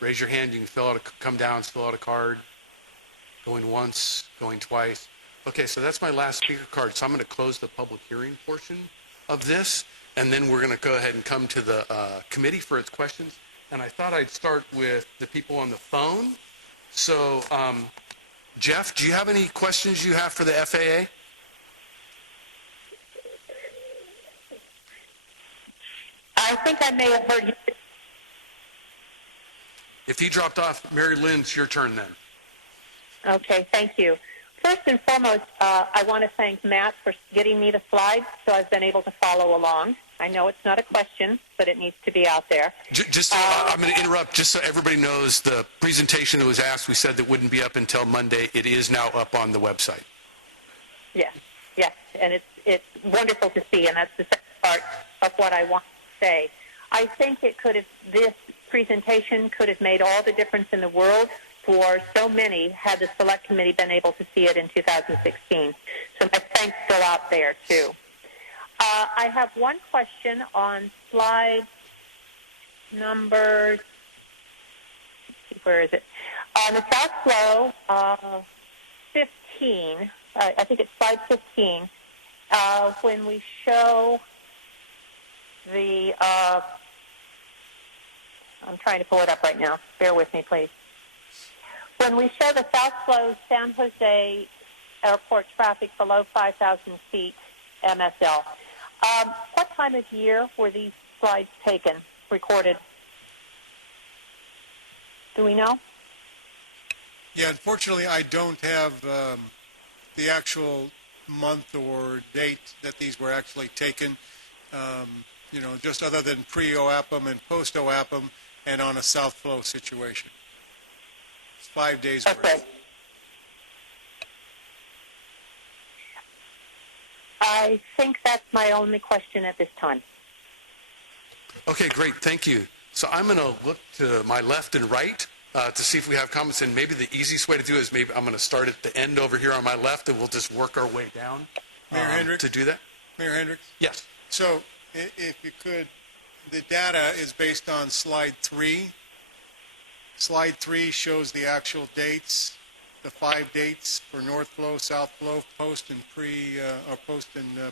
raise your hand. You can come down, fill out a card. Going once, going twice. Okay, so that's my last speaker card. So I'm going to close the public hearing portion of this, and then we're going to go ahead and come to the committee for its questions. And I thought I'd start with the people on the phone. So, Jeff, do you have any questions you have for the FAA? I think I may have heard you. If he dropped off, Mary Lynn, it's your turn then. Okay, thank you. First and foremost, I want to thank Matt for getting me the slides so I've been able to follow along. I know it's not a question, but it needs to be out there. I'm going to interrupt just so everybody knows the presentation that was asked, we said that wouldn't be up until Monday. It is now up on the website. Yes, and it's wonderful to see, and that's the second part of what I want to say. I think this presentation could have made all the difference in the world for so many had the Select Committee been able to see it in 2016. So my thanks go out there, too. I have one question on slide number, where is it? On the South Flow 15, I think it's slide 15, when we show the, I'm trying to pull it up right now. Bear with me, please. When we show the South Flow San Jose Airport traffic below 5,000 feet MSL, what time of year were these slides taken, recorded? Do we know? Yeah, unfortunately, I don't have the actual month or date that these were actually taken. Just other than pre-OAPM and post-OAPM and on a South Flow situation. 5 days worth. Okay. I think that's my only question at this time. Okay, great. Thank you. So I'm going to look to my left and right to see if we have comments. And maybe the easiest way to do it is maybe I'm going to start at the end over here on my left, and we'll just work our way down Mayor Hendricks? to do that. Mayor Hendricks? Yes. So if you could, the data is based on slide 3. Slide 3 shows the actual dates, the 5 dates for North Flow, South Flow, post and pre-OAPM.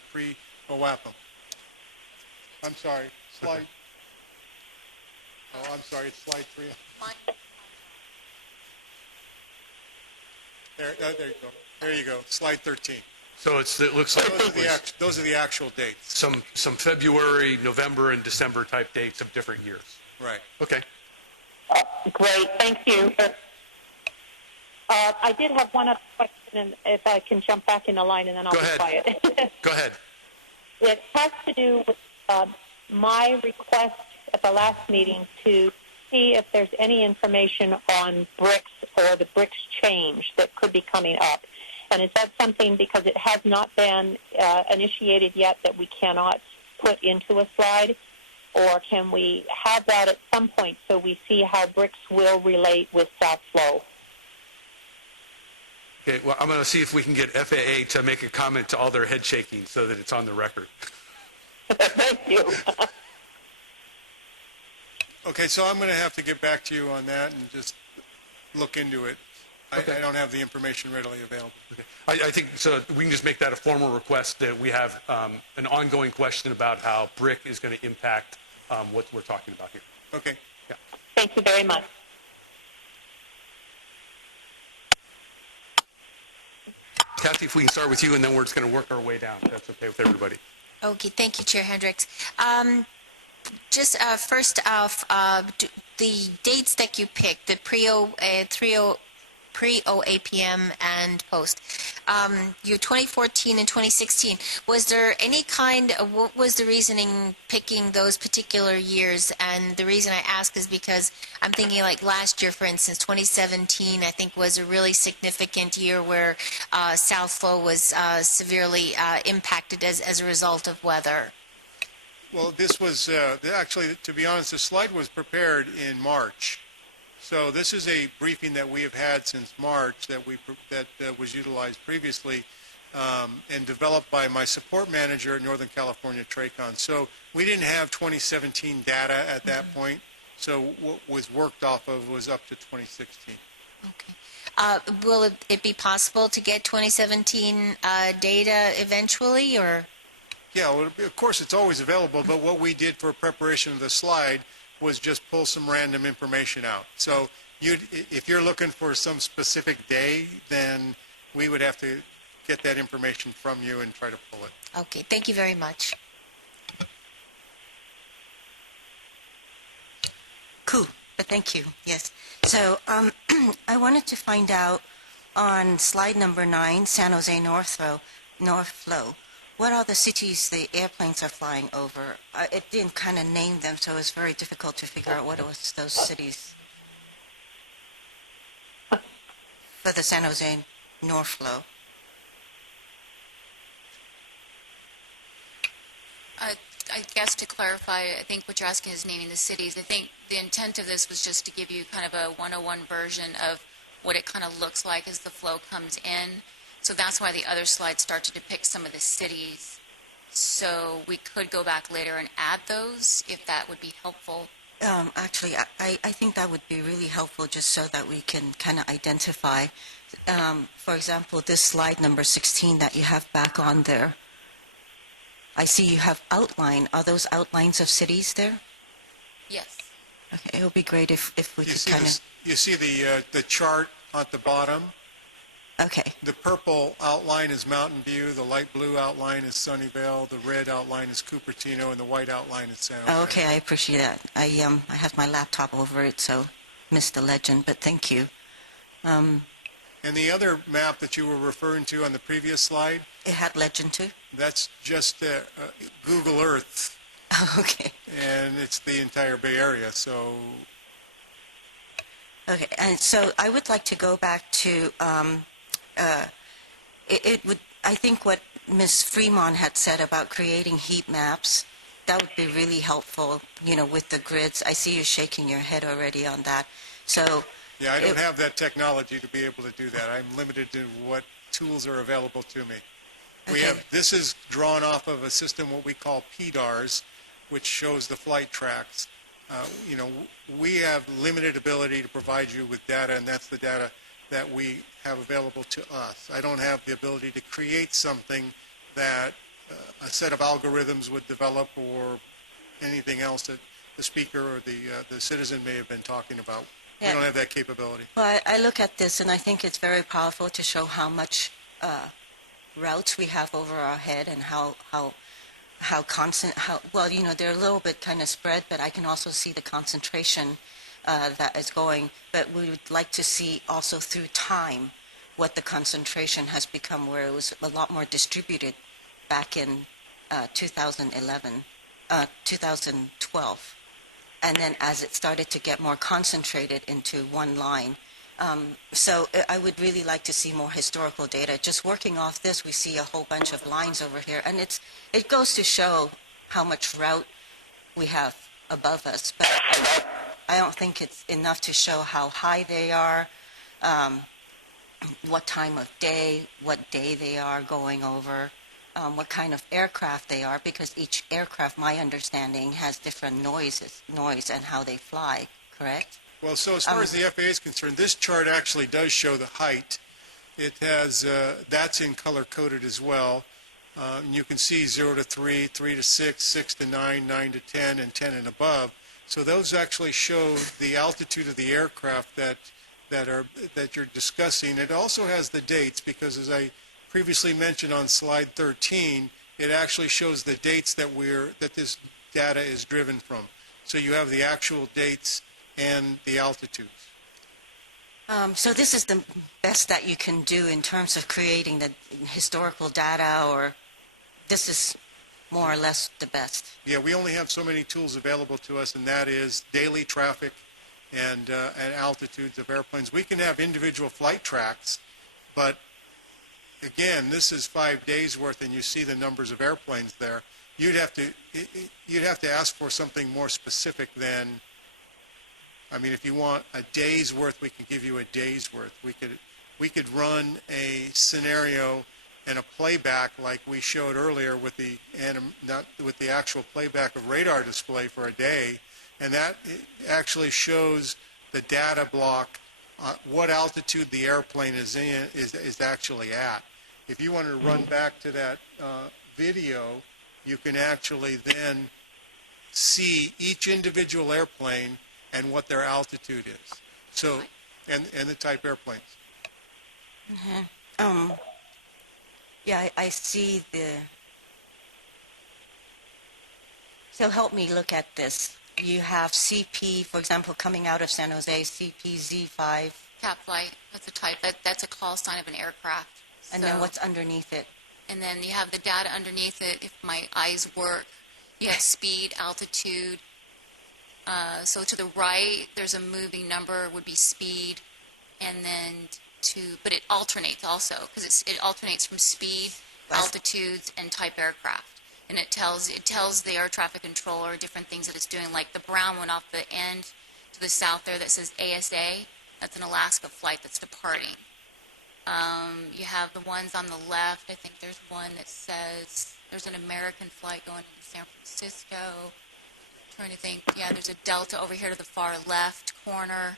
I'm sorry, slide. Oh, I'm sorry, it's slide 3. There you go. There you go. Slide 13. So it looks like those are the actual dates. Some February, November, and December type dates of different years. Right. Okay. Great, thank you. I did have one other question, and if I can jump back in the line, and then I'll be quiet. Go ahead. It has to do with my request at the last meeting to see if there's any information on BRICS or the BRICS change that could be coming up. And is that something, because it has not been initiated yet, that we cannot put into a slide? Or can we have that at some point so we see how BRICS will relate with South Flow? Okay, well, I'm going to see if we can get FAA to make a comment to all their head shaking so that it's on the record. Thank you. Okay, so I'm going to have to get back to you on that and just look into it. Okay. I don't have the information readily available. Okay. I think so. We can just make that a formal request that we have an ongoing question about how BRIC is going to impact what we're talking about here. Okay. Yeah. Thank you very much. Kathy, if we can start with you, and then we're just going to work our way down, if that's okay with everybody. Okay, thank you, Chair Hendricks. Just first off, the dates that you picked, the pre-OAPM and post, your 2014 and 2016, was there any what was the reasoning picking those particular years? And the reason I ask is because I'm thinking like last year, for instance, 2017, I think was a really significant year where South Flow was severely impacted as a result of weather. Well, this was actually, to be honest, the slide was prepared in March. So this is a briefing that we have had since March that was utilized previously and developed by my support manager at Northern California TRACON. So we didn't have 2017 data at that point. So what was worked off of was up to 2016. Okay. Will it be possible to get 2017 data eventually, or? Yeah, well, of course, it's always available, but what we did for preparation of the slide was just pull some random information out. So if you're looking for some specific day, then we would have to get that information from you and try to pull it. Okay, thank you very much. Cool, but thank you. Yes. So I wanted to find out on slide number 9, San Jose North Flow, what are the cities the airplanes are flying over? It didn't kind of name them, so it was very difficult to figure out what it was those cities for the San Jose North Flow. I guess to clarify, I think what you're asking is naming the cities. I think the intent of this was just to give you kind of a 101 version of what it kind of looks like as the flow comes in. So that's why the other slides start to depict some of the cities. So we could go back later and add those if that would be helpful. Actually, I think that would be really helpful just so that we can kind of identify. For example, this slide number 16 that you have back on there. I see you have outline. Are those outlines of cities there? Yes. Okay, it would be great if we You could see, kind of... you see the chart at the bottom? Okay, The purple outline is Mountain View, the light blue outline is Sunnyvale, the red outline is Cupertino, and the white outline is San Jose. oh, okay, I appreciate that. I have my laptop over it, so missed the legend, but thank you. And the other map that you were referring to on the previous slide, It had legend too? that's just Google Earth, Okay. and it's the entire Bay Area. So, Okay, and so I would like to go back to, I think what Ms. Fremont had said about creating heat maps, that would be really helpful, with the grids. I see you shaking your head already on that. So, yeah, I don't have that technology to be able to do that. I'm limited to what tools are available to me. Okay. This is drawn off of a system what we call PDARs, which shows the flight tracks. We have limited ability to provide you with data, and that's the data that we have available to us. I don't have the ability to create something that a set of algorithms would develop or anything else that the speaker or the citizen may have been talking about. We Yeah. don't have that capability. well, I look at this and I think it's very powerful to show how much routes we have over our head and how constant, they're a little bit kind of spread, but I can also see the concentration that is going. But we would like to see also through time what the concentration has become, where it was a lot more distributed back in 2012. And then as it started to get more concentrated into one line. So I would really like to see more historical data. Just working off this, we see a whole bunch of lines over here, and it goes to show how much route we have above us. But I don't think it's enough to show how high they are, what time of day, what day they are going over, what kind of aircraft they are, because each aircraft, my understanding, has different noise and how they fly, correct? Well, so as far as the FAA is concerned, this chart actually does show the height. It has, that's in color-coded as well. And you can see 0 to 3, 3 to 6, 6 to 9, 9 to 10, and 10 and above. So those actually show the altitude of the aircraft that you're discussing. It also has the dates, because as I previously mentioned on slide 13, it actually shows the dates that this data is driven from. So you have the actual dates and the altitudes. So this is the best that you can do in terms of creating the historical data, or this is more or less the best? Yeah, we only have so many tools available to us, and that is daily traffic and altitudes of airplanes. We can have individual flight tracks, but again, this is 5 days worth, and you see the numbers of airplanes there. You'd have to ask for something more specific than. I mean, if you want a day's worth, we can give you a day's worth. We could run a scenario and a playback like we showed earlier with the not with the actual playback of radar display for a day, and that actually shows the data block, what altitude the airplane is actually at. If you want to run back to that video, you can actually then see each individual airplane and what their altitude is. So, and the type airplanes. Yeah, I see the... So help me look at this. You have CP, for example, coming out of San Jose, CPZ5, Cap flight, that's a type. That's a call sign of an aircraft. and So- then what's underneath it? And then you have the data underneath it, if my eyes work. You have speed, altitude. So to the right, there's a moving number, would be speed. And then but it alternates also, because it alternates from speed, altitudes, and type aircraft. And it tells the air traffic controller different things that it's doing, like the brown one off the end to the south there that says ASA. That's an Alaska flight that's departing. You have the ones on the left. I think there's one that says there's an American flight going into San Francisco. Trying to think. Yeah, there's a Delta over here to the far left corner.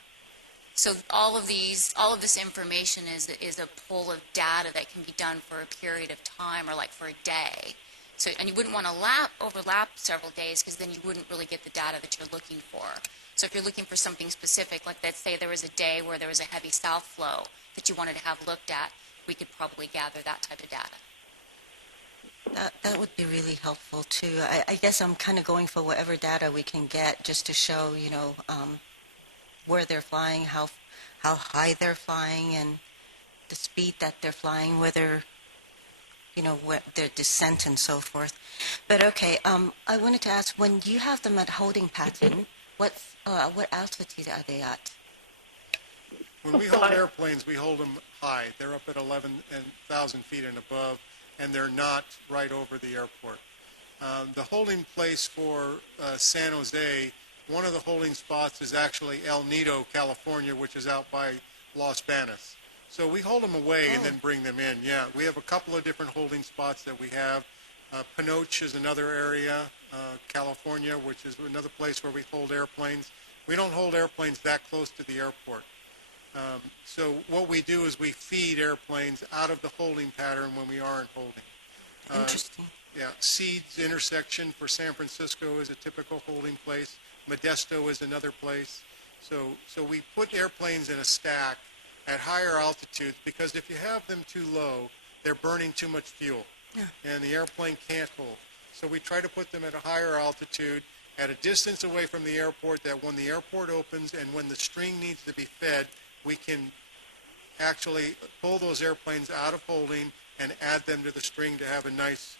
So all of this information is a pull of data that can be done for a period of time or like for a day. So, and you wouldn't want to overlap several days because then you wouldn't really get the data that you're looking for. So if you're looking for something specific, like let's say there was a day where there was a heavy south flow that you wanted to have looked at, we could probably gather that type of data. That would be really helpful too. I guess I'm kind of going for whatever data we can get just to show, where they're flying, how high they're flying, and the speed that they're flying, whether, what their descent and so forth. But okay, I wanted to ask, when you have them at holding pattern, what altitude are they at? When we hold airplanes, we hold them high. They're up at 11,000 feet and above, and they're not right over the airport. The holding place for San Jose, one of the holding spots is actually El Nido, California, which is out by Los Banos. So we hold them away and then bring them in. Yeah, we have a couple of different holding spots that we have. Panoche is another area, California, which is another place where we hold airplanes. We don't hold airplanes that close to the airport. So what we do is we feed airplanes out of the holding pattern when we aren't holding. Interesting. Yeah, Seeds intersection for San Francisco is a typical holding place. Modesto is another place. So we put airplanes in a stack at higher altitudes because if you have them too low, they're burning too much fuel. Yeah. And the airplane can't hold. So we try to put them at a higher altitude at a distance away from the airport that when the airport opens and when the string needs to be fed, we can actually pull those airplanes out of holding and add them to the string to have a nice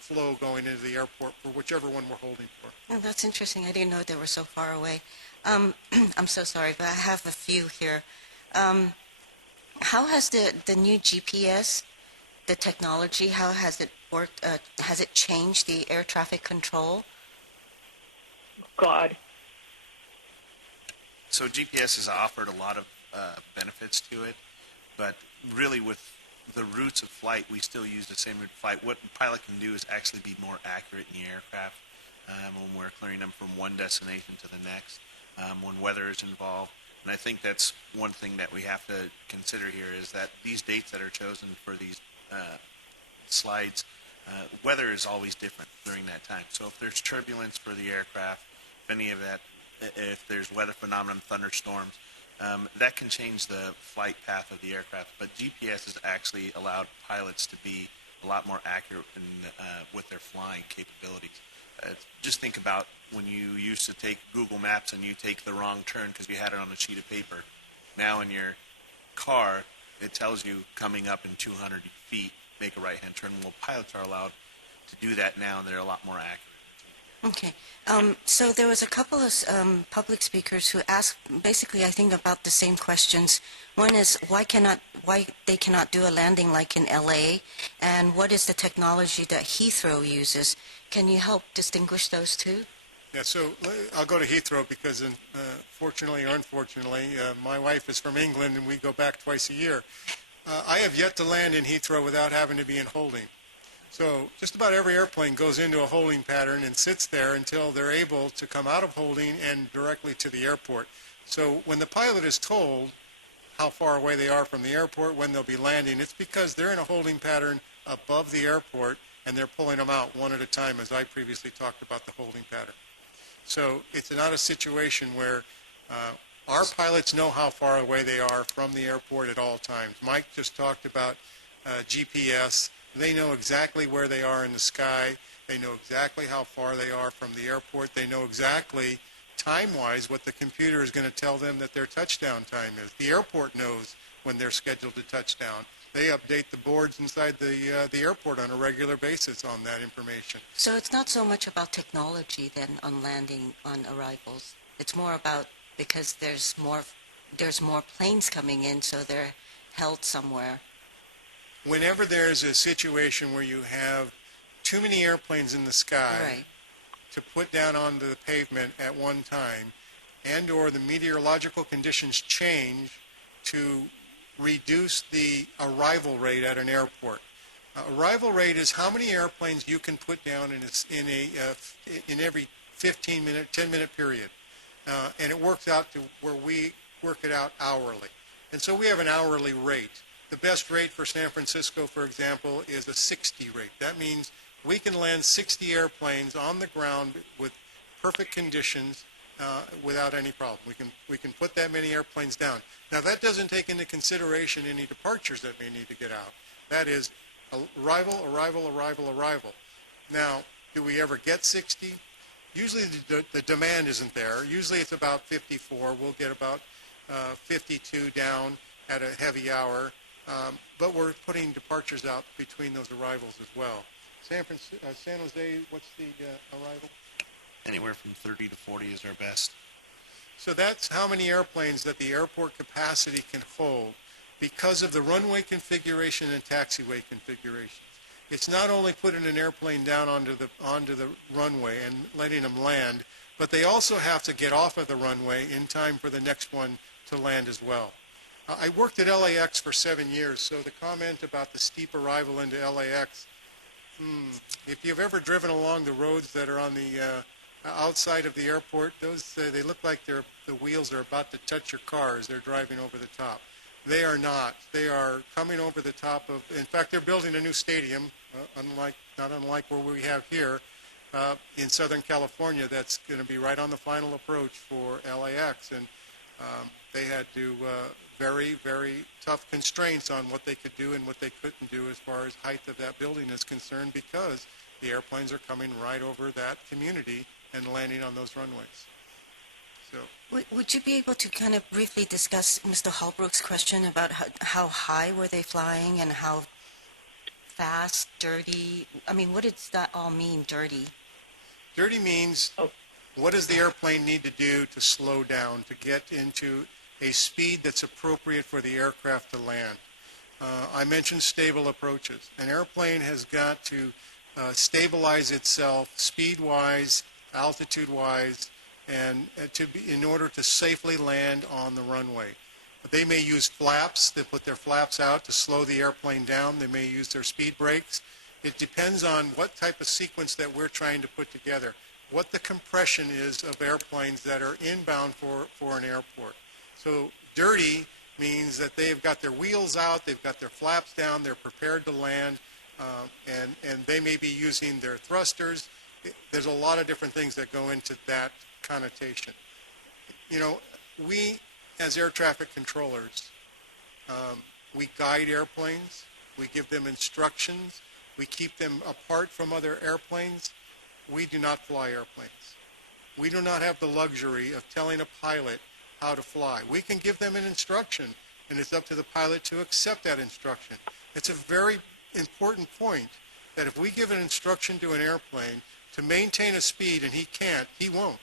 flow going into the airport for whichever one we're holding for. Oh, that's interesting. I didn't know they were so far away. I'm so sorry, but I have a few here. How has the new GPS, the technology, how has it worked? Has it changed the air traffic control? God. So GPS has offered a lot of benefits to it, but really with the routes of flight, we still use the same route of flight. What the pilot can do is actually be more accurate in the aircraft when we're clearing them from one destination to the next, when weather is involved. And I think that's one thing that we have to consider here is that these dates that are chosen for these slides, weather is always different during that time. So if there's turbulence for the aircraft, if there's weather phenomenon, thunderstorms, that can change the flight path of the aircraft. But GPS has actually allowed pilots to be a lot more accurate with their flying capabilities. Just think about when you used to take Google Maps and you take the wrong turn because you had it on a sheet of paper. Now in your car, it tells you coming up in 200 feet, make a right-hand turn. Well, pilots are allowed to do that now, and they're a lot more accurate. Okay. So there was a couple of public speakers who asked basically, I think, about the same questions. One is why they cannot do a landing like in LA, and what is the technology that Heathrow uses? Can you help distinguish those two? Yeah, so I'll go to Heathrow because fortunately or unfortunately, my wife is from England and we go back twice a year. I have yet to land in Heathrow without having to be in holding. So just about every airplane goes into a holding pattern and sits there until they're able to come out of holding and directly to the airport. So when the pilot is told how far away they are from the airport, when they'll be landing, it's because they're in a holding pattern above the airport and they're pulling them out one at a time, as I previously talked about the holding pattern. So it's not a situation where our pilots know how far away they are from the airport at all times. Mike just talked about GPS. They know exactly where they are in the sky. They know exactly how far they are from the airport. They know exactly, time-wise, what the computer is going to tell them that their touchdown time is. The airport knows when they're scheduled to touch down. They update the boards inside the airport on a regular basis on that information. So it's not so much about technology then on landing on arrivals. It's more about because there's more planes coming in, so they're held somewhere. Whenever there's a situation where you have too many airplanes in the sky Right. to put down onto the pavement at one time, and or the meteorological conditions change to reduce the arrival rate at an airport. Arrival rate is how many airplanes you can put down in every 15-minute, 10-minute period. And it works out to where we work it out hourly. And so we have an hourly rate. The best rate for San Francisco, for example, is a 60 rate. That means we can land 60 airplanes on the ground with perfect conditions without any problem. We can put that many airplanes down. Now, that doesn't take into consideration any departures that may need to get out. That is arrival, arrival, arrival, arrival. Now, do we ever get 60? Usually the demand isn't there. Usually it's about 54. We'll get about 52 down at a heavy hour. But we're putting departures out between those arrivals as well. San Jose, what's the arrival? Anywhere from 30 to 40 is our best. So that's how many airplanes that the airport capacity can hold because of the runway configuration and taxiway configurations. It's not only putting an airplane down onto the runway and letting them land, but they also have to get off of the runway in time for the next one to land as well. I worked at LAX for 7 years, so the comment about the steep arrival into LAX, if you've ever driven along the roads that are on the outside of the airport, those they look like the wheels are about to touch your car as they're driving over the top. They are not. They are coming over the top of, in fact, they're building a new stadium, not unlike what we have here in Southern California, that's going to be right on the final approach for LAX. And they had to very, very tough constraints on what they could do and what they couldn't do as far as height of that building is concerned because the airplanes are coming right over that community and landing on those runways. So, Would you be able to kind of briefly discuss Mr. Holbrook's question about how high were they flying and how fast, dirty? I mean, what does that all mean, dirty? dirty means what does the airplane need to do to slow down, to get into a speed that's appropriate for the aircraft to land. I mentioned stable approaches. An airplane has got to stabilize itself speed-wise, altitude-wise, and in order to safely land on the runway. They may use flaps. They put their flaps out to slow the airplane down. They may use their speed brakes. It depends on what type of sequence that we're trying to put together, what the compression is of airplanes that are inbound for an airport. So dirty means that they've got their wheels out, they've got their flaps down, they're prepared to land, and they may be using their thrusters. There's a lot of different things that go into that connotation. You know, we as air traffic controllers, we guide airplanes, we give them instructions, we keep them apart from other airplanes. We do not fly airplanes. We do not have the luxury of telling a pilot how to fly. We can give them an instruction, and it's up to the pilot to accept that instruction. It's a very important point that if we give an instruction to an airplane to maintain a speed and he can't, he won't.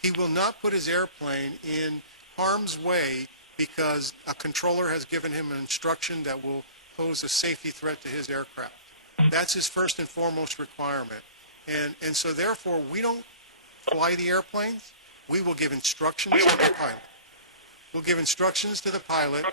He will not put his airplane in harm's way because a controller has given him an instruction that will pose a safety threat to his aircraft. That's his first and foremost requirement. And so therefore, we don't fly the airplanes. We will give instructions to the pilot. We'll give instructions to the pilot.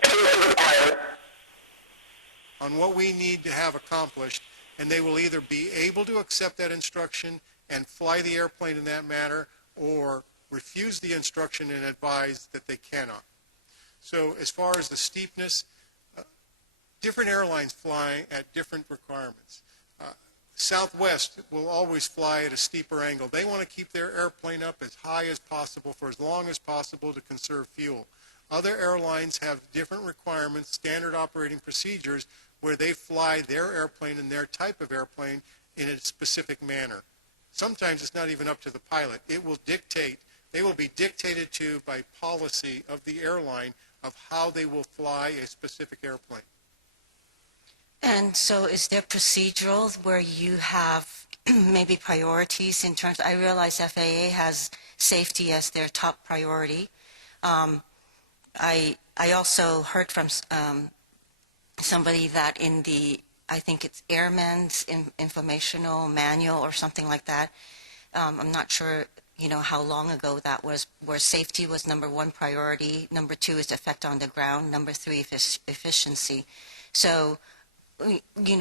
on what we need to have accomplished, and they will either be able to accept that instruction and fly the airplane in that manner, or refuse the instruction and advise that they cannot. So as far as the steepness, different airlines fly at different requirements. Southwest will always fly at a steeper angle. They want to keep their airplane up as high as possible for as long as possible to conserve fuel. Other airlines have different requirements, standard operating procedures, where they fly their airplane and their type of airplane in a specific manner. Sometimes it's not even up to the pilot. They will be dictated to by policy of the airline of how they will fly a specific airplane. And so is there procedural where you have maybe priorities in terms, I realize FAA has safety as their top priority. I also heard from somebody that in the, I think it's Airman's informational manual or something like that, I'm not sure, how long ago that was, where safety was number one priority, number two is effect on the ground, number three efficiency. So,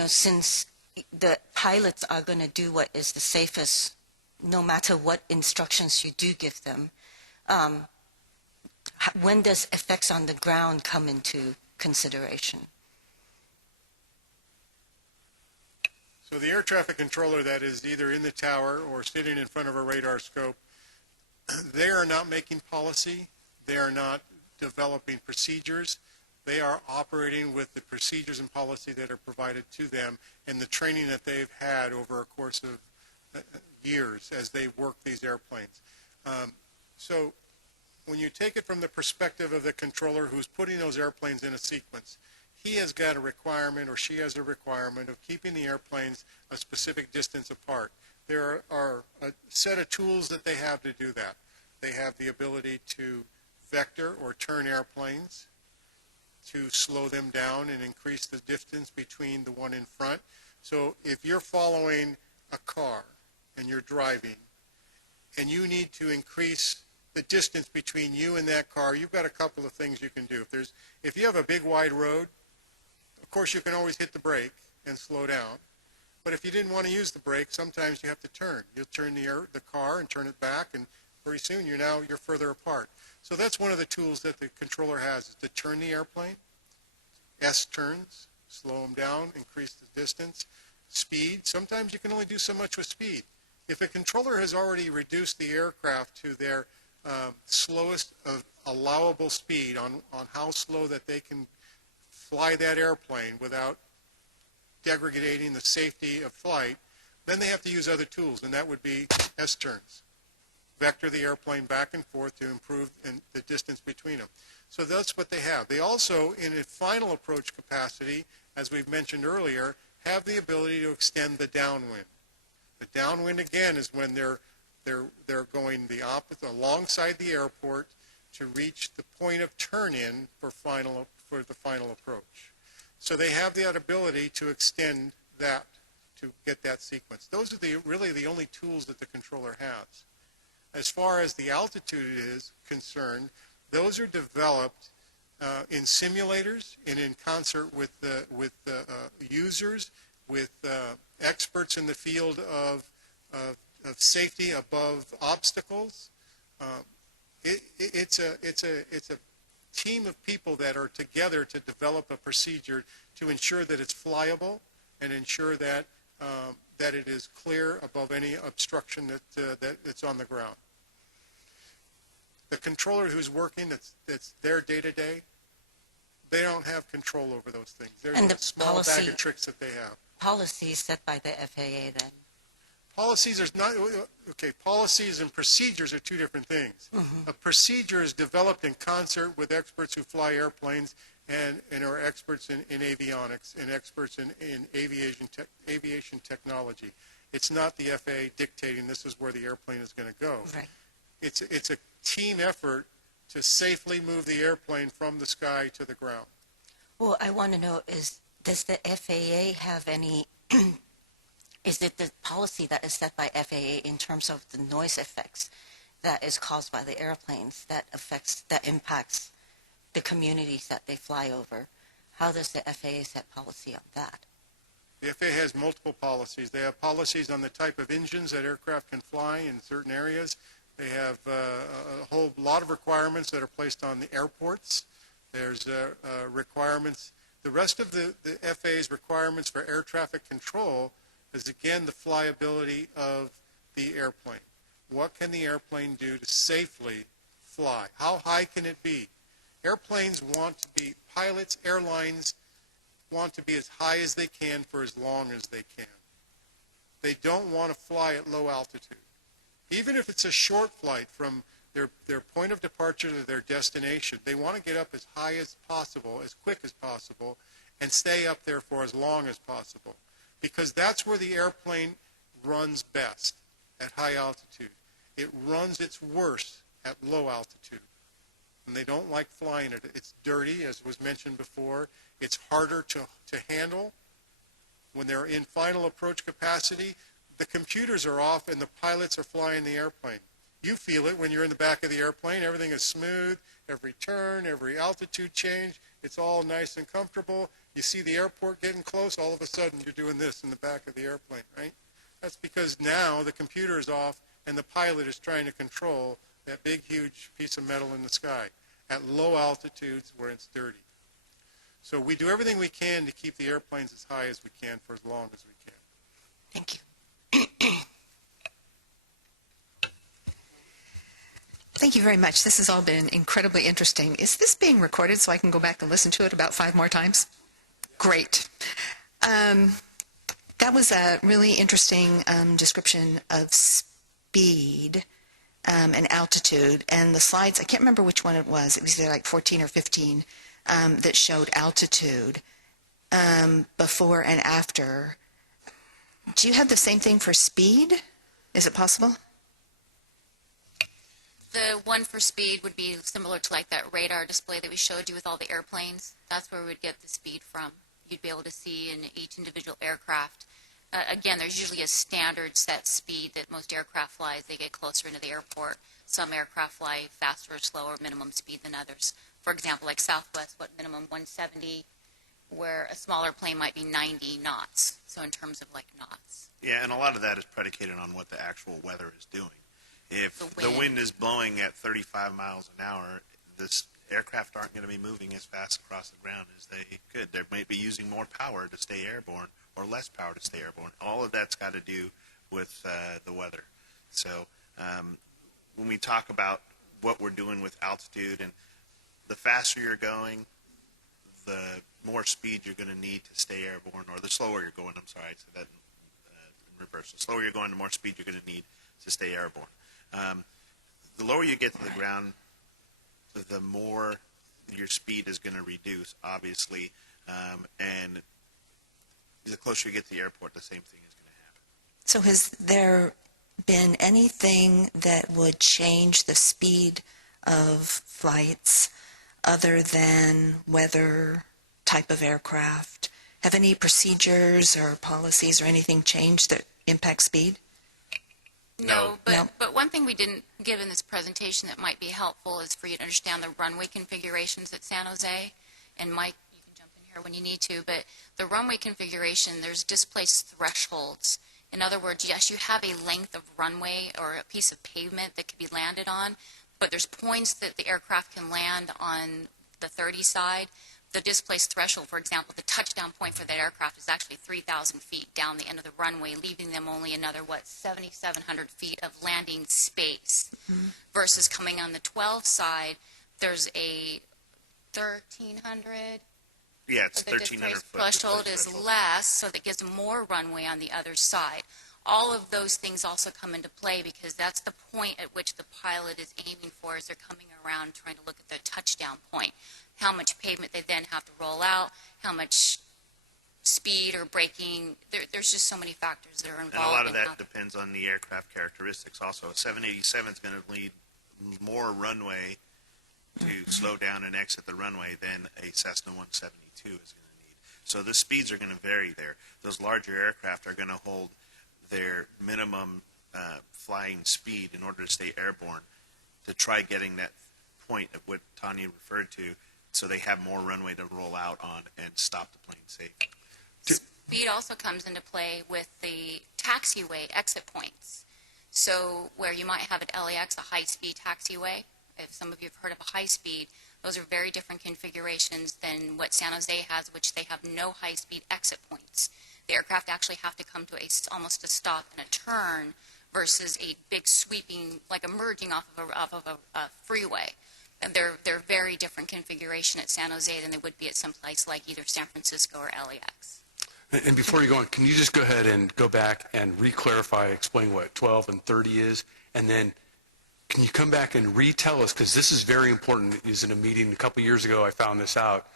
since the pilots are going to do what is the safest, no matter what instructions you do give them, when does effects on the ground come into consideration? So the air traffic controller that is either in the tower or sitting in front of a radar scope, they are not making policy. They are not developing procedures. They are operating with the procedures and policy that are provided to them and the training that they've had over a course of years as they work these airplanes. So when you take it from the perspective of the controller who's putting those airplanes in a sequence, he has got a requirement or she has a requirement of keeping the airplanes a specific distance apart. There are a set of tools that they have to do that. They have the ability to vector or turn airplanes, to slow them down and increase the distance between the one in front. So if you're following a car and you're driving and you need to increase the distance between you and that car, you've got a couple of things you can do. If you have a big wide road, of course you can always hit the brake and slow down. But if you didn't want to use the brake, sometimes you have to turn. You'll turn the car and turn it back, and pretty soon you're further apart. So that's one of the tools that the controller has, is to turn the airplane. S turns, slow them down, increase the distance. Speed, sometimes you can only do so much with speed. If a controller has already reduced the aircraft to their slowest allowable speed on how slow that they can fly that airplane without degrading the safety of flight, then they have to use other tools, and that would be S turns. Vector the airplane back and forth to improve the distance between them. So that's what they have. They also, in a final approach capacity, as we've mentioned earlier, have the ability to extend the downwind. The downwind, again, is when they're going the opposite alongside the airport to reach the point of turn-in for the final approach. So they have that ability to extend that to get that sequence. Those are really the only tools that the controller has. As far as the altitude is concerned, those are developed in simulators and in concert with users, with experts in the field of safety above obstacles. It's a team of people that are together to develop a procedure to ensure that it's flyable and ensure that that it is clear above any obstruction that's on the ground. The controller who's working, that's their day-to-day, they don't have control over those things. There's And a the small bag of tricks that they have. Policies set by the FAA then? Policies policies and procedures are two different things. Mm-hmm. A procedure is developed in concert with experts who fly airplanes and are experts in avionics and experts in aviation technology. It's not the FAA dictating this is where the airplane is going to go. Right. It's a team effort to safely move the airplane from the sky to the ground. Well, I want to know, does the FAA have any, is it the policy that is set by FAA in terms of the noise effects that is caused by the airplanes that impacts the communities that they fly over? how does the FAA set policy on that? The FAA has multiple policies. They have policies on the type of engines that aircraft can fly in certain areas. They have a whole lot of requirements that are placed on the airports. There's requirements. The rest of the FAA's requirements for air traffic control is, again, the flyability of the airplane. What can the airplane do to safely fly? How high can it be? Airplanes want to be, pilots, airlines want to be as high as they can for as long as they can. They don't want to fly at low altitude. Even if it's a short flight from their point of departure to their destination, they want to get up as high as possible, as quick as possible, and stay up there for as long as possible. Because that's where the airplane runs best, at high altitude. It runs its worst at low altitude. And they don't like flying it. It's dirty, as was mentioned before. It's harder to handle. When they're in final approach capacity, the computers are off and the pilots are flying the airplane. You feel it when you're in the back of the airplane. Everything is smooth. Every turn, every altitude change, it's all nice and comfortable. You see the airport getting close, all of a sudden you're doing this in the back of the airplane, right? That's because now the computer is off and the pilot is trying to control that big, huge piece of metal in the sky at low altitudes where it's dirty. So we do everything we can to keep the airplanes as high as we can for as long as we can. Thank you. Thank you very much. This has all been incredibly interesting. Is this being recorded so I can go back and listen to it about 5 more times? Great. That was a really interesting description of speed and altitude. And the slides, I can't remember which one it was either like 14 or 15, that showed altitude before and after. Do you have the same thing for speed? Is it possible? The one for speed would be similar to like that radar display that we showed you with all the airplanes. That's where we would get the speed from. You'd be able to see in each individual aircraft. Again, there's usually a standard set speed that most aircraft fly as they get closer into the airport. Some aircraft fly faster or slower minimum speed than others. For example, like Southwest, what minimum 170, where a smaller plane might be 90 knots. So in terms of like knots. Yeah, and a lot of that is predicated on what the actual weather is doing. If the wind is blowing at 35 miles an hour, this aircraft aren't going to be moving as fast across the ground as they could. They might be using more power to stay airborne or less power to stay airborne. All of that's got to do with the weather. So when we talk about what we're doing with altitude, and the faster you're going, the more speed you're going to need to stay airborne, or the slower you're going, I'm sorry, I said that in reverse. The slower you're going, the more speed you're going to need to stay airborne. The lower you get to the ground, the more your speed is going to reduce, obviously, and the closer you get to the airport, the same thing is going to happen. So has there been anything that would change the speed of flights other than weather, type of aircraft? Have any procedures or policies or anything changed that impact speed? No, No. but one thing we didn't give in this presentation that might be helpful is for you to understand the runway configurations at San Jose. And Mike, you can jump in here when you need to, but the runway configuration, there's displaced thresholds. In other words, yes, you have a length of runway or a piece of pavement that could be landed on, but there's points that the aircraft can land on the 30 side. The displaced threshold, for example, the touchdown point for that aircraft is actually 3,000 feet down the end of the runway, leaving them only another, 7,700 feet of landing space. Mm-hmm. Versus coming on the 12 side, there's a 1,300. Yeah, it's 1,300 foot. The threshold is less, so that gives them more runway on the other side. All of those things also come into play because that's the point at which the pilot is aiming for as they're coming around trying to look at the touchdown point. How much pavement they then have to roll out, how much speed or braking. There's just so many factors that are involved. And a lot of that depends on the aircraft characteristics also. A 787 is going to need more runway to slow down and exit the runway than a Cessna 172 is going to need. So the speeds are going to vary there. Those larger aircraft are going to hold their minimum flying speed in order to stay airborne to try getting that point of what Tanya referred to so they have more runway to roll out on and stop the plane safe. Speed also comes into play with the taxiway exit points. So where you might have at LAX a high-speed taxiway, if some of you have heard of a high-speed, those are very different configurations than what San Jose has, which they have no high-speed exit points. The aircraft actually have to come to almost a stop and a turn versus a big sweeping, like a merging off of a freeway. And they're very different configuration at San Jose than they would be at some place like either San Francisco or LAX. And before you go on, can you just go ahead and go back and re-clarify, explain what 12 and 30 is, and then can you come back and retell us, because this is very important. It was in a meeting a couple years ago, I found this out.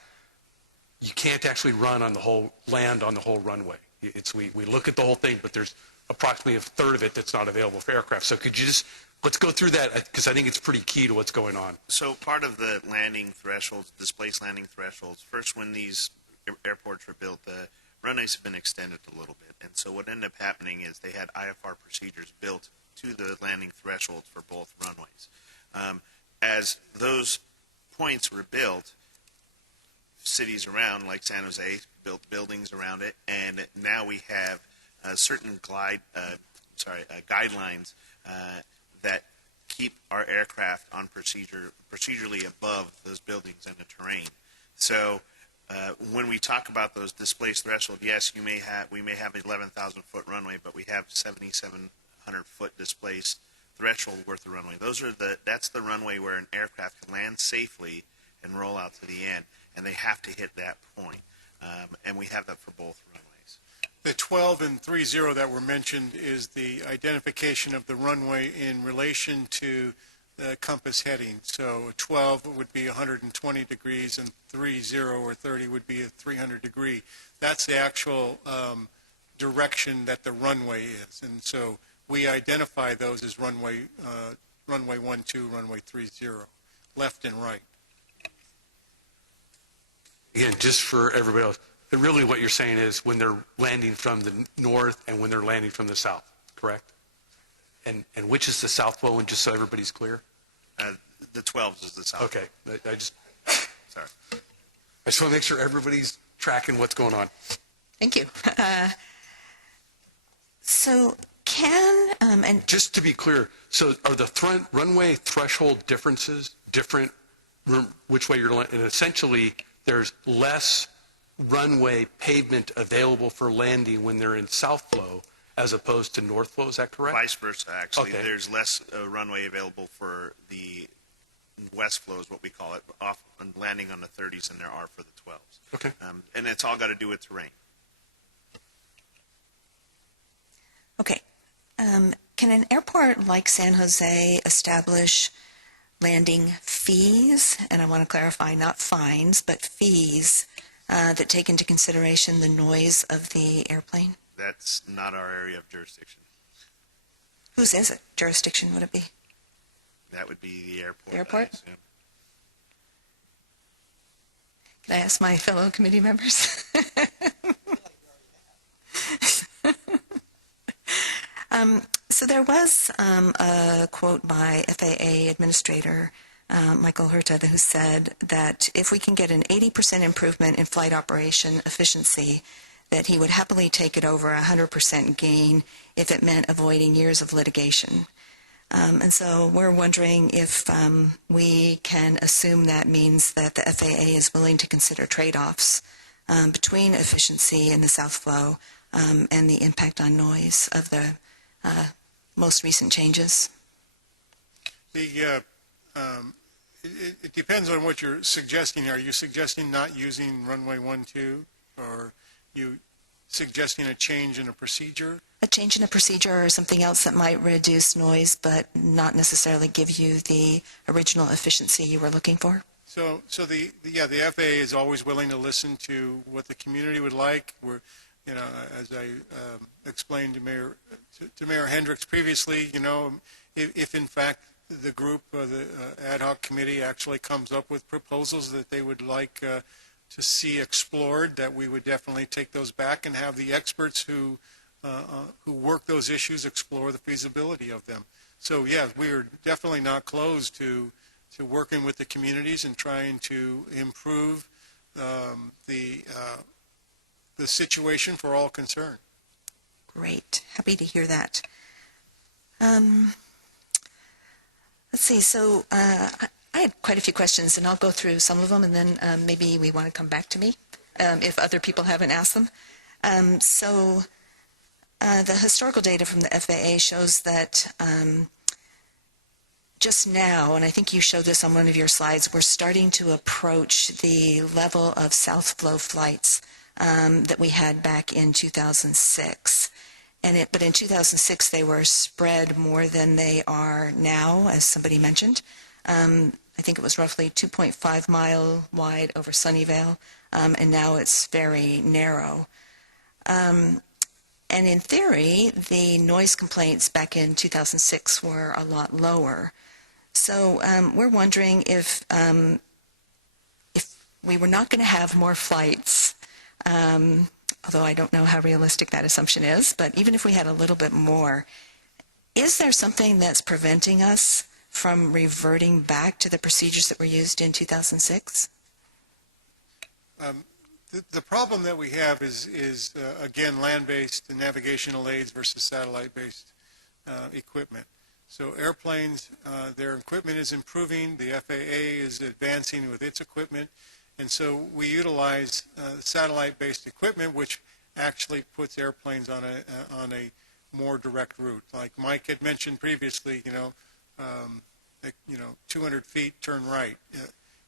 You can't actually land on the whole runway. We look at the whole thing, but there's approximately a third of it that's not available for aircraft. So could you just, let's go through that, because I think it's pretty key to what's going on. So part of the landing thresholds, displaced landing thresholds, first when these airports were built, the runways have been extended a little bit. And so what ended up happening is they had IFR procedures built to the landing thresholds for both runways. As those points were built, cities around, like San Jose, built buildings around it, and now we have certain guidelines that keep our aircraft on procedurally above those buildings and the terrain. So when we talk about those displaced threshold, yes, we may have 11,000-foot runway, but we have 7,700-foot displaced threshold worth of runway. That's the runway where an aircraft can land safely and roll out to the end, and they have to hit that point. And we have that for both runways. The 12 and 30 that were mentioned is the identification of the runway in relation to the compass heading. So 12 would be 120 degrees, and 30 or 30 would be a 300 degree. That's the actual direction that the runway is. And so we identify those as runway 12, runway 30, left and right. Again, just for everybody else, really what you're saying is when they're landing from the north and when they're landing from the south, correct? And which is the south flow, and just so everybody's clear? The 12s is the south. Okay. Sorry. I just want to make sure everybody's tracking what's going on. Thank you. So can, and Just to be clear, so are the runway threshold differences different which way you're landing? And essentially, there's less runway pavement available for landing when they're in south flow as opposed to north flow. Is that correct? Vice versa, actually. Okay. There's less runway available for the west flow, is what we call it, off and landing on the 30s than there are for the 12s. Okay. And it's all got to do with terrain. okay. Can an airport like San Jose establish landing fees? And I want to clarify, not fines, but fees that take into consideration the noise of the airplane? That's not our area of jurisdiction. Whose is it? Jurisdiction would it be? That would be the airport. The airport? I assume. Can I ask my fellow committee members? So there was a quote by FAA Administrator Michael Hurta, who said that if we can get an 80% improvement in flight operation efficiency, that he would happily take it over 100% gain if it meant avoiding years of litigation. And so we're wondering if we can assume that means that the FAA is willing to consider trade-offs between efficiency in the south flow and the impact on noise of the most recent changes. It depends on what you're suggesting. Are you suggesting not using runway 12, or are you suggesting a change in a procedure? A change in a procedure or something else that might reduce noise but not necessarily give you the original efficiency you were looking for? So the FAA is always willing to listen to what the community would like. We're, as I explained to Mayor Hendricks previously, if in fact the group, the AdHoc committee, actually comes up with proposals that they would like to see explored, that we would definitely take those back and have the experts who work those issues explore the feasibility of them. So yeah, we are definitely not closed to working with the communities and trying to improve the situation for all concerned. Great. Happy to hear that. Let's see. So I had quite a few questions, and I'll go through some of them, and then maybe we want to come back to me if other people haven't asked them. The historical data from the FAA shows that just now, and I think you showed this on one of your slides, we're starting to approach the level of south flow flights that we had back in 2006. But in 2006, they were spread more than they are now, as somebody mentioned. I think it was roughly 2.5 mile wide over Sunnyvale, and now it's very narrow. And in theory, the noise complaints back in 2006 were a lot lower. So we're wondering if we were not going to have more flights, although I don't know how realistic that assumption is, but even if we had a little bit more, is there something that's preventing us from reverting back to the procedures that were used in 2006? The problem that we have is again, land-based navigational aids versus satellite-based equipment. So airplanes, their equipment is improving, the FAA is advancing with its equipment, and so we utilize satellite-based equipment, which actually puts airplanes on a more direct route. Like Mike had mentioned previously, 200 feet, turn right.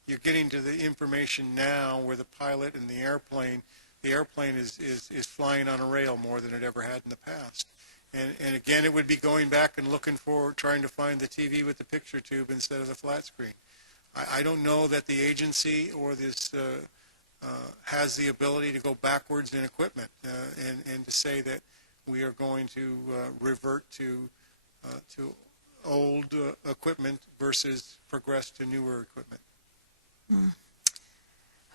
You're getting to the information now where the pilot and the airplane is flying on a rail more than it ever had in the past. And again, it would be going back and looking for, trying to find the TV with the picture tube instead of the flat screen. I don't know that the agency or this has the ability to go backwards in equipment and to say that we are going to revert to old equipment versus progress to newer equipment.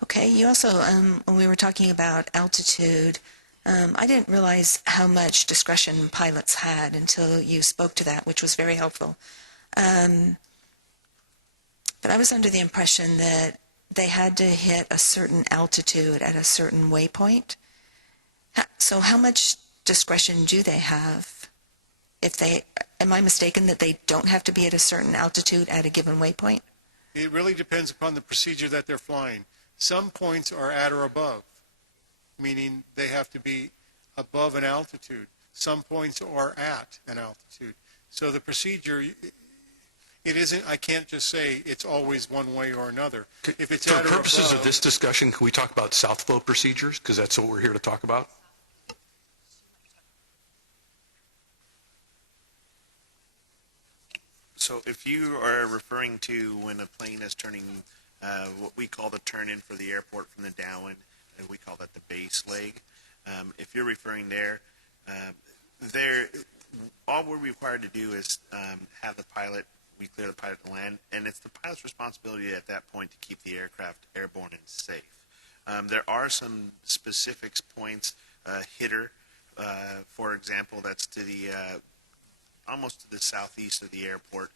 Okay, you also, when we were talking about altitude, I didn't realize how much discretion pilots had until you spoke to that, which was very helpful. But I was under the impression that they had to hit a certain altitude at a certain waypoint. So how much discretion do they have? Am I mistaken that they don't have to be at a certain altitude at a given waypoint? It really depends upon the procedure that they're flying. Some points are at or above, meaning they have to be above an altitude. Some points are at an altitude. So the procedure, it isn't, I can't just say it's always one way or another. If it's For at or purposes of above, this discussion, can we talk about south flow procedures? Because that's what we're here to talk about. So if you are referring to when a plane is turning what we call the turn-in for the airport from the downwind, and we call that the base leg, if you're referring there, all we're required to do is have the pilot, we clear the pilot to land, and it's the pilot's responsibility at that point to keep the aircraft airborne and safe. There are some specifics points, hitter, for example, that's to the almost to the southeast of the airport,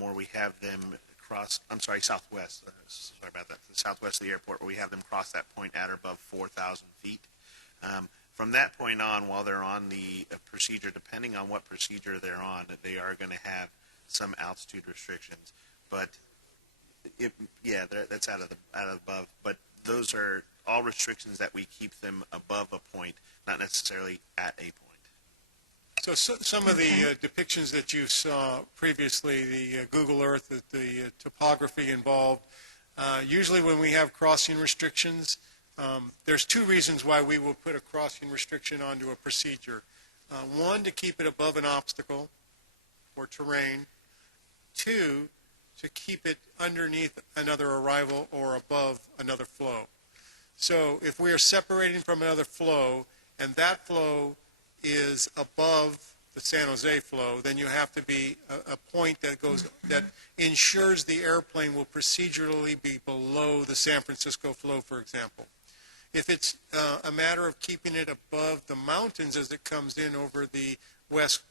where we have them cross, southwest, sorry about that, the southwest of the airport, where we have them cross that point at or above 4,000 feet. From that point on, while they're on the procedure, depending on what procedure they're on, they are going to have some altitude restrictions. But, that's out of above. But those are all restrictions that we keep them above a point, not necessarily at a point. so some of the depictions that you saw previously, the Google Earth, the topography involved, usually when we have crossing restrictions, there's two reasons why we will put a crossing restriction onto a procedure. One, to keep it above an obstacle or terrain. Two, to keep it underneath another arrival or above another flow. So if we are separating from another flow, and that flow is above the San Jose flow, then you have to be a point that ensures the airplane will procedurally be below the San Francisco flow, for example. If it's a matter of keeping it above the mountains as it comes in over the west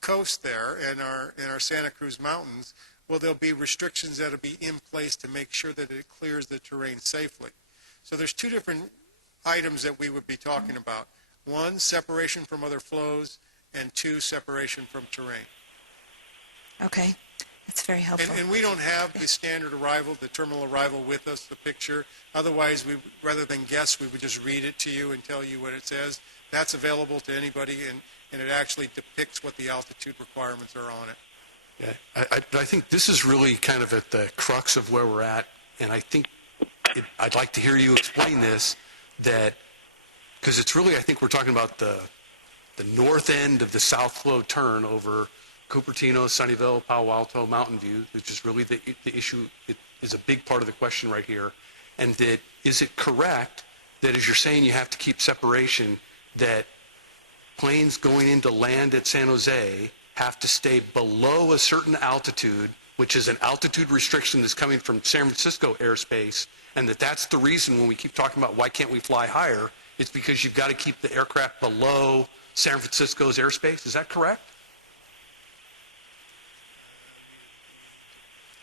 coast there and our Santa Cruz Mountains, well, there'll be restrictions that'll be in place to make sure that it clears the terrain safely. So there's two different items that we would be talking about. One, separation from other flows, and two, separation from terrain. Okay, that's very helpful. And we don't have the standard arrival, the terminal arrival with us, the picture. Otherwise, rather than guess, we would just read it to you and tell you what it says. That's available to anybody, and it actually depicts what the altitude requirements are on it. Yeah, I think this is really kind of at the crux of where we're at, and I think I'd like to hear you explain this, that because it's really, I think we're talking about the north end of the South Flow turn over Cupertino, Sunnyvale, Palo Alto, Mountain View, which is really the issue. It is a big part of the question right here. And that, is it correct that as you're saying you have to keep separation, that planes going into land at San Jose have to stay below a certain altitude, which is an altitude restriction that's coming from San Francisco airspace, and that's the reason when we keep talking about why can't we fly higher, it's because you've got to keep the aircraft below San Francisco's airspace. Is that correct?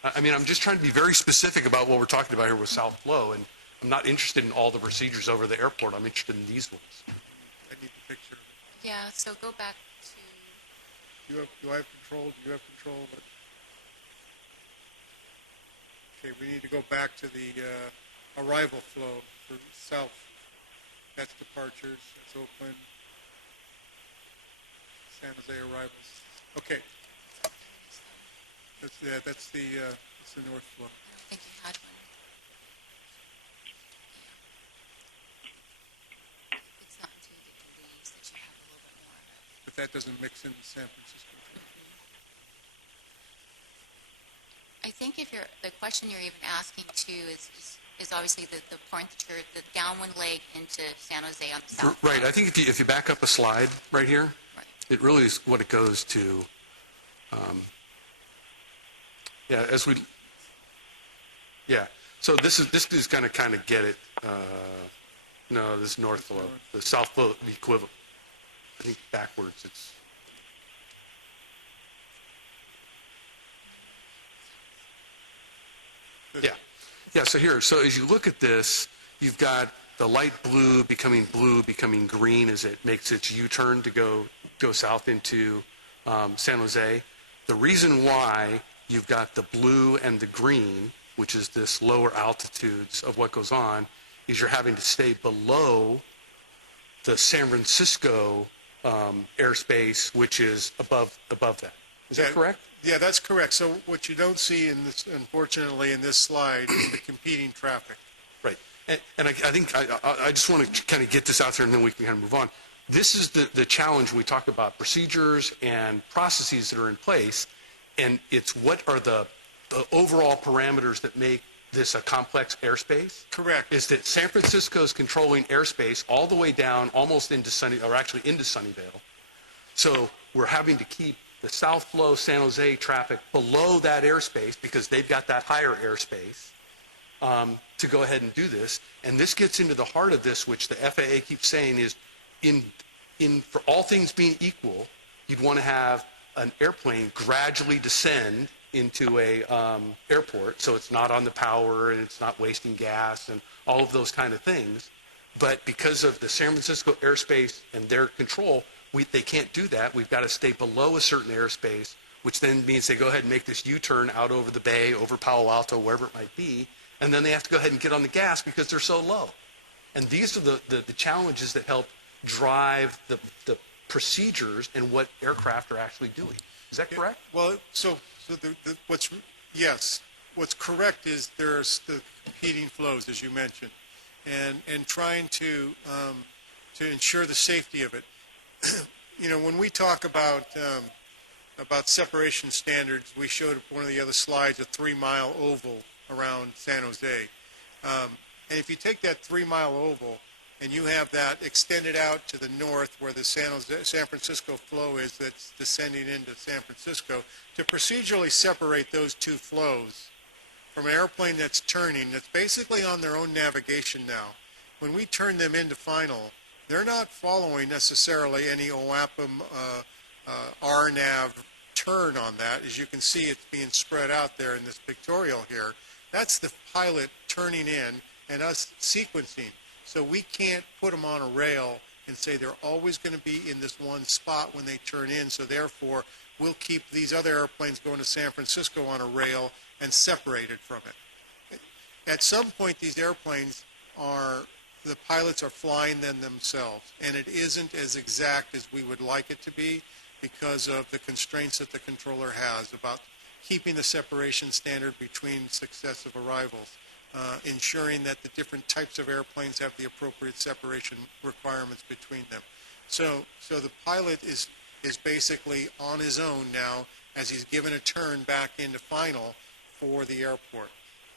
I mean, I'm just trying to be very specific about what we're talking about here with South Flow, and I'm not interested in all the procedures over the airport. I'm interested in these ones. I need the picture. Yeah, so go back to, Do I have control? Do you have control? Okay, we need to go back to the arrival flow for south. That's departures. That's Oakland. San Jose arrivals. Okay. That's the north flow. I don't think you had one. Yeah. It's not until you get to leaves that you have a little bit more of it. But that doesn't mix into San Francisco. I think if the question you're even asking too is obviously the point that you're the downwind leg into San Jose on the south. Right. I think if you back up a slide right here, Right. it really is what it goes to. So this is going to kind of get it. No, this is north flow. The south flow, the equivalent. I think backwards. It's. Yeah. So here, so as you look at this, you've got the light blue becoming green as it makes its U-turn to go south into San Jose. The reason why you've got the blue and the green, which is this lower altitudes of what goes on, is you're having to stay below the San Francisco airspace, which is above that. Is that correct? Yeah, that's correct. So what you don't see in this, unfortunately, in this slide is the competing traffic. Right. And I think I just want to kind of get this out there, and then we can kind of move on. This is the challenge. We talk about procedures and processes that are in place, and it's what are the overall parameters that make this a complex airspace. Correct. Is that San Francisco is controlling airspace all the way down almost into into Sunnyvale. So we're having to keep the South Flow San Jose traffic below that airspace because they've got that higher airspace to go ahead and do this. And this gets into the heart of this, which the FAA keeps saying is, for all things being equal, you'd want to have an airplane gradually descend into a airport, so it's not on the power and it's not wasting gas and all of those kind of things. But because of the San Francisco airspace and their control, they can't do that. We've got to stay below a certain airspace, which then means they go ahead and make this U-turn out over the bay, over Palo Alto, wherever it might be, and then they have to go ahead and get on the gas because they're so low. And these are the challenges that help drive the procedures and what aircraft are actually doing. Is that correct? Well, what's correct is there's the competing flows, as you mentioned, and trying to ensure the safety of it. You know, when we talk about separation standards, we showed one of the other slides a 3-mile oval around San Jose. And if you take that 3-mile oval and you have that extended out to the north where the San Francisco flow is that's descending into San Francisco, to procedurally separate those two flows from an airplane that's turning, that's basically on their own navigation now. When we turn them into final, they're not following necessarily any OAPM RNAV turn on that. As you can see, it's being spread out there in this pictorial here. That's the pilot turning in and us sequencing. So we can't put them on a rail and say they're always going to be in this one spot when they turn in, so therefore we'll keep these other airplanes going to San Francisco on a rail and separated from it. At some point, these airplanes the pilots are flying them themselves, and it isn't as exact as we would like it to be because of the constraints that the controller has about keeping the separation standard between successive arrivals, ensuring that the different types of airplanes have the appropriate separation requirements between them. So the pilot is basically on his own now as he's given a turn back into final for the airport.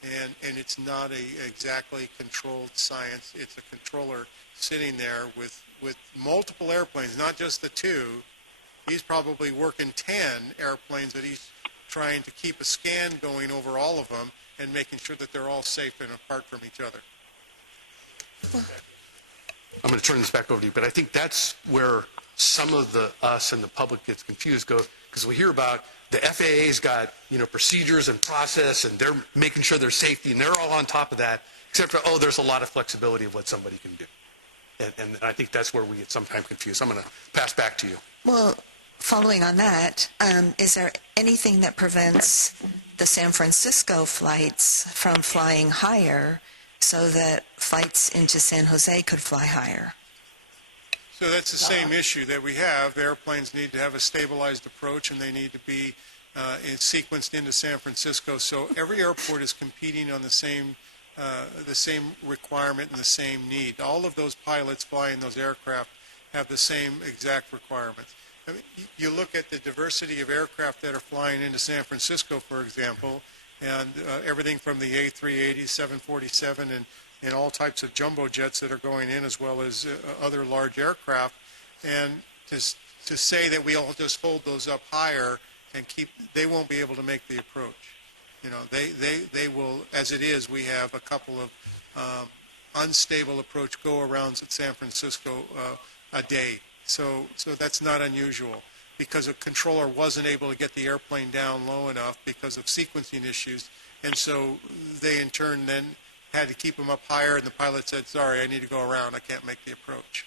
And it's not a exactly controlled science. It's a controller sitting there with multiple airplanes, not just the two. He's probably working 10 airplanes that he's trying to keep a scan going over all of them and making sure that they're all safe and apart from each other. I'm going to turn this back over to you, but I think that's where some of us and the public gets confused, because we hear about the FAA's got, procedures and process, and they're making sure there's safety, and they're all on top of that, except for, there's a lot of flexibility of what somebody can do. And I think that's where we get sometimes confused. I'm going to pass back to you. Well, following on that, is there anything that prevents the San Francisco flights from flying higher so that flights into San Jose could fly higher? So that's the same issue that we have. Airplanes need to have a stabilized approach, and they need to be sequenced into San Francisco. So every airport is competing on the same requirement and the same need. All of those pilots flying those aircraft have the same exact requirements. I mean, you look at the diversity of aircraft that are flying into San Francisco, for example, and everything from the A380, 747, and all types of jumbo jets that are going in, as well as other large aircraft. And to say that we'll just hold those up higher and they won't be able to make the approach. They will, as it is, we have a couple of unstable approach go-arounds at San Francisco a day. So that's not unusual, because a controller wasn't able to get the airplane down low enough because of sequencing issues, and so they in turn then had to keep them up higher, and the pilot said, sorry, I need to go around, I can't make the approach.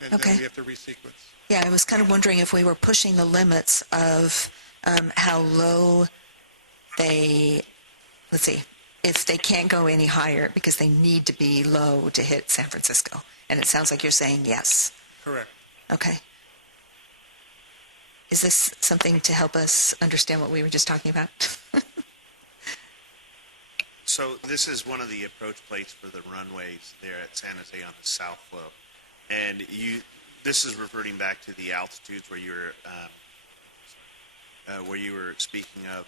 And Okay. then we have to resequence. Yeah, I was kind of wondering if we were pushing the limits of how low if they can't go any higher because they need to be low to hit San Francisco. And it sounds like you're saying yes. Correct. Okay. Is this something to help us understand what we were just talking about? So this is one of the approach plates for the runways there at San Jose on the south flow. And this is reverting back to the altitudes where you were speaking of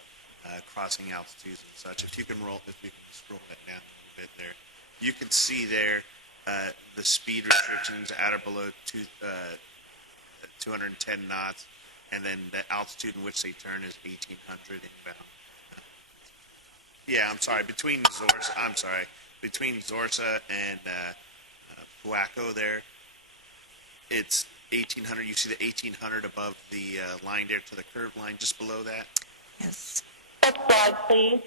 crossing altitudes and such. If you can scroll that down a little bit there, you can see there the speed restrictions at or below 210 knots, and then the altitude in which they turn is 1,800 inbound. Between Zorsa and Puaco there, it's 1,800. You see the 1,800 above the line there to the curved line, just below that. Yes. Next slide, please.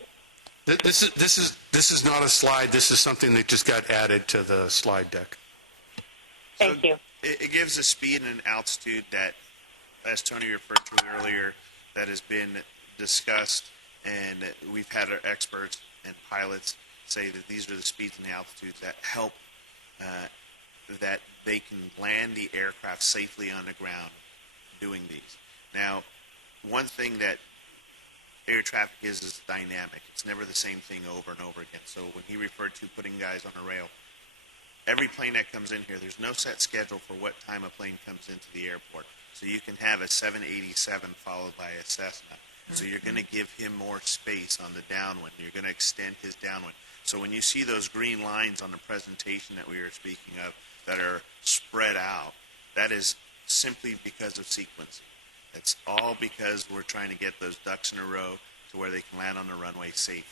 This is not a slide. This is something that just got added to the slide deck. Thank you. It gives a speed and an altitude that, as Tony referred to earlier, that has been discussed, and we've had our experts and pilots say that these are the speeds and the altitudes that help that they can land the aircraft safely on the ground doing these. Now, one thing that air traffic is dynamic. It's never the same thing over and over again. So when he referred to putting guys on a rail, every plane that comes in here, there's no set schedule for what time a plane comes into the airport. So you can have a 787 followed by a Cessna. So you're going to give him more space on the downwind. You're going to extend his downwind. So when you see those green lines on the presentation that we were speaking of that are spread out, that is simply because of sequencing. It's all because we're trying to get those ducks in a row to where they can land on the runway safely.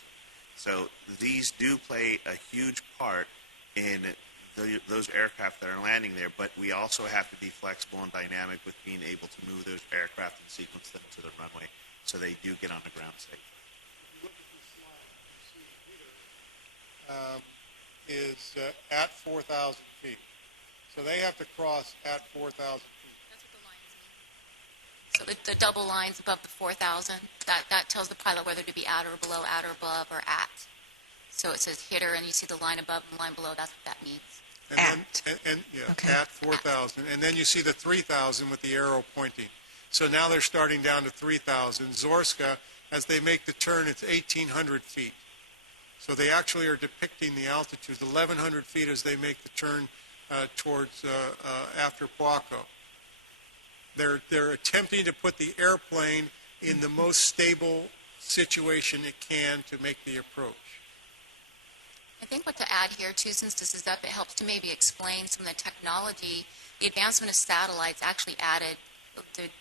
So these do play a huge part in those aircraft that are landing there, but we also have to be flexible and dynamic with being able to move those aircraft and sequence them to the runway so they do get on the ground safe. Is at 4,000 feet. So they have to cross at 4,000 feet. That's what the lines mean. So the double lines above the 4,000, that tells the pilot whether to be at or below, at or above, or at. So it says hitter, and you see the line above and the line below. That's what that means. And At. Then, Okay. at 4,000. And then you see the 3,000 with the arrow pointing. So now they're starting down to 3,000. Zorska, as they make the turn, it's 1,800 feet. So they actually are depicting the altitude, 1,100 feet as they make the turn towards after Poaco. They're attempting to put the airplane in the most stable situation it can to make the approach. I think what to add here, too, since this is up, it helps to maybe explain some of the technology. The advancement of satellites actually added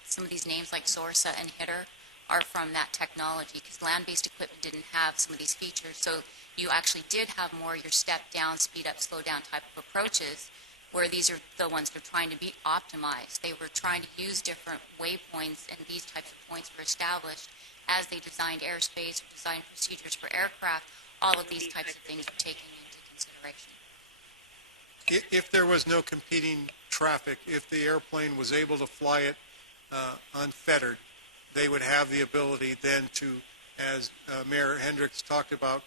some of these names like Zorsa and Hitter are from that technology, because land-based equipment didn't have some of these features. So you actually did have more your step down, speed up, slow down type of approaches, where these are the ones that are trying to be optimized. They were trying to use different waypoints, and these types of points were established as they designed airspace or designed procedures for aircraft. All of these types of things were taken into consideration. If there was no competing traffic, if the airplane was able to fly it unfettered, they would have the ability then to, as Mayor Hendricks talked about,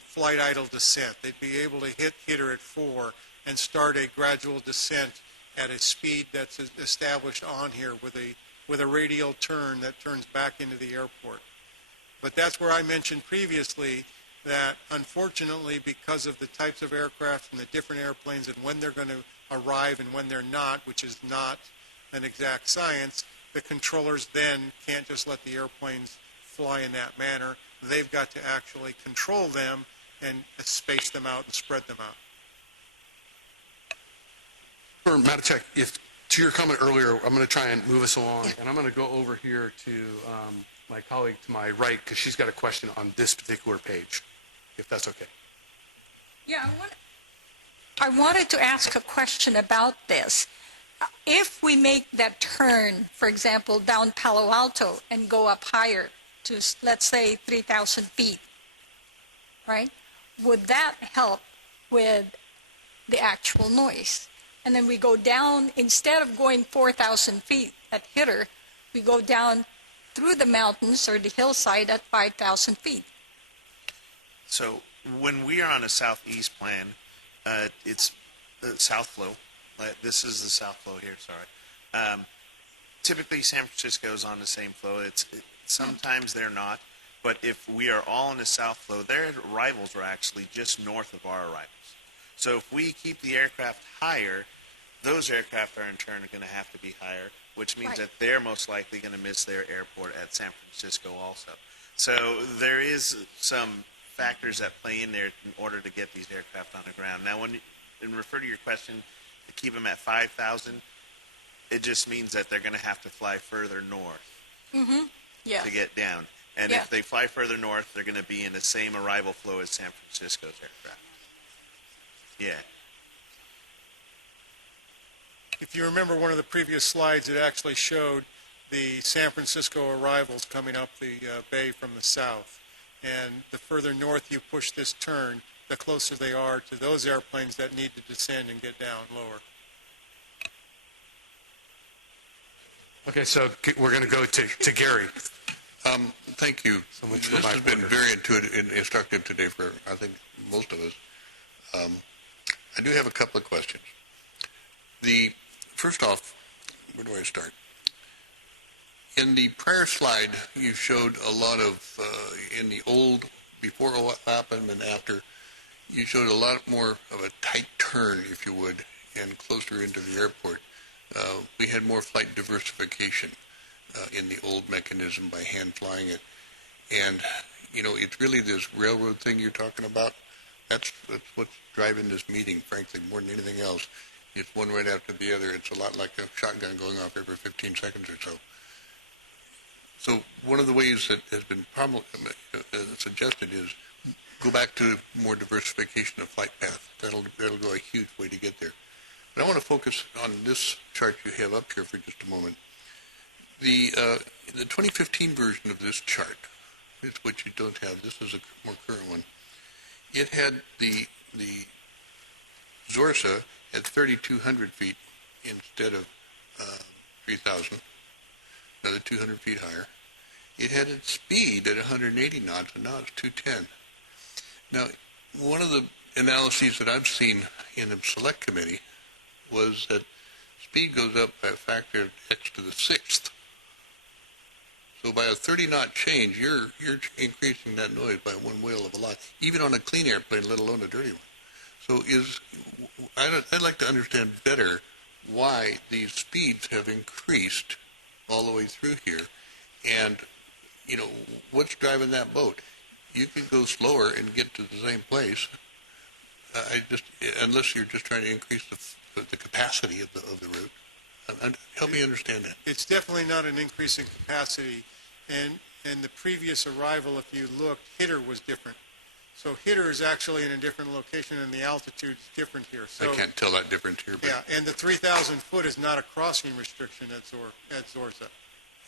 flight idle descent. They'd be able to hit hitter at 4 and start a gradual descent at a speed that's established on here with a radial turn that turns back into the airport. But that's where I mentioned previously that unfortunately, because of the types of aircraft and the different airplanes and when they're going to arrive and when they're not, which is not an exact science, the controllers then can't just let the airplanes fly in that manner. They've got to actually control them and space them out and spread them out. For Maticek, to your comment earlier, I'm going to try and move us along, and I'm going to go over here to my colleague to my right, because she's got a question on this particular page, if that's okay. Yeah, I wanted to ask a question about this. If we make that turn, for example, down Palo Alto and go up higher to, let's say, 3,000 feet, right, would that help with the actual noise? And then we go down, instead of going 4,000 feet at hitter, we go down through the mountains or the hillside at 5,000 feet. So when we are on a southeast plan, it's the south flow. This is the south flow here, sorry. Typically, San Francisco's on the same flow. Sometimes they're not, but if we are all on the south flow, their arrivals are actually just north of our arrivals. So if we keep the aircraft higher, those aircraft are in turn going to have to be higher, which means that they're most likely going to miss their airport at San Francisco also. So there is some factors that play in there in order to get these aircraft on the ground. Now, when you refer to your question, to keep them at 5,000, it just means that they're going to have to fly further north to get down. And if they fly further north, they're going to be in the same arrival flow as San Francisco's aircraft. Yeah. If you remember one of the previous slides, it actually showed the San Francisco arrivals coming up the bay from the south. And the further north you push this turn, the closer they are to those airplanes that need to descend and get down lower. Okay, so we're going to go to Gary. Thank you. Much This has been very intuitive and instructive today for, I think, most of us. I do have a couple of questions. First off, where do I start? In the prior slide, you showed a lot of, in the old, before what happened and after, you showed a lot more of a tight turn, if you would, and closer into the airport. We had more flight diversification in the old mechanism by hand flying it. And, you know, it's really this railroad thing you're talking about. That's what's driving this meeting, frankly, more than anything else. It's one right after the other. It's a lot like a shotgun going off every 15 seconds or so. So one of the ways that has been suggested is go back to more diversification of flight path. That'll go a huge way to get there. But I want to focus on this chart you have up here for just a moment. The 2015 version of this chart is what you don't have. This is a more current one. It had the Zorsa at 3,200 feet instead of 3,000, another 200 feet higher. It had its speed at 180 knots, and now it's 210. Now, one of the analyses that I've seen in the select committee was that speed goes up by a factor of x to the sixth. So by a 30-knot change, you're increasing that noise by one whale of a lot, even on a clean airplane, let alone a dirty one. So I'd like to understand better why these speeds have increased all the way through here, and what's driving that boat. You can go slower and get to the same place. Unless you're just trying to increase the capacity of the route. Help me understand that. It's definitely not an increase in capacity, and the previous arrival, if you looked, Hitter was different. So Hitter is actually in a different location, and the altitude is different here. So, I can't tell that difference here. But yeah, and the 3,000 foot is not a crossing restriction at Zorza.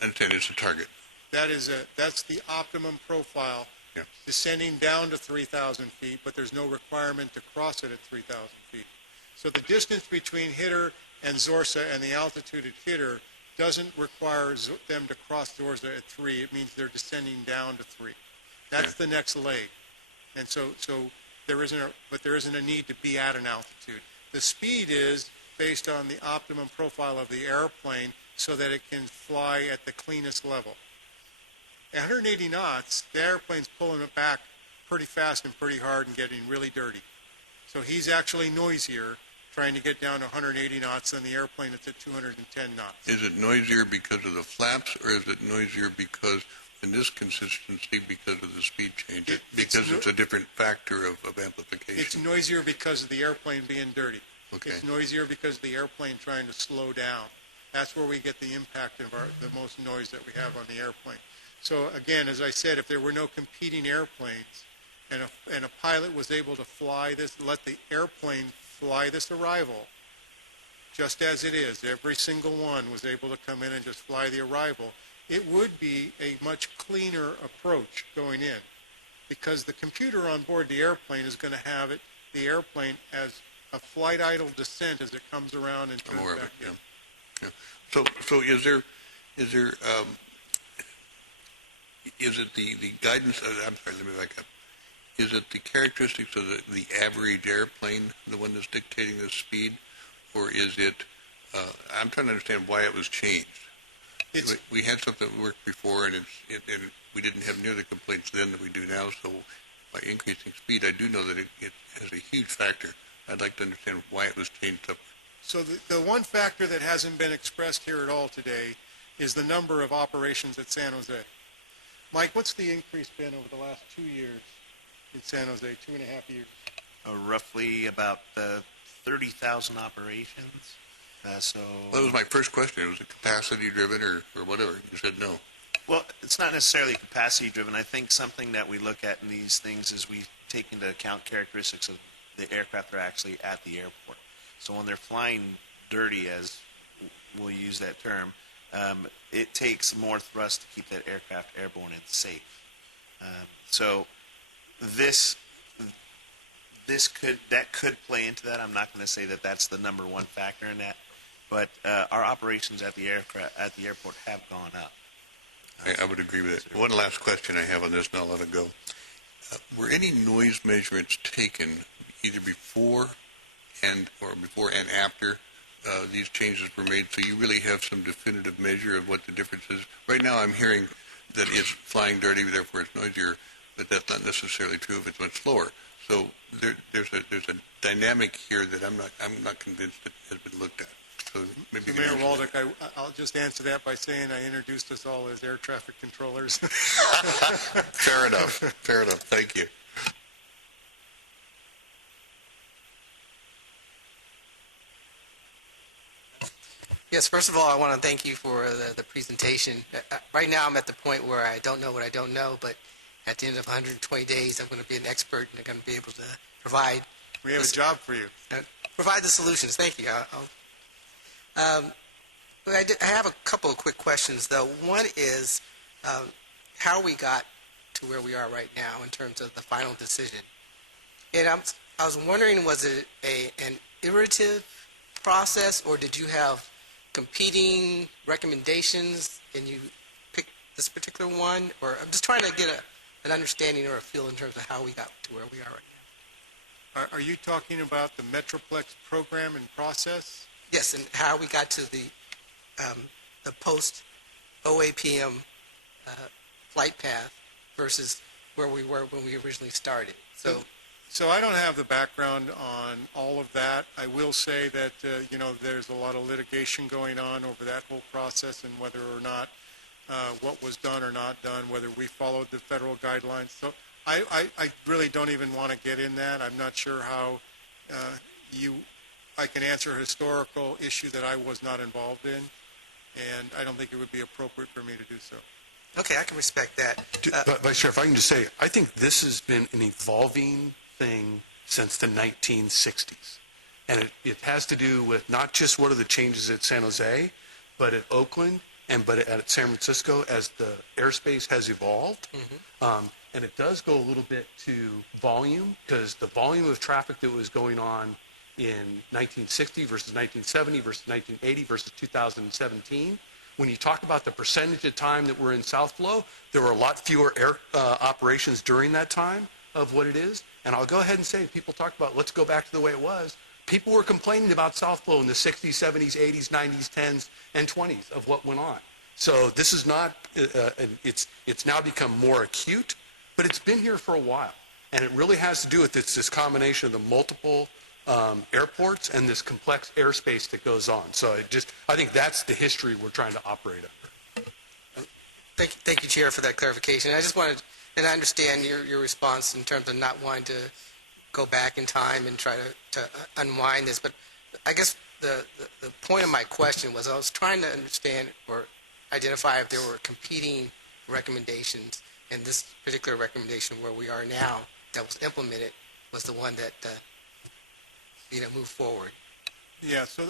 I understand it's a target. That's the optimum profile, Yeah. descending down to 3,000 feet, but there's no requirement to cross it at 3,000 feet. So the distance between Hitter and Zorza and the altitude at Hitter doesn't require them to cross Zorza at 3. It means they're descending down to 3. That's the next leg. And so there isn't a need to be at an altitude. The speed is based on the optimum profile of the airplane so that it can fly at the cleanest level. At 180 knots, the airplane's pulling it back pretty fast and pretty hard and getting really dirty. So he's actually noisier trying to get down to 180 knots than the airplane that's at 210 knots. Is it noisier because of the flaps, or is it noisier because, in this consistency, because of the speed change? Because it's a different factor of amplification? It's noisier because of the airplane being dirty. Okay. It's noisier because of the airplane trying to slow down. That's where we get the impact of the most noise that we have on the airplane. So again, as I said, if there were no competing airplanes and a pilot was able to fly this, let the airplane fly this arrival just as it is, every single one was able to come in and just fly the arrival, it would be a much cleaner approach going in, because the computer on board the airplane is going to have the airplane as a flight idle descent as it comes around and turns back in. Yeah. So is it the guidance? I'm sorry, let me back up. Is it the characteristics of the average airplane, the one that's dictating the speed, or is it? I'm trying to understand why it was changed. We had something that worked before, and we didn't have near the complaints then that we do now. So by increasing speed, I do know that it has a huge factor. I'd like to understand why it was changed up. So the one factor that hasn't been expressed here at all today is the number of operations at San Jose. Mike, what's the increase been over the last 2 years in San Jose, 2.5 years? Roughly about 30,000 operations. So That was my first question. Was it capacity driven or whatever? You said no. Well, it's not necessarily capacity driven. I think something that we look at in these things is we take into account characteristics of the aircraft that are actually at the airport. So when they're flying dirty, as we'll use that term, it takes more thrust to keep that aircraft airborne and safe. So that could play into that. I'm not going to say that that's the number one factor in that, but our operations at the airport have gone up. I would agree with it. One last question I have on this, and I'll let it go. Were any noise measurements taken either before and after these changes were made, so you really have some definitive measure of what the difference is? Right now I'm hearing that it's flying dirty, therefore it's noisier, but that's not necessarily true if it's much slower. So there's a dynamic here that I'm not convinced that has been looked at. So maybe Mayor Waldeck, I'll just answer that by saying I introduced us all as air traffic controllers. Fair enough. Fair enough. Thank you. Yes, first of all, I want to thank you for the presentation. Right now I'm at the point where I don't know what I don't know, but at the end of 120 days, I'm going to be an expert and I'm going to be able to provide We have a job for you. provide the solutions. Thank you. But I have a couple of quick questions, though. One is how we got to where we are right now in terms of the final decision. And I was wondering, was it an iterative process, or did you have competing recommendations and you picked this particular one? Or I'm just trying to get an understanding or a feel in terms of how we got to where we are right now. Are you talking about the Metroplex program and process? Yes, and how we got to the post-OAPM flight path versus where we were when we originally started. So I don't have the background on all of that. I will say that, there's a lot of litigation going on over that whole process and whether or not what was done or not done, whether we followed the federal guidelines. So I really don't even want to get in that. I'm not sure how I can answer a historical issue that I was not involved in, and I don't think it would be appropriate for me to do so. Okay, I can respect that. But Vice Chair, if I can just say, I think this has been an evolving thing since the 1960s. And it has to do with not just what are the changes at San Jose, but at Oakland, but at San Francisco as the airspace has evolved. And it does go a little bit to volume, because the volume of traffic that was going on in 1960 versus 1970 versus 1980 versus 2017, when you talk about the percentage of time that we're in South Flow, there were a lot fewer air operations during that time of what it is. And I'll go ahead and say, people talk about, let's go back to the way it was. People were complaining about South Flow in the 60s, 70s, 80s, 90s, 10s, and 20s of what went on. So this is not, it's now become more acute, but it's been here for a while. And it really has to do with this combination of the multiple airports and this complex airspace that goes on. So I think that's the history we're trying to operate under. Thank you, Chair, for that clarification. I just wanted, and I understand your response in terms of not wanting to go back in time and try to unwind this, but I guess the point of my question was I was trying to understand or identify if there were competing recommendations, and this particular recommendation where we are now that was implemented was the one that move forward. Yeah, so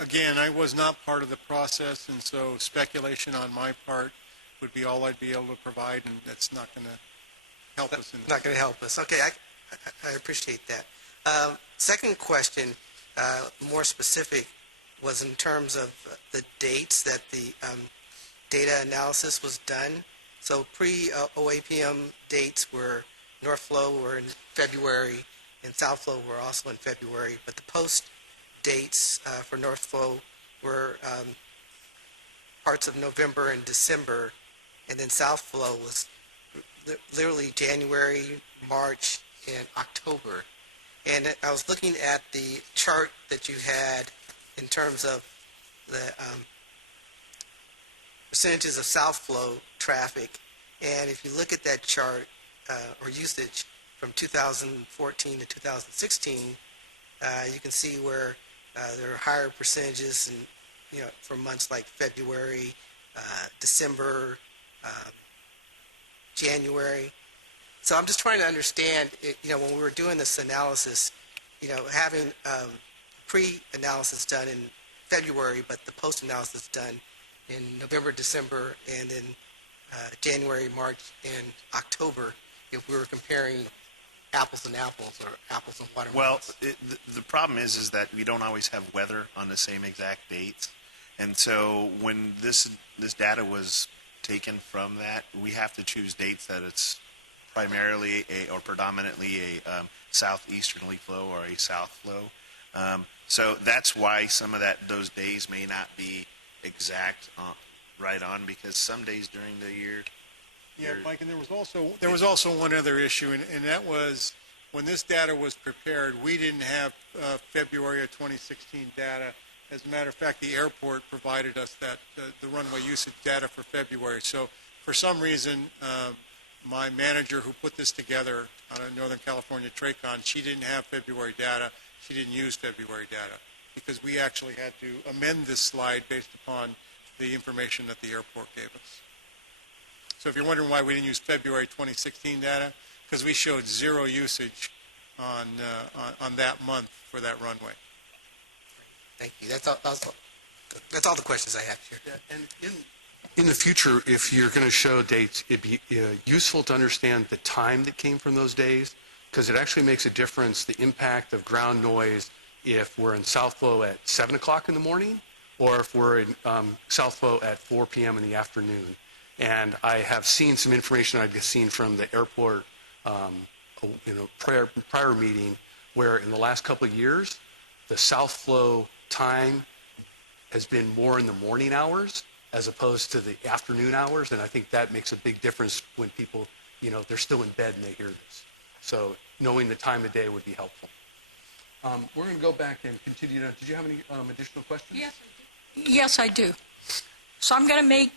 again, I was not part of the process, and so speculation on my part would be all I'd be able to provide, and that's not going to help us. Not going to help us. Okay, I appreciate that. Second question, more specific, was in terms of the dates that the data analysis was done. So pre-OAPM dates were North Flow were in February, and South Flow were also in February, but the post dates for North Flow were parts of November and December, and then South Flow was literally January, March, and October. And I was looking at the chart that you had in terms of the percentages of South Flow traffic, and if you look at that chart or usage from 2014 to 2016, you can see where there are higher percentages and for months like February, December, January. So I'm just trying to understand, when we were doing this analysis, having pre-analysis done in February, but the post-analysis done in November, December, and then January, March, and October, if we were comparing apples and apples or apples and watermelons. Well, the problem is that we don't always have weather on the same exact dates. And so when this data was taken from that, we have to choose dates that it's primarily or predominantly a southeasterly flow or a south flow. So that's why some of those days may not be exact right on, because some days during the year. Yeah, Mike, and there was also one other issue, and that was when this data was prepared, we didn't have February of 2016 data. As a matter of fact, the airport provided us that the runway usage data for February. So for some reason, my manager who put this together on a Northern California TRACON, she didn't have February data. She didn't use February data because we actually had to amend this slide based upon the information that the airport gave us. So if you're wondering why we didn't use February 2016 data, because we showed zero usage on that month for that runway. Thank you. That's all the questions I have here. Yeah, and in the future, if you're going to show dates, it'd be useful to understand the time that came from those days, because it actually makes a difference, the impact of ground noise, if we're in South Flow at 7 o'clock in the morning, or if we're in South Flow at 4 p.m. in the afternoon. And I have seen some information I've seen from the airport prior meeting, where in the last couple of years, the South Flow time has been more in the morning hours as opposed to the afternoon hours, and I think that makes a big difference when people, they're still in bed and they hear this. So knowing the time of day would be helpful. We're going to go back and continue. Did you have any additional questions? Yes, I do. So I'm going to make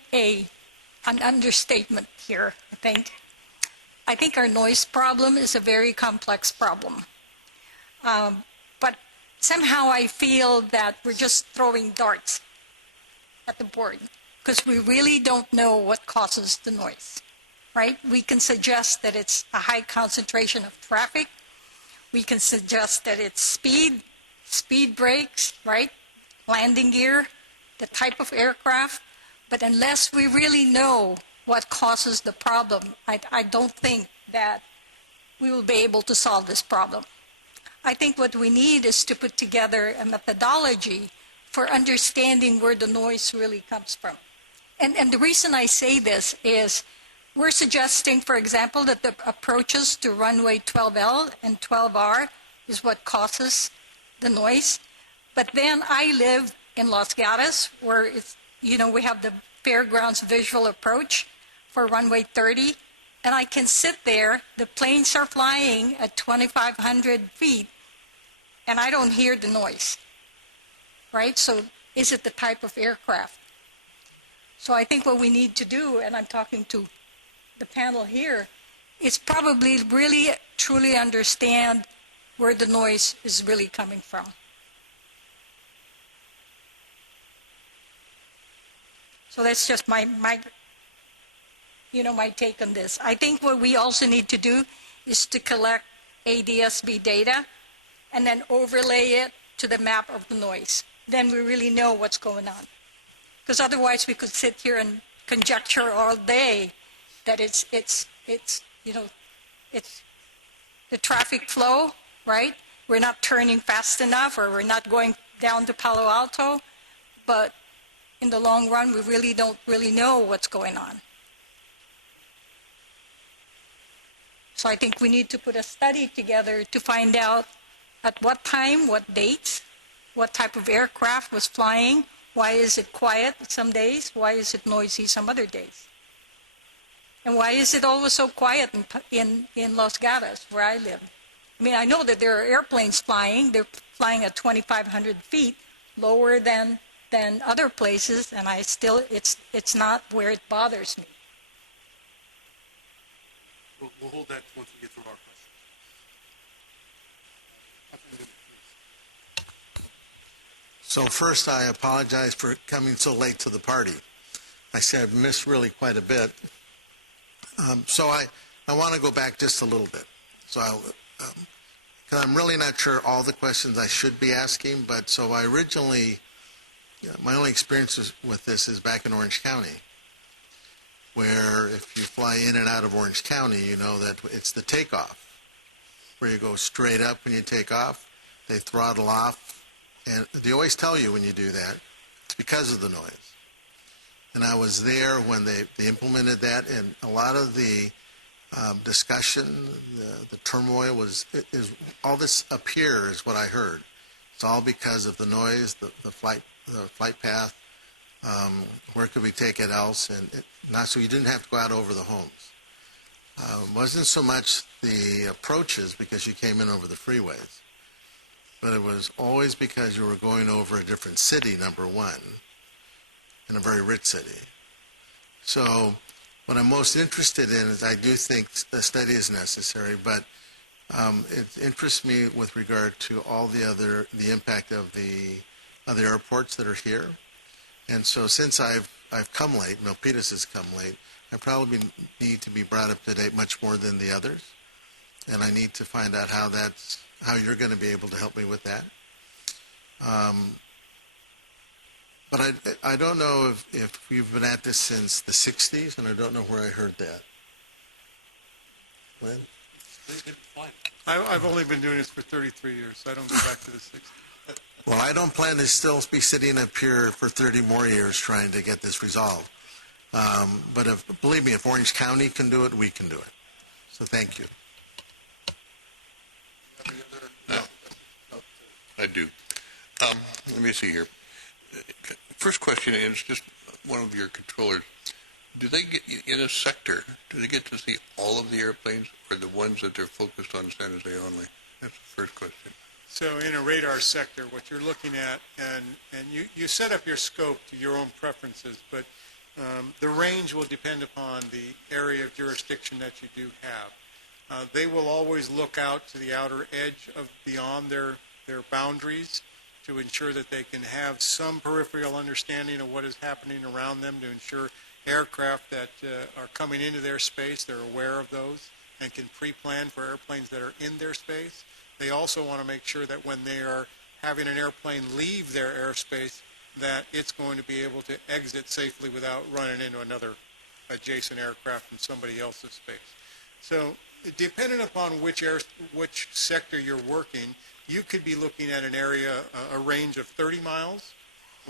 an understatement here, I think. I think our noise problem is a very complex problem. But somehow I feel that we're just throwing darts at the board because we really don't know what causes the noise, right? We can suggest that it's a high concentration of traffic. We can suggest that it's speed brakes, right? Landing gear, the type of aircraft. But unless we really know what causes the problem, I don't think that we will be able to solve this problem. I think what we need is to put together a methodology for understanding where the noise really comes from. And the reason I say this is we're suggesting, for example, that the approaches to runway 12L and 12R is what causes the noise. But then I live in Los Gatos, where it's, we have the fairgrounds visual approach for runway 30, and I can sit there, the planes are flying at 2,500 feet, and I don't hear the noise, right? So is it the type of aircraft? So I think what we need to do, and I'm talking to the panel here, is probably really truly understand where the noise is really coming from. So that's just my take on this. I think what we also need to do is to collect ADS-B data and then overlay it to the map of the noise. Then we really know what's going on. Because otherwise we could sit here and conjecture all day that it's the traffic flow, right? We're not turning fast enough, or we're not going down to Palo Alto, but in the long run, we really don't really know what's going on. So I think we need to put a study together to find out at what time, what dates, what type of aircraft was flying, why is it quiet some days, why is it noisy some other days, and why is it always so quiet in Los Gatos, where I live. I mean, I know that there are airplanes flying. They're flying at 2,500 feet, lower than other places, and it's not where it bothers me. We'll hold that once we get through our questions. So first, I apologize for coming so late to the party. I said I've missed really quite a bit. So I want to go back just a little bit. So because I'm really not sure all the questions I should be asking, but so I originally, my only experience with this is back in Orange County, where if you fly in and out of Orange County, you know that it's the takeoff, where you go straight up when you take off, they throttle off, and they always tell you when you do that, it's because of the noise. And I was there when they implemented that, and a lot of the discussion, the turmoil is all this up here is what I heard. It's all because of the noise, the flight path. Where could we take it else? And not so you didn't have to go out over the homes. It wasn't so much the approaches because you came in over the freeways, but it was always because you were going over a different city, number one, in a very rich city. So what I'm most interested in is I do think a study is necessary, but it interests me with regard to all the impact of the other airports that are here. And so since I've come late, Milpitas has come late, I probably need to be brought up to date much more than the others, and I need to find out how you're going to be able to help me with that. But I don't know if you've been at this since the 60s, and I don't know where I heard that. When? I've only been doing this for 33 years, so I don't go back to the 60s. Well, I don't plan to still be sitting up here for 30 more years trying to get this resolved. But believe me, if Orange County can do it, we can do it. So thank you. I do. Let me see here. First question, and it's just one of your controllers. Do they get, in a sector, do they get to see all of the airplanes or the ones that they're focused on San Jose only? That's the first question. So in a radar sector, what you're looking at, and you set up your scope to your own preferences, but the range will depend upon the area of jurisdiction that you do have. They will always look out to the outer edge of beyond their boundaries to ensure that they can have some peripheral understanding of what is happening around them, to ensure aircraft that are coming into their space, they're aware of those and can pre-plan for airplanes that are in their space. They also want to make sure that when they are having an airplane leave their airspace, that it's going to be able to exit safely without running into another adjacent aircraft in somebody else's space. So depending upon which sector you're working, you could be looking at an area, a range of 30 miles,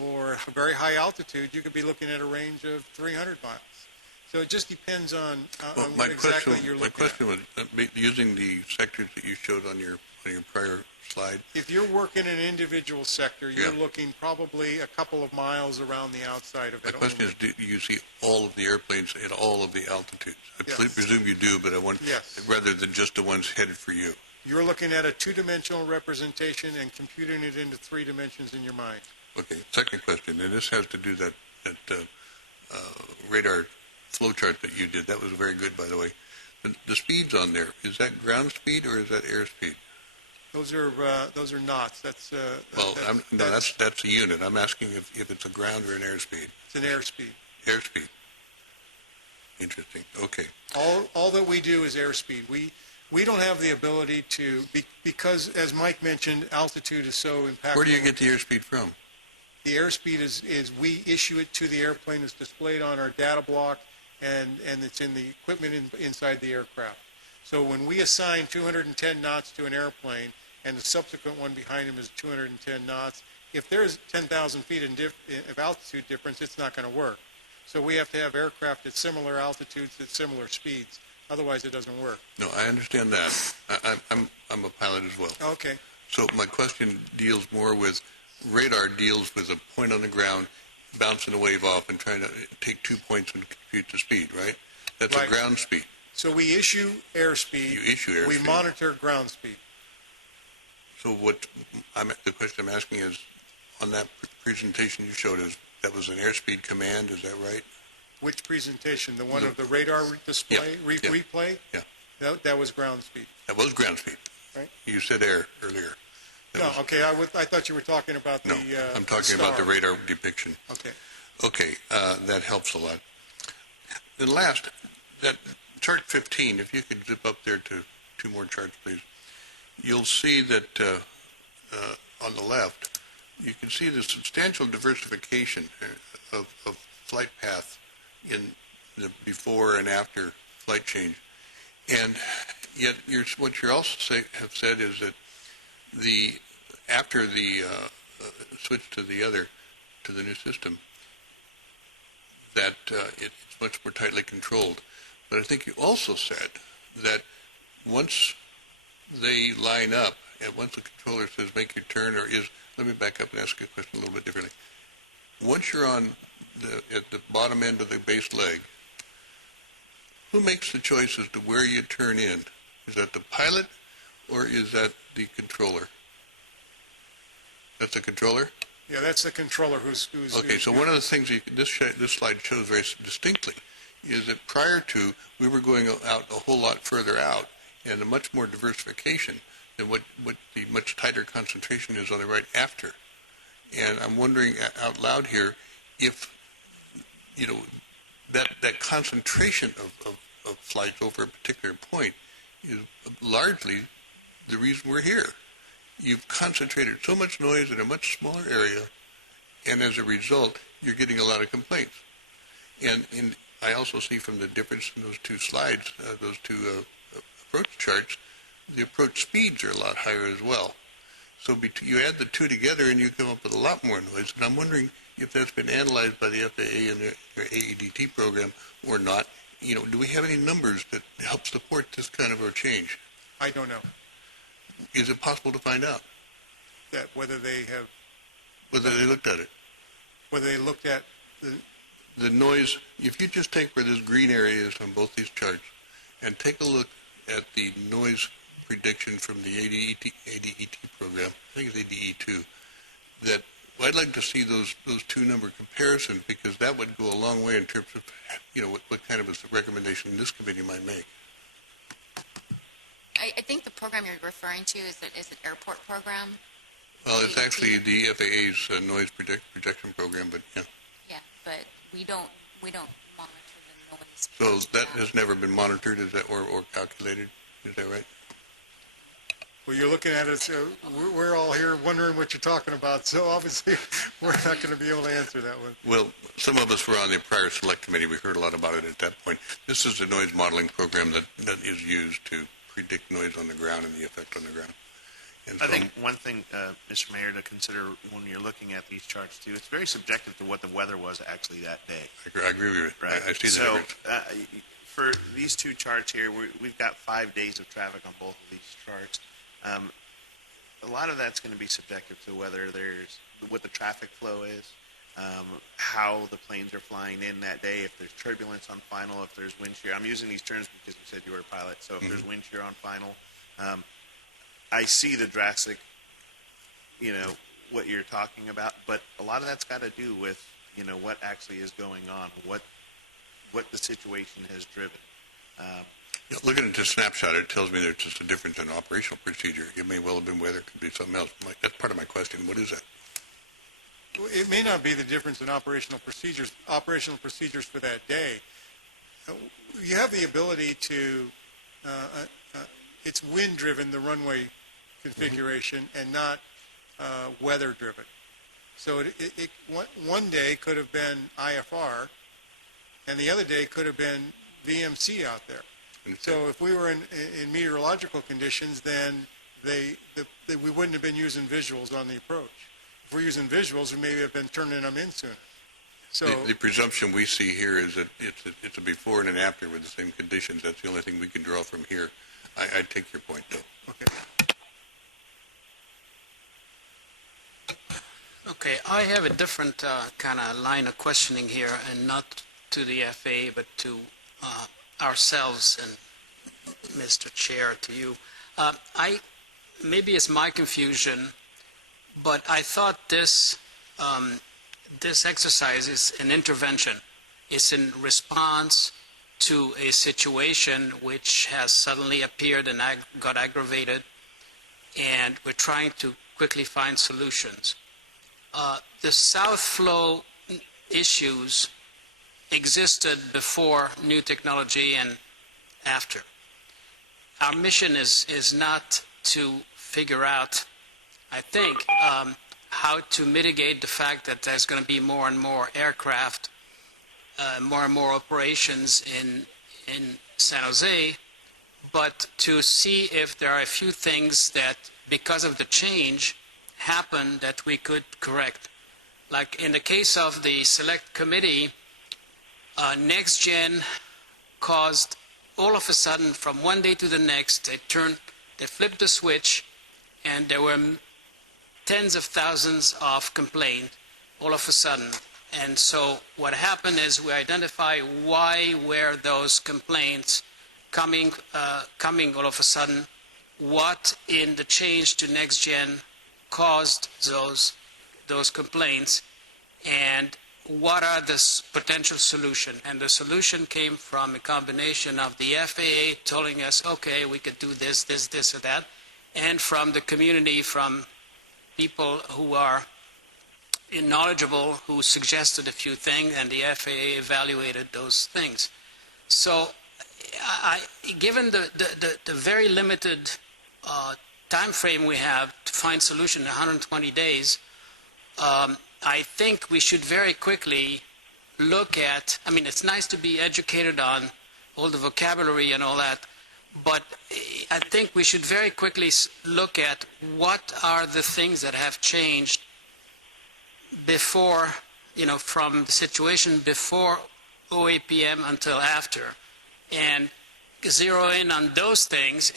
or a very high altitude, you could be looking at a range of 300 miles. So it just depends on what exactly you're looking at. My question was, using the sectors that you showed on your prior slide. If you're working in an individual sector, you're looking probably a couple of miles around the outside of it. My question is, do you see all of the airplanes at all of the altitudes? I presume you do, but I want, rather than just the ones headed for you. You're looking at a two-dimensional representation and computing it into 3 dimensions in your mind. Okay, second question, and this has to do that radar flowchart that you did. That was very good, by the way. The speeds on there, is that ground speed or is that airspeed? Those are knots. That's that's a unit. I'm asking if it's a ground or an airspeed. It's an airspeed. Airspeed. Interesting. Okay. All that we do is airspeed. We don't have the ability to, because as Mike mentioned, altitude is so impactful. Where do you get the airspeed from? The airspeed is we issue it to the airplane. It's displayed on our data block, and it's in the equipment inside the aircraft. So when we assign 210 knots to an airplane, and the subsequent one behind him is 210 knots, if there's 10,000 feet of altitude difference, it's not going to work. So we have to have aircraft at similar altitudes at similar speeds. Otherwise, it doesn't work. No, I understand that. I'm a pilot as well. Okay. So my question deals more with radar deals with a point on the ground, bouncing a wave off and trying to take 2 points and compute the speed, right? That's a ground speed. So we issue airspeed. You issue airspeed. We monitor ground speed. So the question I'm asking is, on that presentation you showed us, that was an airspeed command, is that right? Which presentation? The one of the radar display, replay? Yeah. That was ground speed. That was ground speed. Right. You said air earlier. Okay. I thought you were talking about the I'm talking about the radar depiction. Okay. Okay, that helps a lot. Then last, that chart 15, if you could zip up there to 2 more charts, please. You'll see that on the left, you can see the substantial diversification of flight path in the before and after flight change. And yet, what you also have said is that after the switch to the new system, that it's much more tightly controlled. But I think you also said that once they line up, and once the controller says make your turn, let me back up and ask you a question a little bit differently. Once you're at the bottom end of the base leg, who makes the choice as to where you turn in? Is that the pilot or is that the controller? That's the controller? Yeah, that's the controller who's okay, so one of the things this slide shows very distinctly is that prior to, we were going out a whole lot further out and a much more diversification than what the much tighter concentration is on the right after. And I'm wondering out loud here if, that concentration of flights over a particular point is largely the reason we're here. You've concentrated so much noise in a much smaller area, and as a result, you're getting a lot of complaints. And I also see from the difference in those two slides, those two approach charts, the approach speeds are a lot higher as well. So you add the two together and you come up with a lot more noise. And I'm wondering if that's been analyzed by the FAA and their AEDT program or not. Do we have any numbers that help support this kind of a change? I don't know Is it possible to find out that whether they looked at it? Whether they looked at The noise, if you just take where this green area is on both these charts and take a look at the noise prediction from the ADET program, I think it's ADE2, that I'd like to see those two number comparisons, because that would go a long way in terms of, what kind of a recommendation this committee might make. I think the program you're referring to is an airport program. Well, it's actually the FAA's noise projection program, but yeah. Yeah, but we don't monitor the noise. So that has never been monitored, is that, or calculated? Is that right? Well, you're looking at us, we're all here wondering what you're talking about, so obviously we're not going to be able to answer that one. Well, some of us were on the prior select committee. We heard a lot about it at that point. This is a noise modeling program that is used to predict noise on the ground and the effect on the ground. And I think one thing, Mr. Mayor, to consider when you're looking at these charts too, it's very subjective to what the weather was actually that day. I agree with you. Right. I see the difference. For these two charts here, we've got 5 days of traffic on both of these charts. A lot of that's going to be subjective to whether what the traffic flow is, how the planes are flying in that day, if there's turbulence on final, if there's wind shear. I'm using these terms because you said you were a pilot, so if there's wind shear on final. I see the drastic, what you're talking about, but a lot of that's got to do with, what actually is going on, what the situation has driven. Looking at this snapshot, it tells me there's just a difference in operational procedure. It may well have been weather, it could be something else. That's part of my question. What is that? It may not be the difference in operational procedures for that day. You have the ability to, it's wind-driven, the runway configuration, and not weather-driven. So one day could have been IFR, and the other day could have been VMC out there. So if we were in meteorological conditions, then we wouldn't have been using visuals on the approach. If we're using visuals, we may have been turning them in sooner. So the presumption we see here is that it's a before and an after with the same conditions. That's the only thing we can draw from here. I take your point, though. Okay. Okay, I have a different kind of line of questioning here, and not to the FAA, but to ourselves and Mr. Chair, to you. Maybe it's my confusion, but I thought this exercise is an intervention. It's in response to a situation which has suddenly appeared and got aggravated, and we're trying to quickly find solutions. The South Flow issues existed before new technology and after. Our mission is not to figure out, I think, how to mitigate the fact that there's going to be more and more aircraft, more and more operations in San Jose, but to see if there are a few things that, because of the change, happen that we could correct. Like in the case of the Select Committee, Next Gen caused all of a sudden, from one day to the next, they flipped the switch, and there were tens of thousands of complaints all of a sudden. And so what happened is we identify why were those complaints coming all of a sudden, what in the change to Next Gen caused those complaints, and what are the potential solution. And the solution came from a combination of the FAA telling us, okay, we could do this, or that, and from the community, from people who are knowledgeable who suggested a few things, and the FAA evaluated those things. So, given the very limited time frame we have to find solution in 120 days, I think we should very quickly look at, I mean, it's nice to be educated on all the vocabulary and all that, but I think we should very quickly look at what are the things that have changed before, from the situation before OAPM until after, and zero in on those things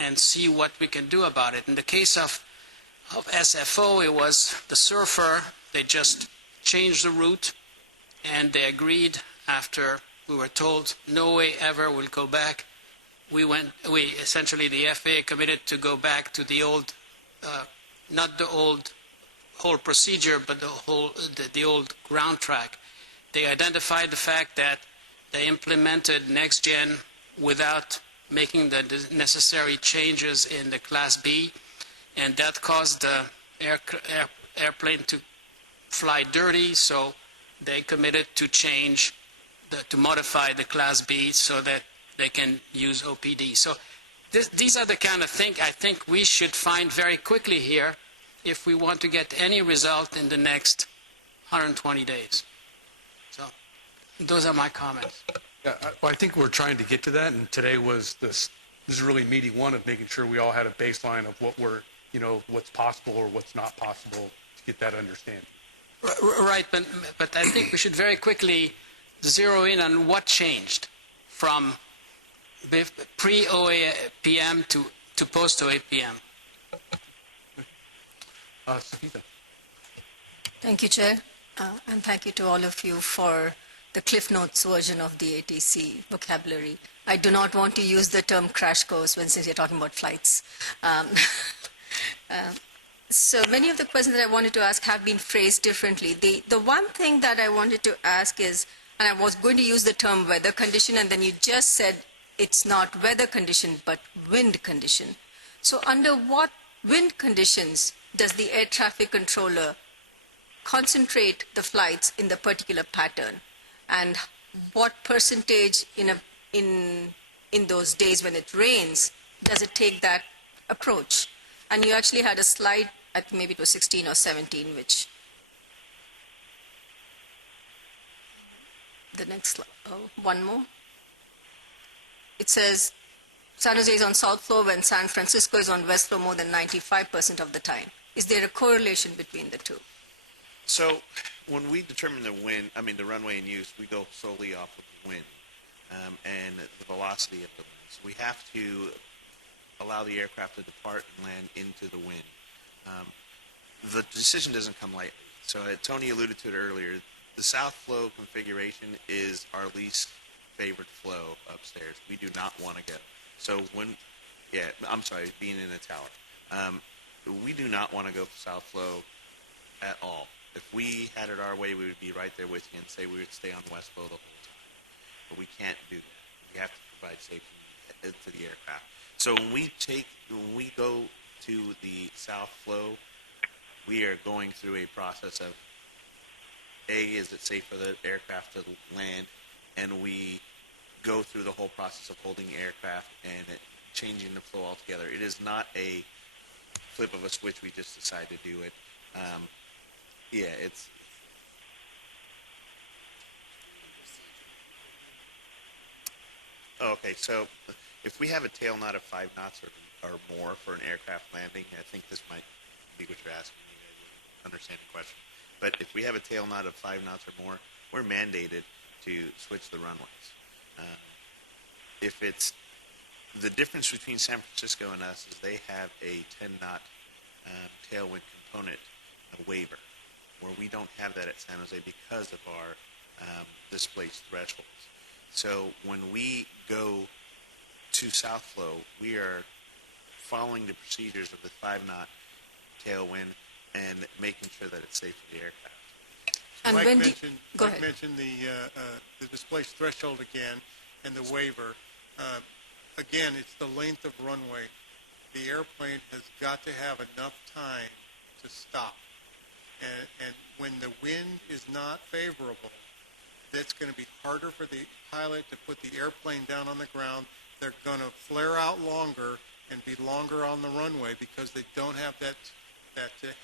and see what we can do about it. In the case of SFO, it was the surfer. They just changed the route, and they agreed after we were told no way ever we'll go back. We essentially, the FAA committed to go back to the old, not the old whole procedure, but the old ground track. They identified the fact that they implemented Next Gen without making the necessary changes in the Class B, and that caused the airplane to fly dirty, so they committed to to modify the Class B so that they can use OPD. So these are the kind of things I think we should find very quickly here if we want to get any result in the next 120 days. So those are my comments. Yeah, I think we're trying to get to that, and today was this is really meeting one of making sure we all had a baseline of what what's possible or what's not possible to get that understanding. Right, but I think we should very quickly zero in on what changed from pre-OAPM to post-OAPM. Savita. Thank you, Chair, and thank you to all of you for the Cliff Notes version of the ATC vocabulary. I do not want to use the term crash course since you're talking about flights. So many of the questions that I wanted to ask have been phrased differently. The one thing that I wanted to ask is, and I was going to use the term weather condition, and then you just said it's not weather condition, but wind condition. So under what wind conditions does the air traffic controller concentrate the flights in the particular pattern? And what percentage in those days when it rains does it take that approach? And you actually had a slide, I think maybe it was 16 or 17, which the next slide, one more. It says San Jose is on south floor when San Francisco is on west floor more than 95% of the time. Is there a correlation between the two? So when we determine the runway in use, we go solely off of the wind and the velocity of the wind. So we have to allow the aircraft to depart and land into the wind. The decision doesn't come lightly. So Tony alluded to it earlier. The south flow configuration is our least favorite flow upstairs. We do not want to go. So being in a tower. We do not want to go south flow at all. If we had it our way, we would be right there with you and say we would stay on west flow the whole time. But we can't do that. We have to provide safety to the aircraft. So when we go to the south flow, we are going through a process of is it safe for the aircraft to land, and we go through the whole process of holding aircraft and changing the flow altogether. It is not a flip of a switch. We just decide to do it. It's okay. So if we have a tail knot of 5 knots or more for an aircraft landing, I think this might be what you're asking me. I didn't understand the question. But if we have a tail knot of 5 knots or more, we're mandated to switch the runways. If it's the difference between San Francisco and us is they have a 10-knot tailwind component waiver, where we don't have that at San Jose because of our displaced thresholds. So when we go to south flow, we are following the procedures of the 5-knot tailwind and making sure that it's safe for the aircraft. And Mike when mentioned the displaced threshold again and the waiver. Again, it's the length of runway. The airplane has got to have enough time to stop. And when the wind is not favorable, that's going to be harder for the pilot to put the airplane down on the ground. They're going to flare out longer and be longer on the runway because they don't have that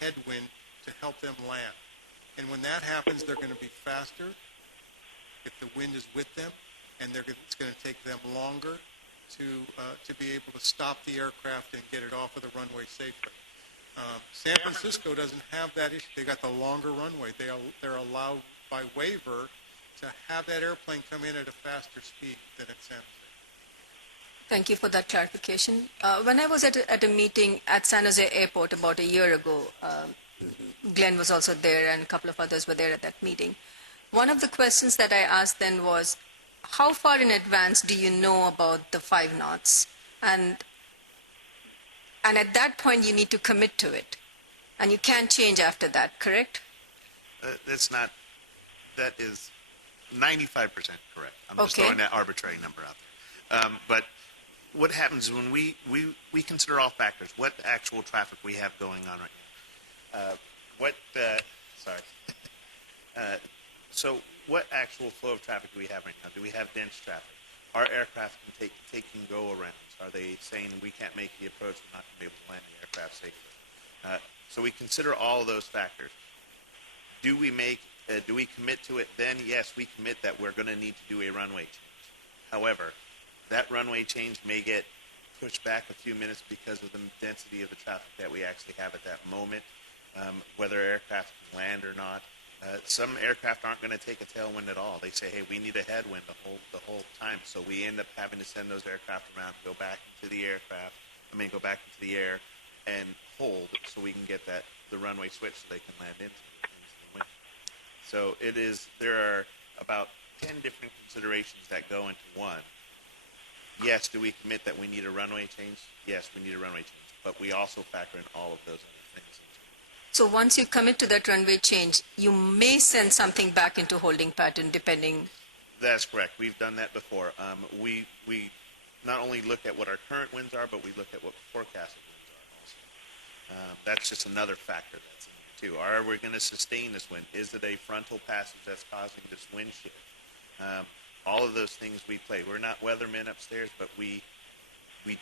headwind to help them land. And when that happens, they're going to be faster if the wind is with them, and it's going to take them longer to be able to stop the aircraft and get it off of the runway safely. San Francisco doesn't have that issue. They got the longer runway. They're allowed by waiver to have that airplane come in at a faster speed than at San Jose. Thank you for that clarification. When I was at a meeting at San Jose Airport about a year ago, Glenn was also there and a couple of others were there at that meeting. One of the questions that I asked then was, how far in advance do you know about the 5 knots? And at that point, you need to commit to it. And you can't change after that, correct? That is 95% correct. I'm just Okay. throwing that arbitrary number out there. But what happens when we consider all factors, what actual traffic we have going on right now. So what actual flow of traffic do we have right now? Do we have dense traffic? Are aircraft take and go arounds? Are they saying we can't make the approach, we're not going to be able to land the aircraft safely? So we consider all of those factors. Do we commit to it then? Yes, we commit that we're going to need to do a runway change. However, that runway change may get pushed back a few minutes because of the density of the traffic that we actually have at that moment, whether aircraft can land or not. Some aircraft aren't going to take a tailwind at all. They say, hey, we need a headwind the whole time. So we end up having to send those aircraft around, go back into the air and hold so we can get the runway switch so they can land into the wind. So there are about 10 different considerations that go into one. Yes, do we commit that we need a runway change? Yes, we need a runway change. But we also factor in all of those other things. So once you commit to that runway change, you may send something back into holding pattern depending. That's correct. We've done that before. We not only look at what our current winds are, but we look at what forecasted winds are also. That's just another factor that's in there too. Are we going to sustain this wind? Is it a frontal passage that's causing this wind shift? All of those things we play. We're not weathermen upstairs, but we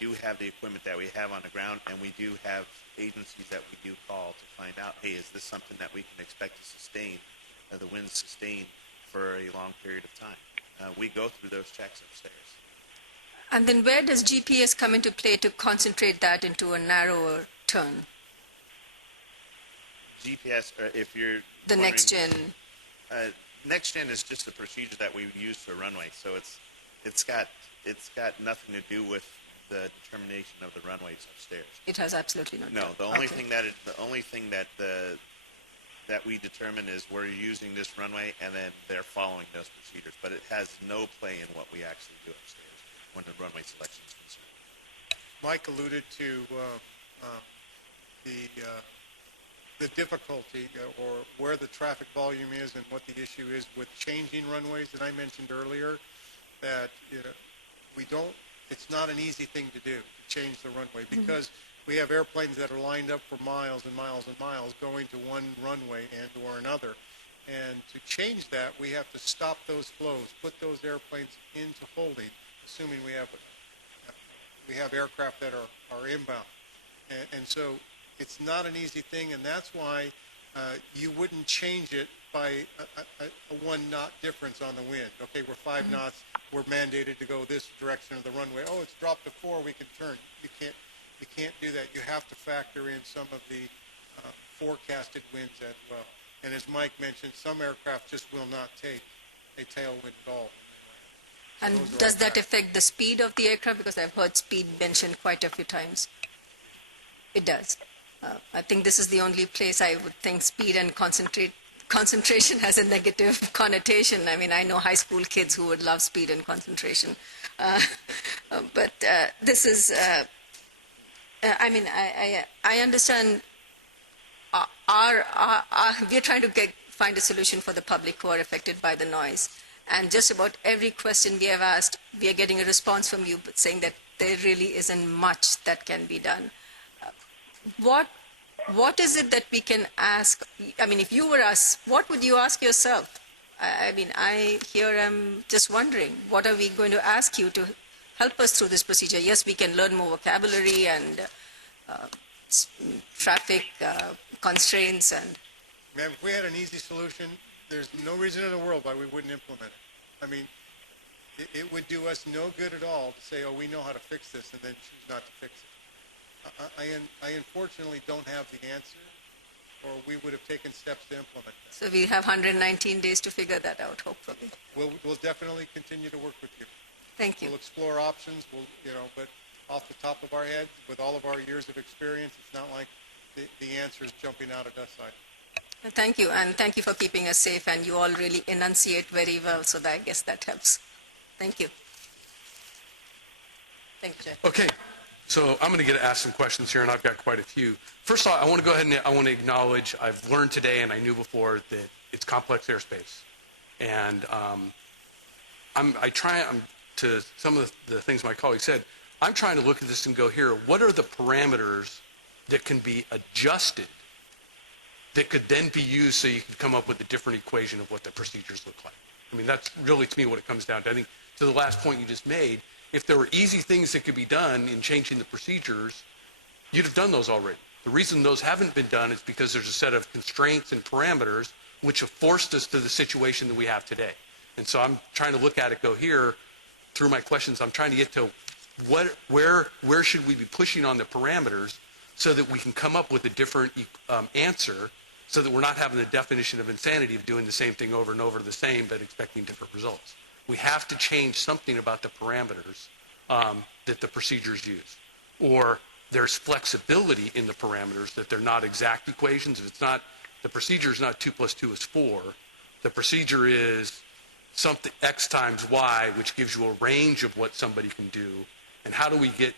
do have the equipment that we have on the ground, and we do have agencies that we do call to find out, hey, is this something that we can expect to sustain, the winds sustain for a long period of time? We go through those checks upstairs. And then where does GPS come into play to concentrate that into a narrower turn? GPS, if you're The next gen. Next gen is just a procedure that we use for runway, so it's got nothing to do with the determination of the runways upstairs. It has absolutely no. No, the only thing that we determine is we're using this runway, and then they're following those procedures. But it has no play in what we actually do upstairs when the runway selection is concerned. Mike alluded to the difficulty or where the traffic volume is and what the issue is with changing runways that I mentioned earlier, that it's not an easy thing to do, to change the runway, because we have airplanes that are lined up for miles and miles and miles going to one runway and or another. And to change that, we have to stop those flows, put those airplanes into holding, assuming we have aircraft that are inbound. And so it's not an easy thing, and that's why you wouldn't change it by a 1 knot difference on the wind. Okay, we're 5 knots, we're mandated to go this direction of the runway. Oh, it's dropped to 4, we can turn. You can't do that. You have to factor in some of the forecasted winds as well. And as Mike mentioned, some aircraft just will not take a tailwind at all. And does that affect the speed of the aircraft? Because I've heard speed mentioned quite a few times. It does. I think this is the only place I would think speed and concentration has a negative connotation. I mean, I know high school kids who would love speed and concentration. But this is, I understand we're trying to find a solution for the public who are affected by the noise. And just about every question we have asked, we are getting a response from you saying that there really isn't much that can be done. What what is it that we can ask? I mean, if you were us, what would you ask yourself? I mean, I here am just wondering, what are we going to ask you to help us through this procedure? Yes, we can learn more vocabulary and traffic constraints and... Ma'am, if we had an easy solution, there's no reason in the world why we wouldn't implement it. I mean, it would do us no good at all to say, oh, we know how to fix this, and then choose not to fix it. I unfortunately don't have the answer, or we would have taken steps to implement that. So we have 119 days to figure that out, hopefully. We'll definitely continue to work with you. Thank you. We'll explore options, but off the top of our heads, with all of our years of experience, it's not like the answer is jumping out at us either. Thank you, and thank you for keeping us safe, and you all really enunciate very well, so I guess that helps. Thank you. Thank you, Jay. Okay, so I'm going to get asked some questions here, and I've got quite a few. First of all, I want to go ahead and I want to acknowledge I've learned today, and I knew before, that it's complex airspace. And to some of the things my colleague said, I'm trying to look at this and go, here, what are the parameters that can be adjusted that could then be used so you can come up with a different equation of what the procedures look like? I mean, that's really, to me, what it comes down to. I think, to the last point you just made, if there were easy things that could be done in changing the procedures, you'd have done those already. The reason those haven't been done is because there's a set of constraints and parameters which have forced us to the situation that we have today. And so I'm trying to look at it, go here, through my questions, I'm trying to get to where should we be pushing on the parameters so that we can come up with a different answer, so that we're not having the definition of insanity of doing the same thing over and over the same but expecting different results. We have to change something about the parameters that the procedures use. Or there's flexibility in the parameters, that they're not exact equations. If it's not, the procedure is not 2 + 2 is 4. The procedure is something X times Y, which gives you a range of what somebody can do. And how do we get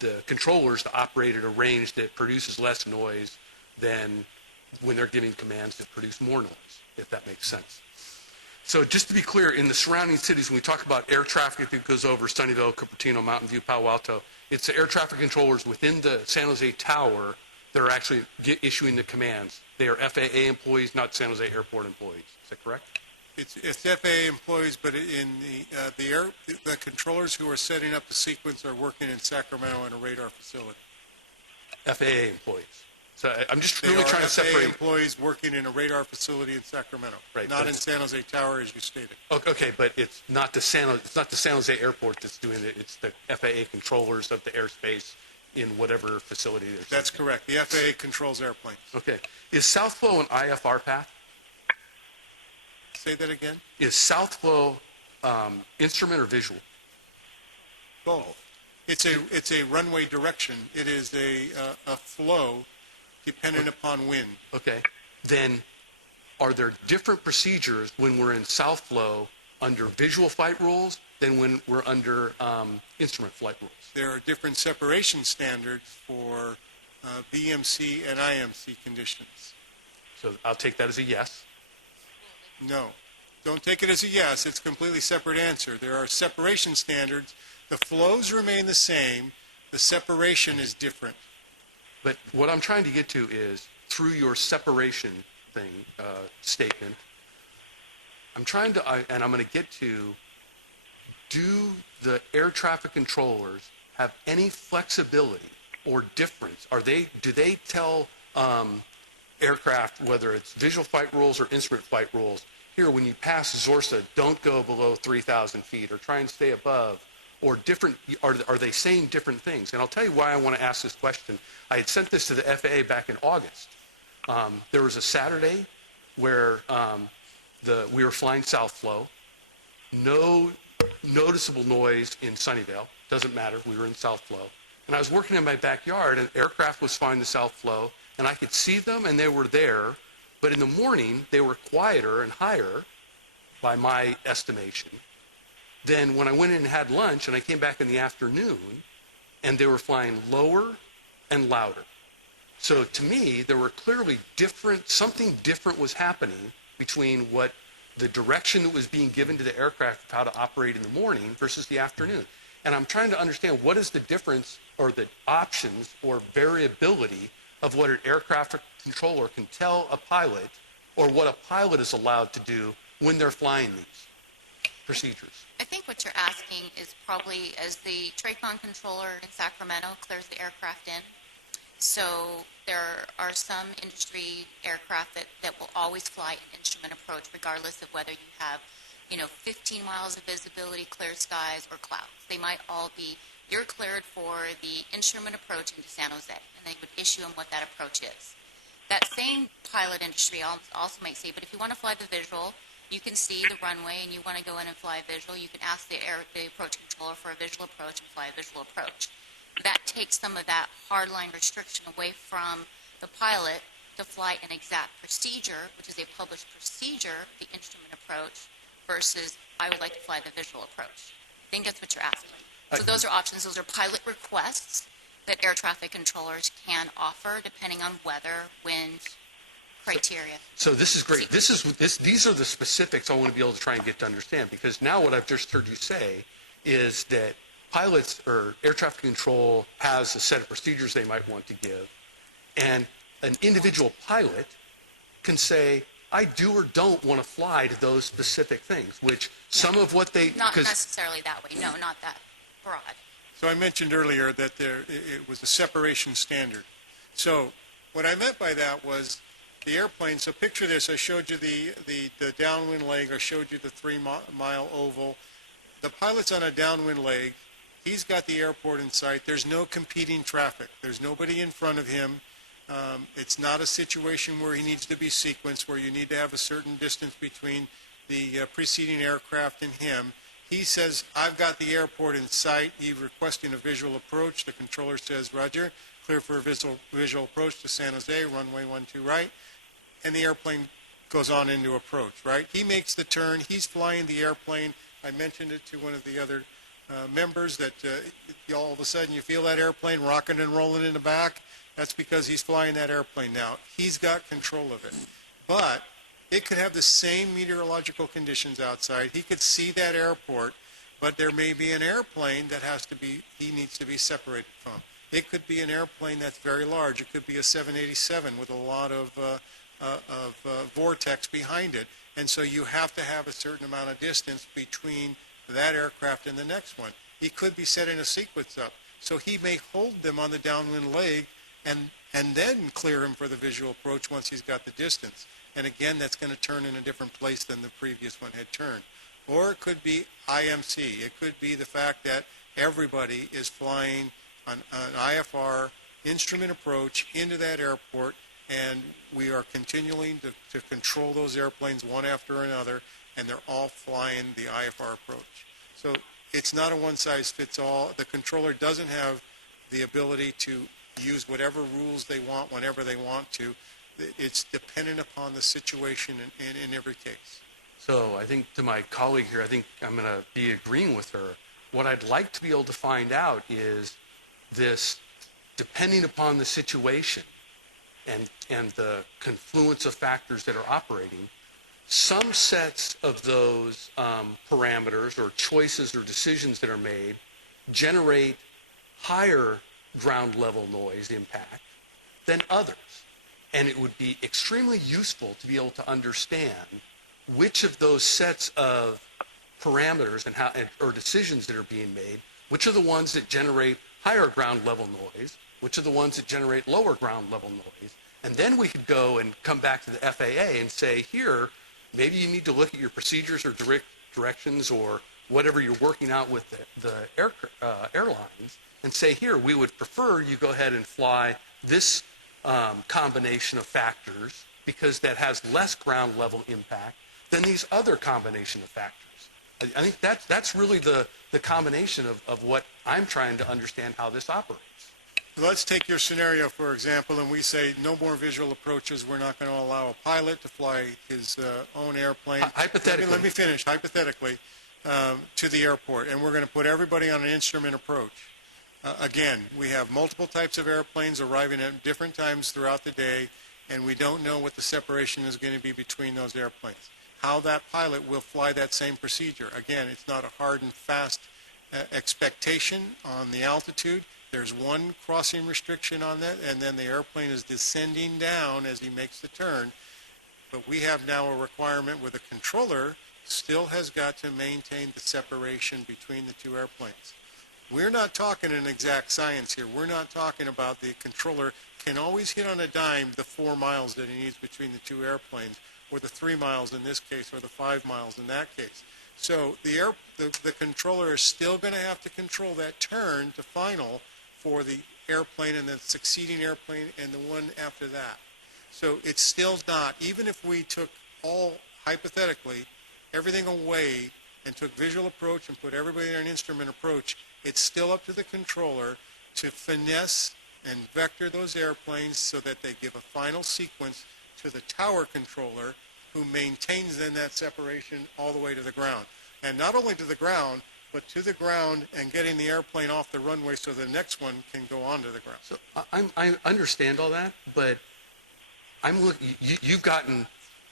the controllers to operate at a range that produces less noise than when they're giving commands that produce more noise, if that makes sense. So just to be clear, in the surrounding cities, when we talk about air traffic that goes over Sunnyvale, Cupertino, Mountain View, Palo Alto, it's the air traffic controllers within the San Jose Tower that are actually issuing the commands. They are FAA employees, not San Jose Airport employees. Is that correct? It's FAA employees, but in the controllers who are setting up the sequence are working in Sacramento in a radar facility. FAA employees. So I'm just They really are trying to FAA separate. employees working in a radar facility in Sacramento, Right, not but in it's- San Jose Tower, as you stated. Okay, but it's not the San Jose Airport that's doing it. It's the FAA controllers of the airspace in whatever facility it is. That's correct. The FAA controls airplanes. Okay. Is Southflow an IFR path? Say that again? Is Southflow instrument or visual? Both. It's a runway direction. It is a flow dependent upon wind. Okay. Then are there different procedures when we're in Southflow under visual flight rules than when we're under instrument flight rules? There are different separation standards for VMC and IMC conditions. So I'll take that as a yes. No. Don't take it as a yes. It's a completely separate answer. There are separation standards. The flows remain the same. The separation is different. But what I'm trying to get to is, through your separation thing, statement, I'm trying to, and I'm going to get to, do the air traffic controllers have any flexibility or difference? Do they tell aircraft, whether it's visual flight rules or instrument flight rules, here, when you pass Zorsa, don't go below 3,000 feet, or try and stay above, or different, are they saying different things? And I'll tell you why I want to ask this question. I had sent this to the FAA back in August. There was a Saturday where we were flying Southflow, no noticeable noise in Sunnyvale, doesn't matter, we were in Southflow. And I was working in my backyard, and aircraft was flying the Southflow, and I could see them, and they were there, but in the morning, they were quieter and higher, by my estimation. Then when I went in and had lunch, and I came back in the afternoon, and they were flying lower and louder. So to me, there were clearly something different was happening between what the direction that was being given to the aircraft of how to operate in the morning versus the afternoon. And I'm trying to understand what is the difference or the options or variability of what an aircraft controller can tell a pilot or what a pilot is allowed to do when they're flying these procedures? I think what you're asking is probably as the TRACON controller in Sacramento clears the aircraft in. So there are some industry aircraft that will always fly an instrument approach regardless of whether you have, 15 miles of visibility, clear skies, or clouds. They might all be, you're cleared for the instrument approach into San Jose, and they would issue them what that approach is. That same pilot industry also might say, but if you want to fly the visual, you can see the runway and you want to go in and fly a visual, you can ask the approach controller for a visual approach and fly a visual approach. That takes some of that hardline restriction away from the pilot to fly an exact procedure, which is a published procedure, the instrument approach, versus I would like to fly the visual approach. I think that's what you're asking. So those are options. Those are pilot requests that air traffic controllers can offer depending on weather, wind, criteria. So this is great. These are the specifics I want to be able to try and get to understand, because now what I've just heard you say is that pilots or air traffic control has a set of procedures they might want to give, and an individual pilot can say, I do or don't want to fly to those specific things, which some of what they... Not necessarily that way. No, not that broad. So I mentioned earlier that it was a separation standard. So what I meant by that was the airplane, so picture this, I showed you the downwind leg, I showed you the 3-mile oval. The pilot's on a downwind leg, he's got the airport in sight, there's no competing traffic, there's nobody in front of him. It's not a situation where he needs to be sequenced, where you need to have a certain distance between the preceding aircraft and him. He says, I've got the airport in sight. He's requesting a visual approach. The controller says, Roger, clear for a visual approach to San Jose, runway 12 right. And the airplane goes on into approach, right? He makes the turn. He's flying the airplane. I mentioned it to one of the other members that all of a sudden you feel that airplane rocking and rolling in the back. That's because he's flying that airplane now. He's got control of it. But it could have the same meteorological conditions outside. He could see that airport, but there may be an airplane that he needs to be separated from. It could be an airplane that's very large. It could be a 787 with a lot of vortex behind it. And so you have to have a certain amount of distance between that aircraft and the next one. He could be setting a sequence up. So he may hold them on the downwind leg and then clear him for the visual approach once he's got the distance. And again, that's going to turn in a different place than the previous one had turned. Or it could be IMC. It could be the fact that everybody is flying an IFR instrument approach into that airport, and we are continuing to control those airplanes one after another, and they're all flying the IFR approach. So it's not a one-size-fits-all. The controller doesn't have the ability to use whatever rules they want whenever they want to. It's dependent upon the situation in every case. So I think to my colleague here, I think I'm going to be agreeing with her. What I'd like to be able to find out is this, depending upon the situation and the confluence of factors that are operating, some sets of those parameters or choices or decisions that are made generate higher ground level noise impact than others. And it would be extremely useful to be able to understand which of those sets of parameters or decisions that are being made, which are the ones that generate higher ground level noise, which are the ones that generate lower ground level noise. And then we could go and come back to the FAA and say, here, maybe you need to look at your procedures or directions or whatever you're working out with the airlines and say, here, we would prefer you go ahead and fly this combination of factors because that has less ground level impact than these other combination of factors. I think that's really the combination of what I'm trying to understand how this operates. Let's take your scenario, for example, and we say no more visual approaches. We're not going to allow a pilot to fly his own airplane. Hypothetically. Let me finish. Hypothetically, to the airport, and we're going to put everybody on an instrument approach. Again, we have multiple types of airplanes arriving at different times throughout the day, and we don't know what the separation is going to be between those airplanes. How that pilot will fly that same procedure. Again, it's not a hard and fast expectation on the altitude. There's one crossing restriction on that, and then the airplane is descending down as he makes the turn. But we have now a requirement where the controller still has got to maintain the separation between the two airplanes. We're not talking an exact science here. We're not talking about the controller can always hit on a dime the 4 miles that he needs between the two airplanes, or the 3 miles in this case, or the 5 miles in that case. So the controller is still going to have to control that turn to final for the airplane and the succeeding airplane and the one after that. So it's still not, even if we took all, hypothetically, everything away and took visual approach and put everybody in an instrument approach, it's still up to the controller to finesse and vector those airplanes so that they give a final sequence to the tower controller, who maintains then that separation all the way to the ground. And not only to the ground, but to the ground and getting the airplane off the runway so the next one can go onto the ground. So I understand all that, but I'm looking. You've gotten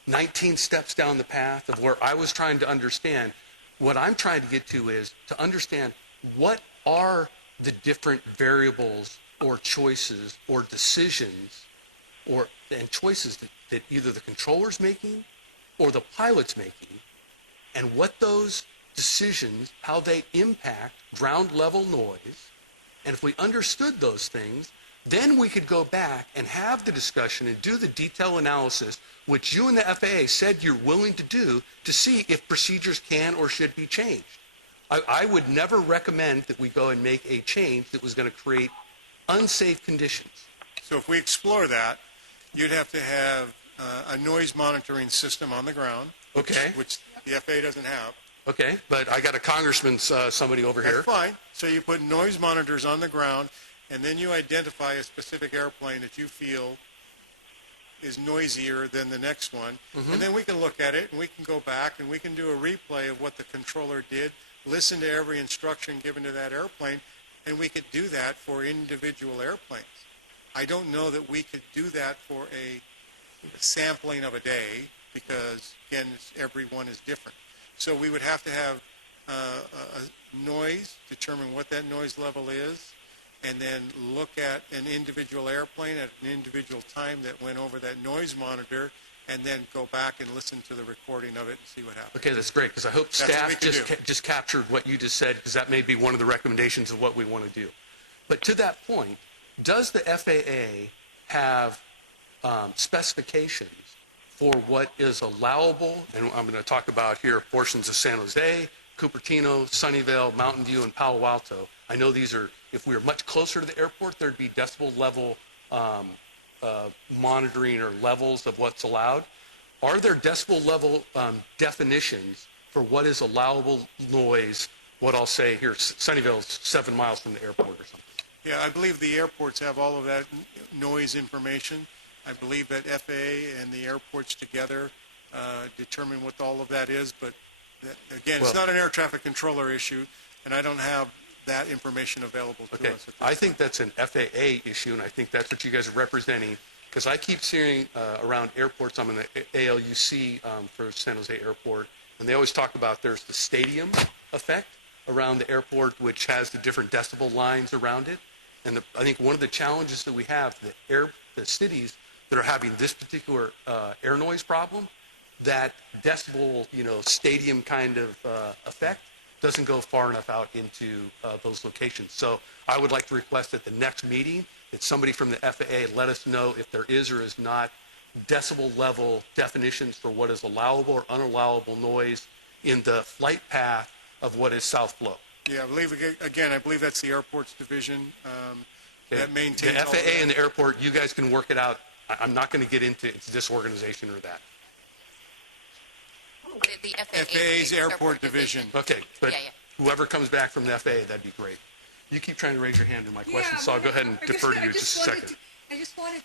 19 steps down the path of where I was trying to understand. What I'm trying to get to is to understand what are the different variables or choices or decisions and choices that either the controller's making or the pilot's making, and what those decisions, how they impact ground level noise. And if we understood those things, then we could go back and have the discussion and do the detailed analysis, which you and the FAA said you're willing to do, to see if procedures can or should be changed. I would never recommend that we go and make a change that was going to create unsafe conditions. So if we explore that, you'd have to have a noise monitoring system on the ground, Okay. which the FAA doesn't have. Okay, but I got a congressman, somebody over here. That's fine. So you put noise monitors on the ground, and then you identify a specific airplane that you feel is noisier than the next one. Mm-hmm. And then we can look at it, and we can go back, and we can do a replay of what the controller did, listen to every instruction given to that airplane, and we could do that for individual airplanes. I don't know that we could do that for a sampling of a day, because, again, every one is different. So we would have to have a noise, determine what that noise level is, and then look at an individual airplane at an individual time that went over that noise monitor, and then go back and listen to the recording of it and see what happens. Okay, that's great, because I hope That's what we staff can do. just captured what you just said, because that may be one of the recommendations of what we want to do. But to that point, does the FAA have specifications for what is allowable, and I'm going to talk about here portions of San Jose, Cupertino, Sunnyvale, Mountain View, and Palo Alto. I know these are, if we were much closer to the airport, there'd be decibel level monitoring or levels of what's allowed. Are there decibel level definitions for what is allowable noise, what I'll say here, Sunnyvale's 7 miles from the airport or something? Yeah, I believe the airports have all of that noise information. I believe that FAA and the airports together determine what all of that is, but again, it's not an air traffic controller issue, and I don't have that information available to Okay, us. I think that's an FAA issue, and I think that's what you guys are representing, because I keep seeing around airports, I'm in the ALUC for San Jose Airport, and they always talk about there's the stadium effect around the airport, which has the different decibel lines around it. And I think one of the challenges that we have, the cities that are having this particular air noise problem, that decibel, stadium kind of effect doesn't go far enough out into those locations. So I would like to request at the next meeting that somebody from the FAA let us know if there is or is not decibel level definitions for what is allowable or unallowable noise in the flight path of what is South Flow. Yeah, I believe that's the airports division that maintains the all of FAA that. and the airport, you guys can work it out. I'm not going to get into this organization or that. The FAA, FAA's airport division. Okay, but Yeah. whoever comes back from the FAA, that'd be great. You keep trying to raise your hand in my question, so I'll go ahead and defer to you just a second. I just wanted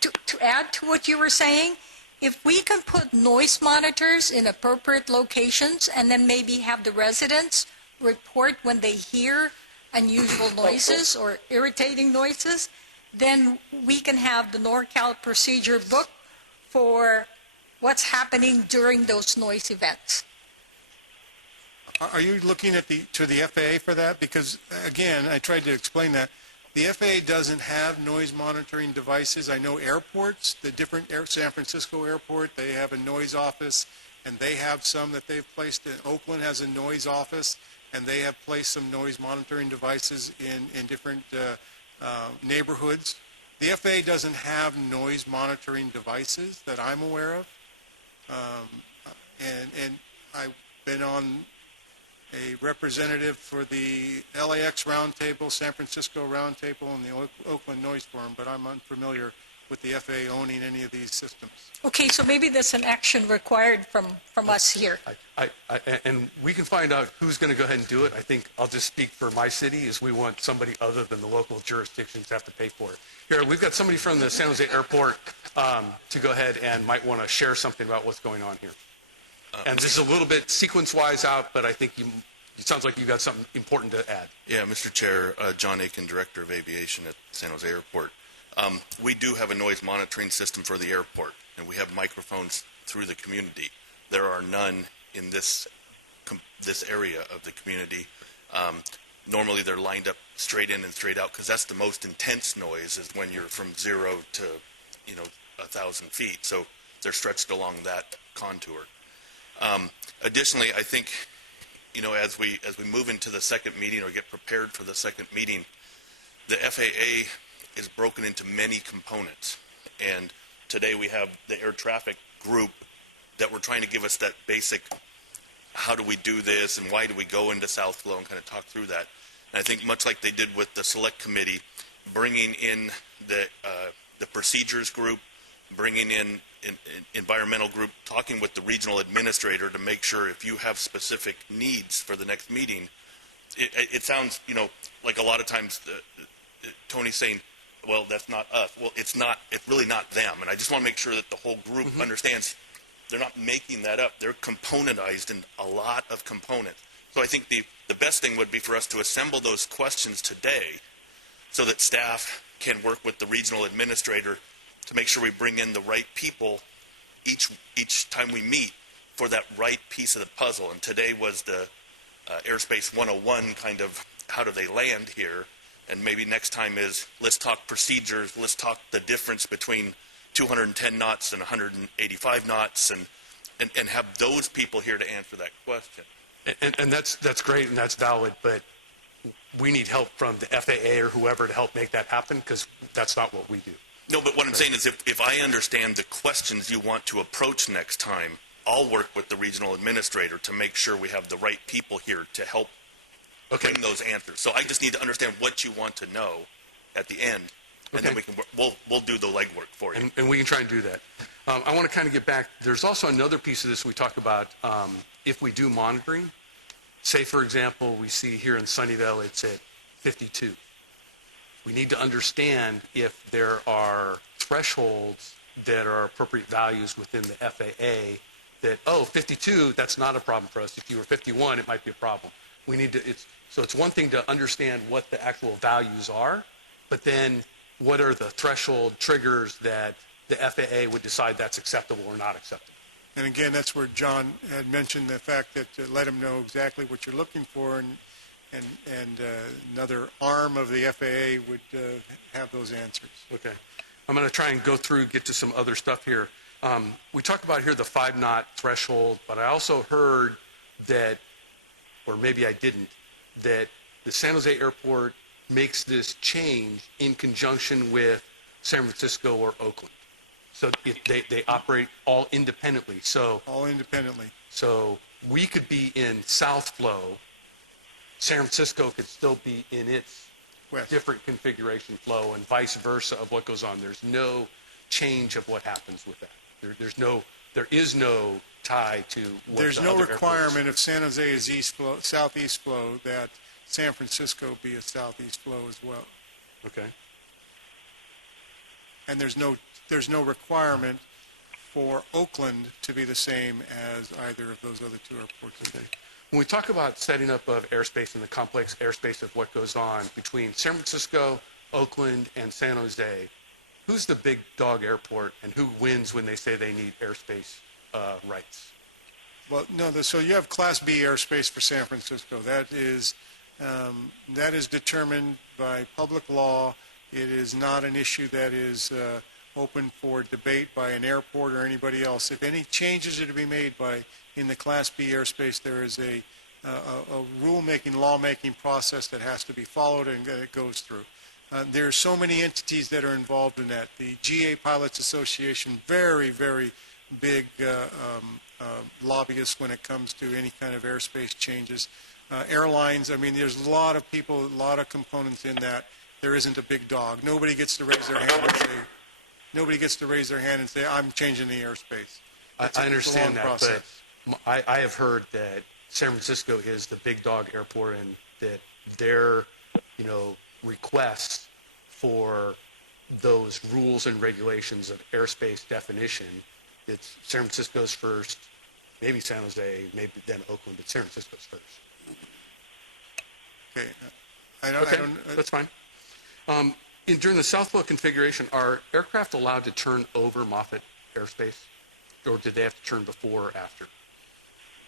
to add to what you were saying. If we can put noise monitors in appropriate locations and then maybe have the residents report when they hear unusual noises or irritating noises, then we can have the NorCal procedure book for what's happening during those noise events. Are you looking at to the FAA for that? Because, again, I tried to explain that. The FAA doesn't have noise monitoring devices. I know airports, San Francisco airport, they have a noise office, and they have some that they've placed in. Oakland has a noise office, and they have placed some noise monitoring devices in different neighborhoods. The FAA doesn't have noise monitoring devices that I'm aware of. And I've been on a representative for the LAX Roundtable, San Francisco Roundtable, and the Oakland Noise Forum, but I'm unfamiliar with the FAA owning any of these systems. Okay, so maybe there's an action required from us here. And we can find out who's going to go ahead and do it. I think I'll just speak for my city, is we want somebody other than the local jurisdictions to have to pay for it. Here, we've got somebody from the San Jose Airport to go ahead and might want to share something about what's going on here. And this is a little bit sequence-wise out, but I think it sounds like you got something important to add. Yeah, Mr. Chair, John Aiken, Director of Aviation at San Jose Airport. We do have a noise monitoring system for the airport, and we have microphones through the community. There are none in this area of the community. Normally, they're lined up straight in and straight out, because that's the most intense noise, is when you're from 0 to 1,000 feet. So they're stretched along that contour. Additionally, I think, as we move into the second meeting or get prepared for the second meeting, the FAA is broken into many components. And today we have the air traffic group that were trying to give us that basic, how do we do this and why do we go into South Flow, and kind of talk through that. And I think much like they did with the select committee, bringing in the procedures group, bringing in environmental group, talking with the regional administrator to make sure if you have specific needs for the next meeting. It sounds, like a lot of times Tony's saying, well, that's not us. Well, it's really not them. And I just want to make sure that the whole group understands they're not making that up. They're componentized in a lot of components. So I think the best thing would be for us to assemble those questions today so that staff can work with the regional administrator to make sure we bring in the right people each time we meet for that right piece of the puzzle. And today was the Airspace 101 kind of, how do they land here? And maybe next time is, let's talk procedures, let's talk the difference between 210 knots and 185 knots, and have those people here to answer that question. And that's great and that's valid, but we need help from the FAA or whoever to help make that happen, because that's not what we do. No, but what I'm saying is if I understand the questions you want to approach next time, I'll work with the regional administrator to make sure we have the right people here to help bring those answers. So I just need to understand what you want to know at the end, and then we'll do the legwork for you. And we can try and do that. I want to kind of get back. There's also another piece of this we talk about if we do monitoring. Say, for example, we see here in Sunnyvale it's at 52. We need to understand if there are thresholds that are appropriate values within the FAA that, 52, that's not a problem for us. If you were 51, it might be a problem. We need to, so it's one thing to understand what the actual values are, but then what are the threshold triggers that the FAA would decide that's acceptable or not acceptable? And again, that's where John had mentioned the fact that let them know exactly what you're looking for, and another arm of the FAA would have those answers. Okay. I'm going to try and go through, get to some other stuff here. We talked about here the 5-knot threshold, but I also heard that, or maybe I didn't, that the San Jose Airport makes this change in conjunction with San Francisco or Oakland. So they operate all independently. All independently. So we could be in South Flow. San Francisco could still be in its different configuration flow, and vice versa of what goes on. There's no change of what happens with that. There is no tie to what There's the no other requirement if San Jose is east flow, southeast flow, that San Francisco be a southeast flow as well. Okay. And there's no requirement for Oakland to be the same as either of those other two airports. Okay. When we talk about setting up of airspace and the complex airspace of what goes on between San Francisco, Oakland, and San Jose, who's the big dog airport and who wins when they say they need airspace rights? Well, no, so you have Class B airspace for San Francisco. That is determined by public law. It is not an issue that is open for debate by an airport or anybody else. If any changes are to be made in the Class B airspace, there is a rulemaking, lawmaking process that has to be followed and that it goes through. There are so many entities that are involved in that. The GA Pilots Association, very, very big lobbyists when it comes to any kind of airspace changes. Airlines, I mean, there's a lot of people, a lot of components in that. There isn't a big dog. Nobody gets to raise their hand and say, I'm changing the airspace. I understand that, but I have heard that San Francisco is the big dog airport and that their, requests for those rules and regulations of airspace definition, it's San Francisco's first, maybe San Jose, maybe then Oakland, but San Francisco's first. Okay. That's fine. During the South Flow configuration, are aircraft allowed to turn over Moffett airspace, or did they have to turn before or after?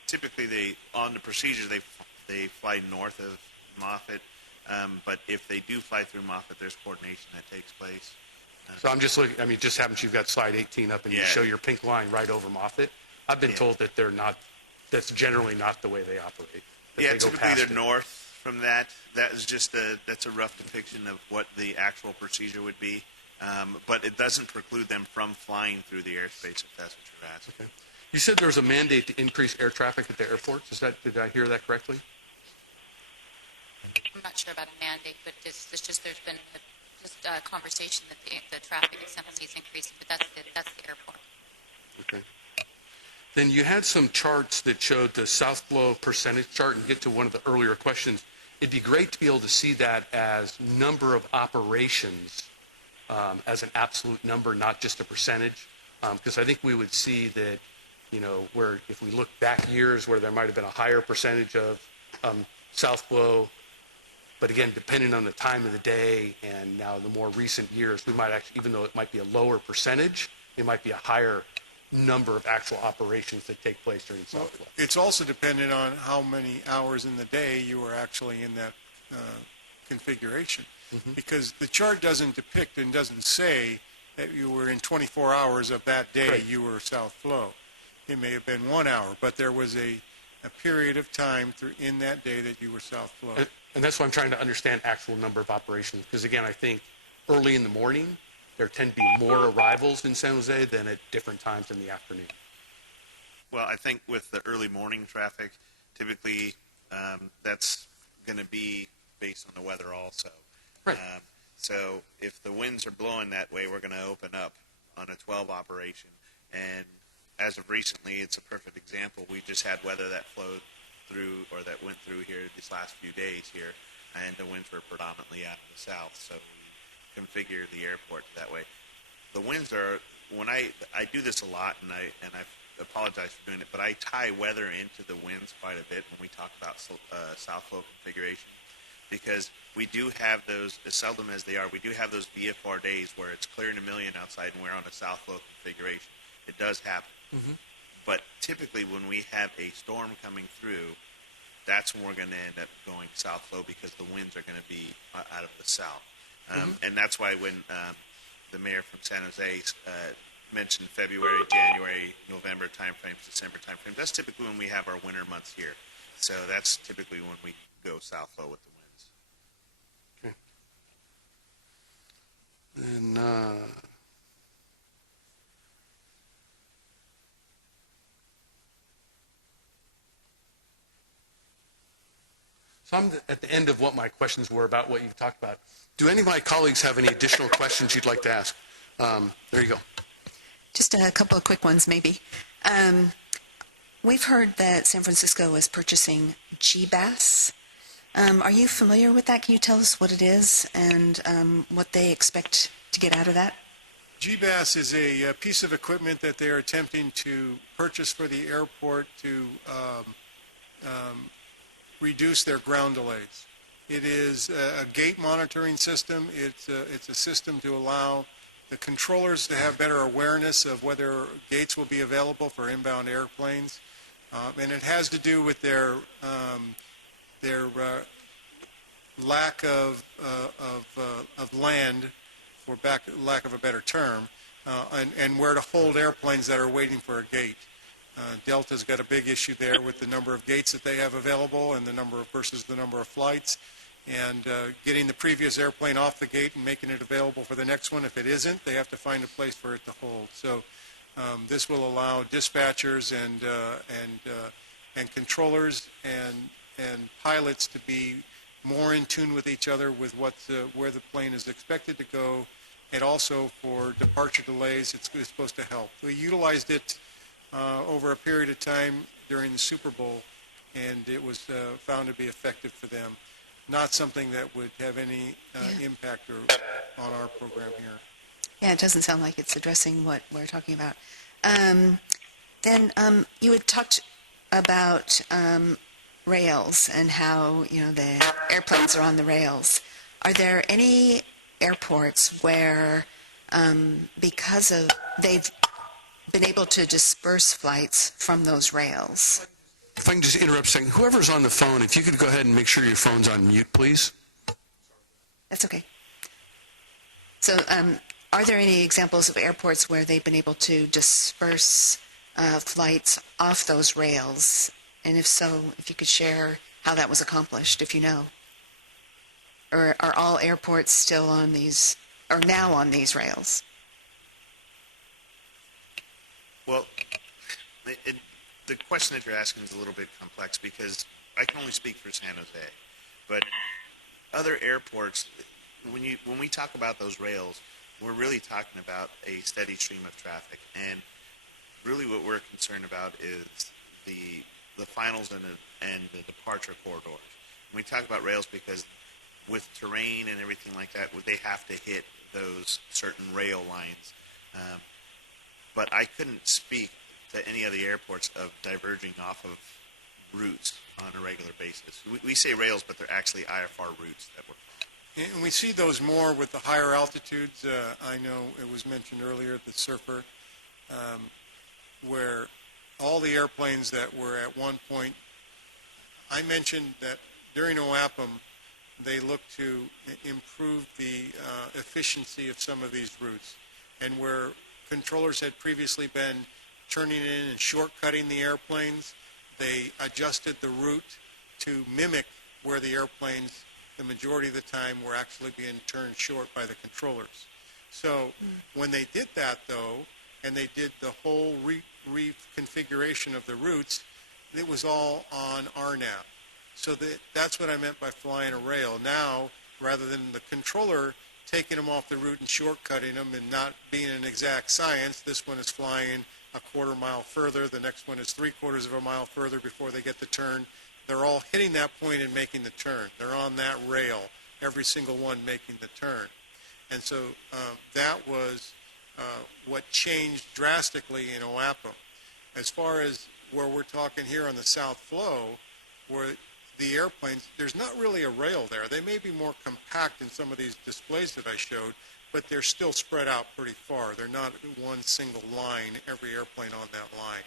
Typically, on the procedures, they fly north of Moffett, but if they do fly through Moffett, there's coordination that takes place. So I'm just looking, it just happens you've got slide 18 up and you show your pink line right over Moffett. I've been told that that's generally not the way they operate. Typically they're north from that. That's a rough depiction of what the actual procedure would be. But it doesn't preclude them from flying through the airspace, if that's what you're asking. Okay. You said there was a mandate to increase air traffic at the airports. Did I hear that correctly? I'm not sure about a mandate, but there's been a conversation that the traffic at San Jose is increasing, but that's the airport. Okay. Then you had some charts that showed the South Flow percentage chart, and get to one of the earlier questions. It'd be great to be able to see that as number of operations as an absolute number, not just a percentage, because I think we would see that, where if we look back years where there might have been a higher percentage of South Flow, but again, depending on the time of the day and now the more recent years, we might actually, even though it might be a lower percentage, it might be a higher number of actual operations that take place during South Flow. It's also dependent on how many hours in the day you are actually in that configuration. Mm-hmm. Because the chart doesn't depict and doesn't say that you were in 24 hours of that day you were South Flow. It may have been 1 hour, but there was a period of time in that day that you were South Flow. And that's why I'm trying to understand actual number of operations, because again, I think early in the morning, there tend to be more arrivals in San Jose than at different times in the afternoon. Well, I think with the early morning traffic, typically that's going to be based on the weather also. Right. So if the winds are blowing that way, we're going to open up on a 12 operation. And as of recently, it's a perfect example. We just had weather that flowed through or that went through here these last few days here, and the winds were predominantly out of the south. So we configure the airport that way. The winds are, when I do this a lot, and I apologize for doing it, but I tie weather into the winds quite a bit when we talk about South Flow configuration, because we do have those, as seldom as they are, we do have those VFR days where it's clearing a million outside and we're on a South Flow configuration. It does happen. Mm-hmm. But typically when we have a storm coming through, that's when we're going to end up going South Flow because the winds are going to be out of the south. And that's why when the mayor from San Jose mentioned February, January, November timeframes, December timeframes, that's typically when we have our winter months here. So that's typically when we go South Flow with the winds. Okay. And so I'm at the end of what my questions were about what you've talked about. Do any of my colleagues have any additional questions you'd like to ask? There you go. Just a couple of quick ones, maybe. We've heard that San Francisco is purchasing GBAS. Are you familiar with that? Can you tell us what it is and what they expect to get out of that? GBAS is a piece of equipment that they're attempting to purchase for the airport to reduce their ground delays. It is a gate monitoring system. It's a system to allow the controllers to have better awareness of whether gates will be available for inbound airplanes. And it has to do with their lack of land, for lack of a better term, and where to hold airplanes that are waiting for a gate. Delta's got a big issue there with the number of gates that they have available and the number versus the number of flights, and getting the previous airplane off the gate and making it available for the next one. If it isn't, they have to find a place for it to hold. So this will allow dispatchers and controllers and pilots to be more in tune with each other with where the plane is expected to go, and also for departure delays, it's supposed to help. We utilized it over a period of time during the Super Bowl, and it was found to be effective for them. Not something that would have any impact on our program here. Yeah, it doesn't sound like it's addressing what we're talking about. Then you had talked about rails and how, the airplanes are on the rails. Are there any airports where, because of they've been able to disperse flights from those rails? If I can just interrupt a second, whoever's on the phone, if you could go ahead and make sure your phone's on mute, please. That's okay. So are there any examples of airports where they've been able to disperse flights off those rails? And if so, if you could share how that was accomplished, if you know. Or are all airports still on these, or now on these rails? Well, the question that you're asking is a little bit complex because I can only speak for San Jose. But other airports, when we talk about those rails, we're really talking about a steady stream of traffic. And really what we're concerned about is the finals and the departure corridors. We talk about rails because with terrain and everything like that, they have to hit those certain rail lines. But I couldn't speak to any of the airports of diverging off of routes on a regular basis. We say rails, but they're actually IFR routes that we're And we see those more with the higher altitudes. I know it was mentioned earlier, the Surfer, where all the airplanes that were at one point, I mentioned that during OAPM, they looked to improve the efficiency of some of these routes. And where controllers had previously been turning in and shortcutting the airplanes, they adjusted the route to mimic where the airplanes, the majority of the time, were actually being turned short by the controllers. So when they did that, though, and they did the whole reconfiguration of the routes, it was all on RNAV. So that's what I meant by flying a rail. Now, rather than the controller taking them off the route and shortcutting them and not being an exact science, this one is flying a quarter mile further, the next one is 3/4 of a mile further before they get the turn. They're all hitting that point and making the turn. They're on that rail, every single one making the turn. And so that was what changed drastically in OAPM. As far as where we're talking here on the South Flow, where the airplanes, there's not really a rail there. They may be more compact in some of these displays that I showed, but they're still spread out pretty far. They're not one single line, every airplane on that line.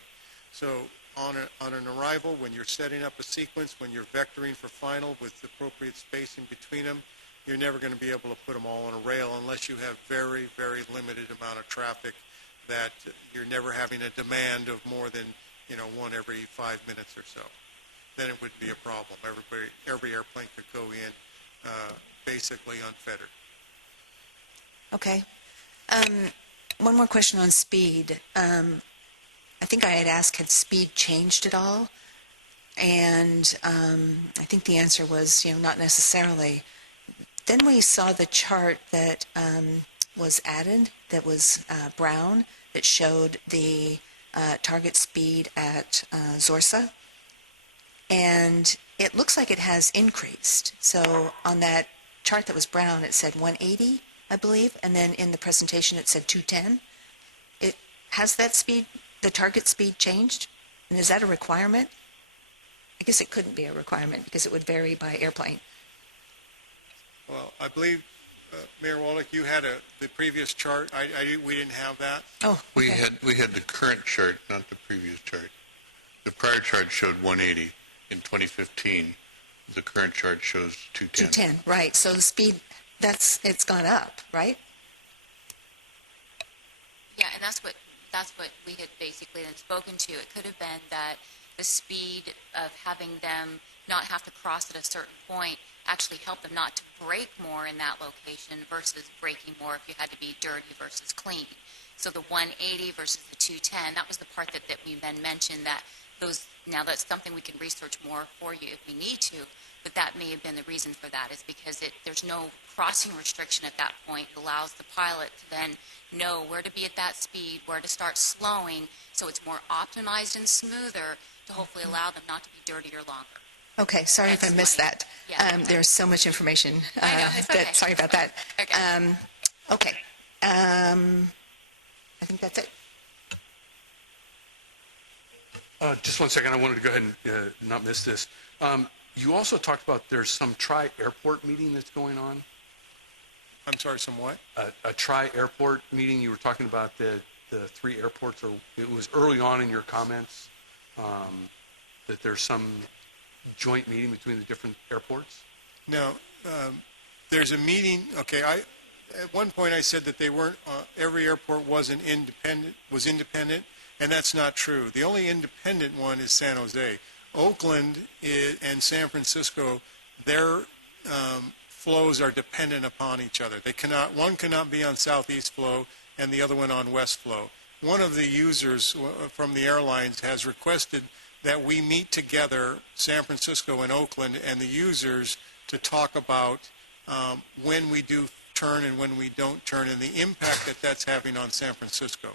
So on an arrival, when you're setting up a sequence, when you're vectoring for final with appropriate spacing between them, you're never going to be able to put them all on a rail unless you have very, very limited amount of traffic that you're never having a demand of more than, one every 5 minutes or so. Then it wouldn't be a problem. Every airplane could go in basically unfettered. Okay. One more question on speed. I think I had asked, had speed changed at all? And I think the answer was, not necessarily. Then we saw the chart that was added, that was brown, that showed the target speed at Zorsa. And it looks like it has increased. So on that chart that was brown, it said 180, I believe, and then in the presentation it said 210. Has that speed, the target speed, changed? And is that a requirement? I guess it couldn't be a requirement because it would vary by airplane. Well, I believe, Mayor Wallach, you had the previous chart. We didn't have that. Oh, okay. We had the current chart, not the previous chart. The prior chart showed 180 in 2015. The current chart shows 210. 210, right. So the speed, it's gone up, right? Yeah, and that's what we had basically then spoken to. It could have been that the speed of having them not have to cross at a certain point actually helped them not to brake more in that location versus braking more if you had to be dirty versus clean. So the 180 versus the 210, that was the part that we then mentioned that those, now that's something we can research more for you if we need to, but that may have been the reason for that is because there's no crossing restriction at that point. It allows the pilot to then know where to be at that speed, where to start slowing, so it's more optimized and smoother to hopefully allow them not to be dirty or longer. Okay, sorry if I missed that. Yeah. There's so much information. I know, it's okay. Sorry about that. Okay. Okay. I think that's it. Just one second. I wanted to go ahead and not miss this. You also talked about there's some tri-airport meeting that's going on. I'm sorry, some what? A tri-airport meeting. You were talking about the three airports, or it was early on in your comments that there's some joint meeting between the different airports. No, there's a meeting. Okay, at one point I said that they weren't. Every airport was independent, and that's not true. The only independent one is San Jose. Oakland and San Francisco, their flows are dependent upon each other. One cannot be on southeast flow and the other one on west flow. One of the users from the airlines has requested that we meet together, San Francisco and Oakland, and the users to talk about when we do turn and when we don't turn and the impact that that's having on San Francisco.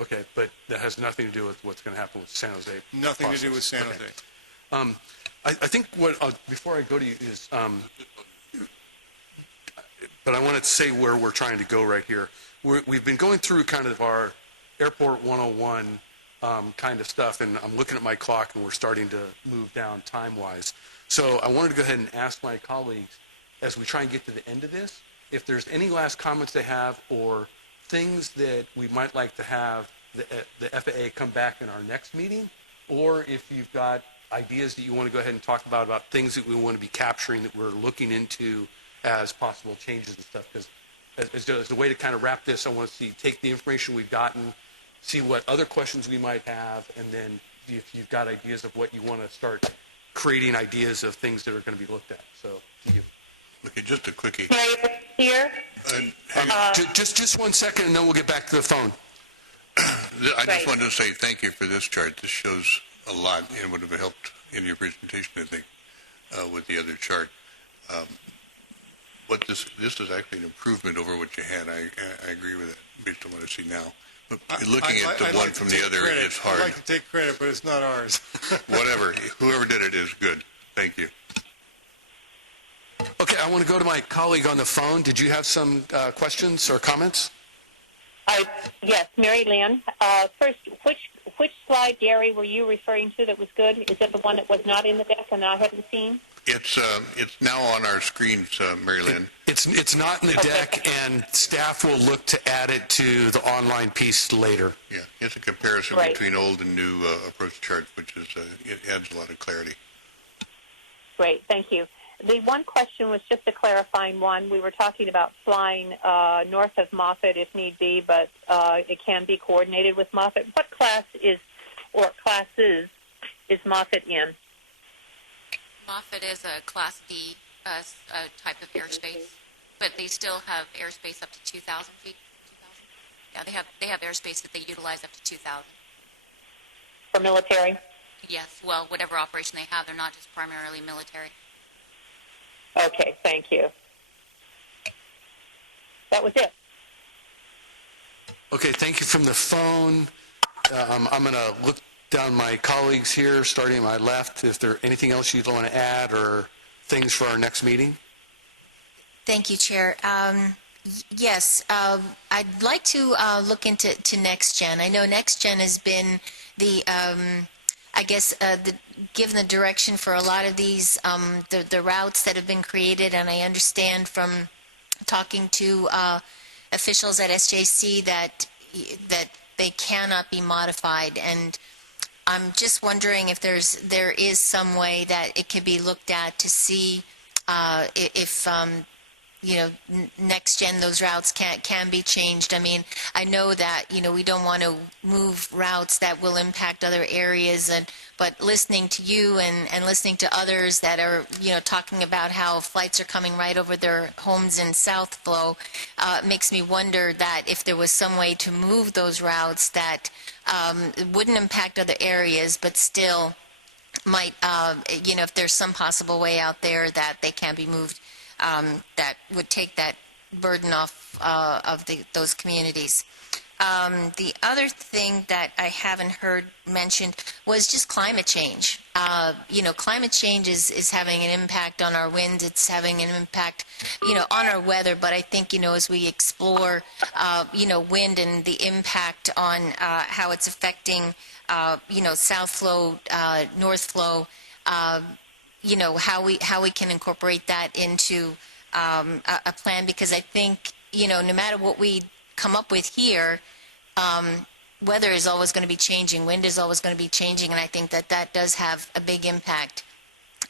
Okay, but that has nothing to do with what's going to happen with San Jose. Nothing process. to do with San Jose. I think before I go to you is, but I wanted to say where we're trying to go right here. We've been going through kind of our Airport 101 kind of stuff, and I'm looking at my clock, and we're starting to move down time-wise. So I wanted to go ahead and ask my colleagues, as we try and get to the end of this, if there's any last comments they have or things that we might like to have the FAA come back in our next meeting, or if you've got ideas that you want to go ahead and talk about things that we want to be capturing that we're looking into as possible changes and stuff. Because as a way to kind of wrap this, I want to take the information we've gotten, see what other questions we might have, and then if you've got ideas of what you want to start creating ideas of things that are going to be looked at. So, to you. Okay, just a quickie. Here? Just 1 second, and then we'll get back to the phone. I just wanted to say thank you for this chart. This shows a lot and would have helped in your presentation, I think, with the other chart. This is actually an improvement over what you had. I agree with it based on what I see now. But looking at the one from the other is hard. I'd like to take credit, but it's not ours. Whatever. Whoever did it is good. Thank you. Okay, I want to go to my colleague on the phone. Did you have some questions or comments? Yes, Mary Lynn. First, which slide, Gary, were you referring to that was good? Is it the one that was not in the deck and I haven't seen? It's now on our screens, Mary Lynn. It's not in the deck, and staff will look to add it to the online piece later. Yeah, it's a comparison Right. between old and new approach charts, which is it adds a lot of clarity. Great, thank you. The one question was just a clarifying one. We were talking about flying north of Moffett if need be, but it can be coordinated with Moffett. What class or classes is Moffett in? Moffett is a Class D type of airspace, but they still have airspace up to 2,000 feet. 2,000? Yeah, they have airspace that they utilize up to 2,000. For military? Yes, well, whatever operation they have, they're not just primarily military. Okay, thank you. That was it. Okay, thank you from the phone. I'm going to look down my colleagues here, starting on my left, if there's anything else you'd want to add or things for our next meeting. Thank you, Chair. Yes, I'd like to look into NextGen. I know NextGen has been the, given the direction for a lot of these, the routes that have been created, and I understand from talking to officials at SJC that they cannot be modified. And I'm just wondering if there is some way that it could be looked at to see if next gen, those routes can be changed. I mean, I know that, we don't want to move routes that will impact other areas, but listening to you and listening to others that are, talking about how flights are coming right over their homes in South Flow, makes me wonder that if there was some way to move those routes that wouldn't impact other areas, but still might, if there's some possible way out there that they can be moved, that would take that burden off of those communities. The other thing that I haven't heard mentioned was just climate change. Climate change is having an impact on our winds. It's having an impact, on our weather. But I think, as we explore, wind and the impact on how it's affecting, South Flow, North Flow, how we can incorporate that into a plan, because I think, no matter what we come up with here, weather is always going to be changing, wind is always going to be changing, and I think that does have a big impact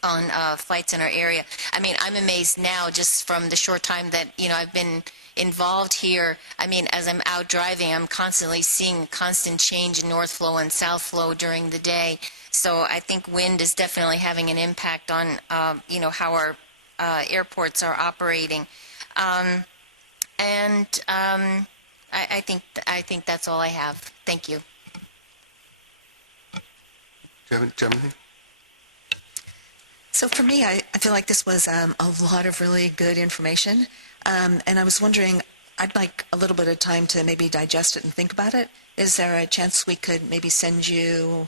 on flights in our area. I mean, I'm amazed now just from the short time that, I've been involved here. I mean, as I'm out driving, I'm constantly seeing constant change in North Flow and South Flow during the day. So I think wind is definitely having an impact on, how our airports are operating. I think that's all I have. Thank you. Do you have anything? So for me, I feel like this was a lot of really good information. And I was wondering, I'd like a little bit of time to maybe digest it and think about it. Is there a chance we could maybe send you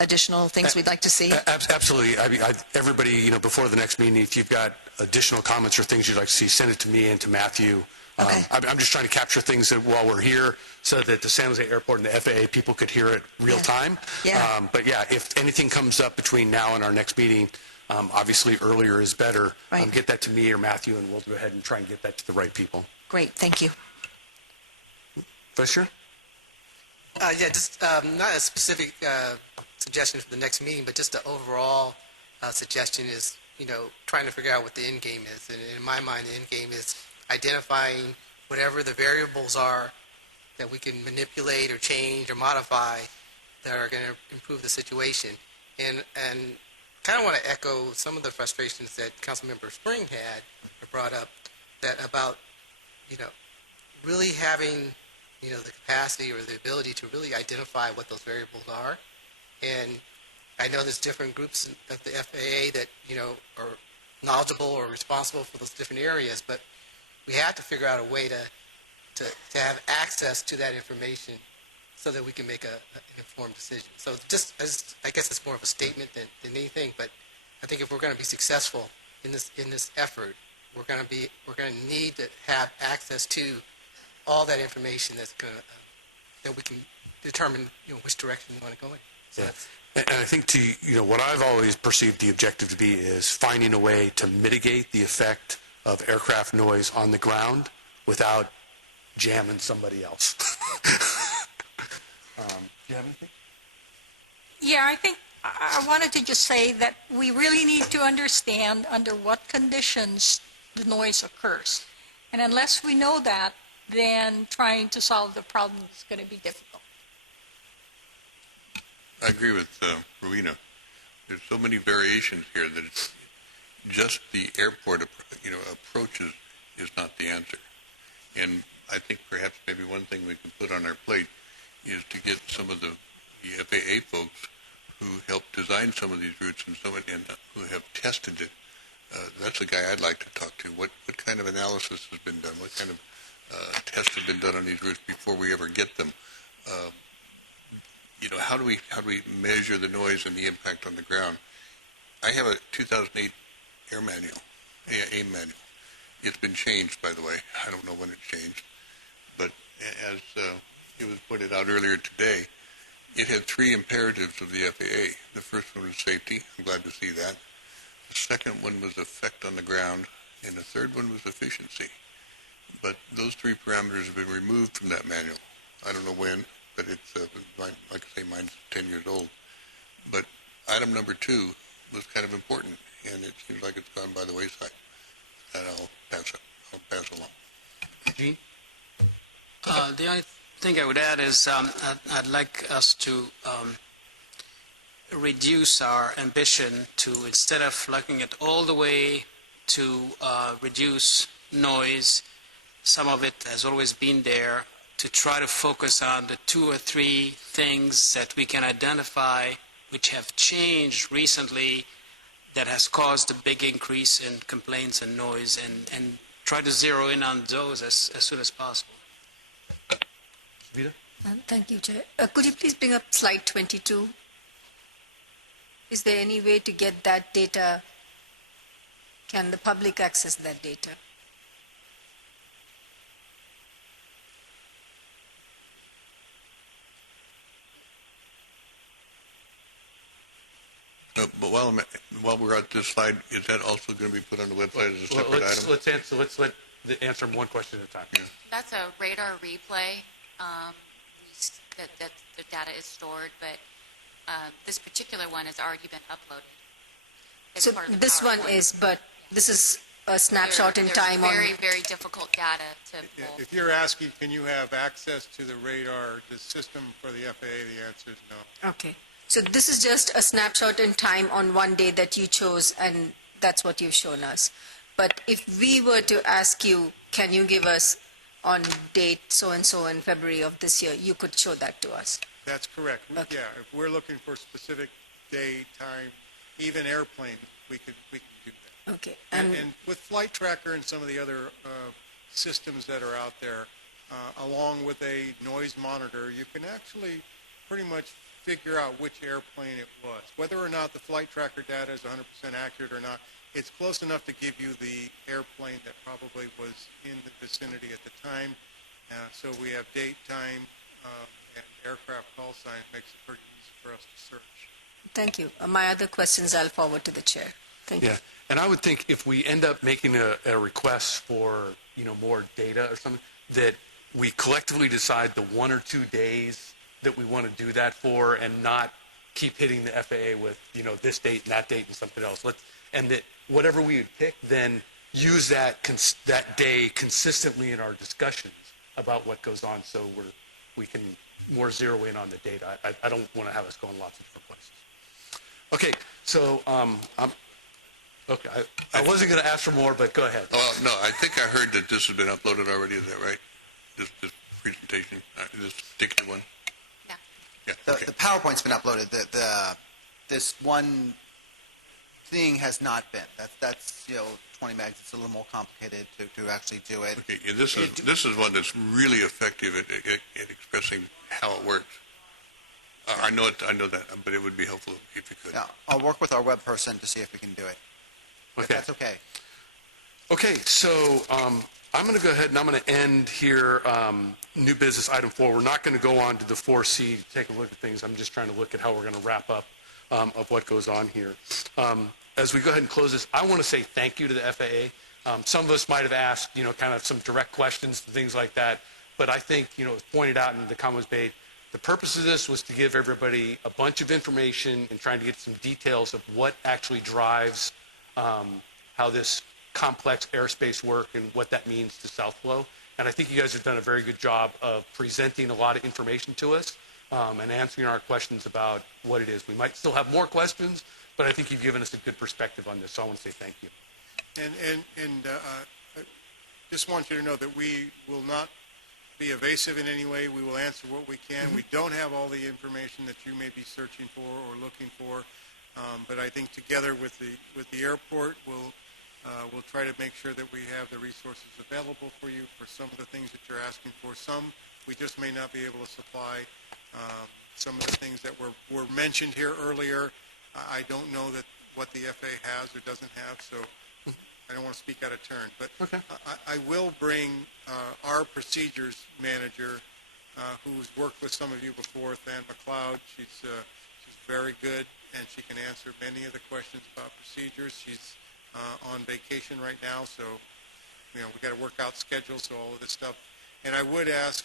additional things we'd like to see? Absolutely. I mean, everybody, before the next meeting, if you've got additional comments or things you'd like to see, send it to me and to Matthew. Okay. I'm just trying to capture things that while we're here so that the San Jose Airport and the FAA people could hear it real time. Yeah. But yeah, if anything comes up between now and our next meeting, obviously earlier is better. Right. Get that to me or Matthew, and we'll go ahead and try and get that to the right people. Great. Thank you. Fisher? Just not a specific suggestion for the next meeting, but just the overall suggestion is, trying to figure out what the end game is. And in my mind, the end game is identifying whatever the variables are that we can manipulate or change or modify that are going to improve the situation. And kind of want to echo some of the frustrations that Councilmember Spring had or brought up, that about, really having, the capacity or the ability to really identify what those variables are. And I know there's different groups of the FAA that, are knowledgeable or responsible for those different areas, but we have to figure out a way to have access to that information so that we can make an informed decision. So I guess it's more of a statement than anything, but I think if we're going to be successful in this effort, we're going to need to have access to all that information that we can determine, which direction we want to go in. So And I think what I've always perceived the objective to be is finding a way to mitigate the effect of aircraft noise on the ground without jamming somebody else. Do you have anything? Yeah, I think I wanted to just say that we really need to understand under what conditions the noise occurs. And unless we know that, then trying to solve the problem is going to be difficult. I agree with Rowena. There's so many variations here that it's just the airport, approaches is not the answer. And I think perhaps maybe one thing we can put on our plate is to get some of the FAA folks who helped design some of these routes and who have tested it. That's the guy I'd like to talk to. What kind of analysis has been done? What kind of tests have been done on these routes before we ever get them? How do we measure the noise and the impact on the ground? I have a 2008 air manual, AIM manual. It's been changed, by the way. I don't know when it changed, but as it was pointed out earlier today, it had three imperatives of the FAA. The first one was safety. I'm glad to see that. The second one was effect on the ground, and the third one was efficiency. But those three parameters have been removed from that manual. I don't know when, but it's, like I say, mine's 10 years old. item number 2 was kind of important, and it seems like it's gone by the wayside. And I'll pass along. Gene? The only thing I would add is I'd like us to reduce our ambition to, instead of looking at all the way to reduce noise, some of it has always been there, to try to focus on the 2 or 3 things that we can identify which have changed recently that has caused a big increase in complaints and noise, and try to zero in on those as soon as possible. Vita? Thank you, Chair. Could you please bring up slide 22? Is there any way to get that data? Can the public access that data? But while we're at this slide, is that also going to be put on the website as a separate item? Let's answer them one question at a time. Yeah. That's a radar replay that the data is stored, but this particular one has already been uploaded. As So part of the this one PowerPoint. is, but this is a snapshot in They're time on... very, very difficult data to pull. If you're asking, can you have access to the radar, the system for the FAA, the answer is no. Okay. So this is just a snapshot in time on one day that you chose, and that's what you've shown us. But if we were to ask you, can you give us on date so-and-so in February of this year, you could show that to us? That's correct. Okay. Yeah, if we're looking for specific day, time, even airplane, we can do that. Okay. And with Flight Tracker and some of the other systems that are out there, along with a noise monitor, you can actually pretty much figure out which airplane it was. Whether or not the Flight Tracker data is 100% accurate or not, it's close enough to give you the airplane that probably was in the vicinity at the time. So we have date, time, and aircraft call sign. Makes it pretty easy for us to search. Thank you. My other questions I'll forward to the chair. Thank you. Yeah, and I would think if we end up making a request for, more data or something, that we collectively decide the 1 or 2 days that we want to do that for, and not keep hitting the FAA with, this date and that date and something else. And that whatever we would pick, then use that day consistently in our discussions about what goes on, so we can more zero in on the data. I don't want to have us go in lots of different places. Okay, so I wasn't going to ask for more, but go ahead. Well, no, I think I heard that this has been uploaded already. Is that right? This presentation, this particular one? Yeah. Yeah. Okay. The PowerPoint's been uploaded. This one thing has not been. That's 20 megs. It's a little more complicated to actually do it. Okay. Yeah, this is one that's really effective at expressing how it works. I know that, but it would be helpful if you could. Yeah, I'll work with our web person to see if we can do it. If Okay. that's okay. Okay, so I'm going to go ahead and I'm going to end here, new business item 4. We're not going to go on to the 4C to take a look at things. I'm just trying to look at how we're going to wrap up of what goes on here. As we go ahead and close this, I want to say thank you to the FAA. Some of us might have asked, kind of some direct questions and things like that, but I think, it was pointed out in the comments made, the purpose of this was to give everybody a bunch of information and trying to get some details of what actually drives how this complex airspace work and what that means to Southflow. And I think you guys have done a very good job of presenting a lot of information to us and answering our questions about what it is. We might still have more questions, but I think you've given us a good perspective on this, so I want to say thank you. And I just want you to know that we will not be evasive in any way. We will answer what we can. We don't have all the information that you may be searching for or looking for, but I think together with the airport, we'll try to make sure that we have the resources available for you for some of the things that you're asking for. Some we just may not be able to supply. Some of the things that were mentioned here earlier, I don't know that what the FAA has or doesn't have, so I don't want to speak out of turn. But okay. I will bring our procedures manager, who's worked with some of you before, Than McLeod. She's very good, and she can answer many of the questions about procedures. She's on vacation right now, so we got to work out schedules, so all of this stuff. And I would ask,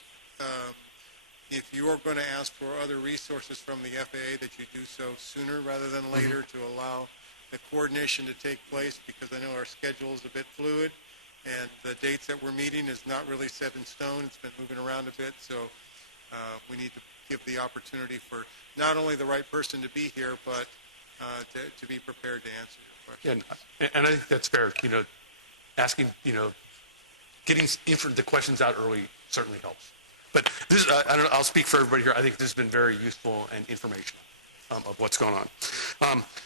if you are going to ask for other resources from the FAA, that you do so sooner rather than later to allow the coordination to take place, because I know our schedule is a bit fluid, and the dates that we're meeting is not really set in stone. It's been moving around a bit, so we need to give the opportunity for not only the right person to be here, but to be prepared to answer your questions. And I think that's fair. Asking, getting the questions out early certainly helps. But this, I'll speak for everybody here. I think this has been very useful and informational of what's going on.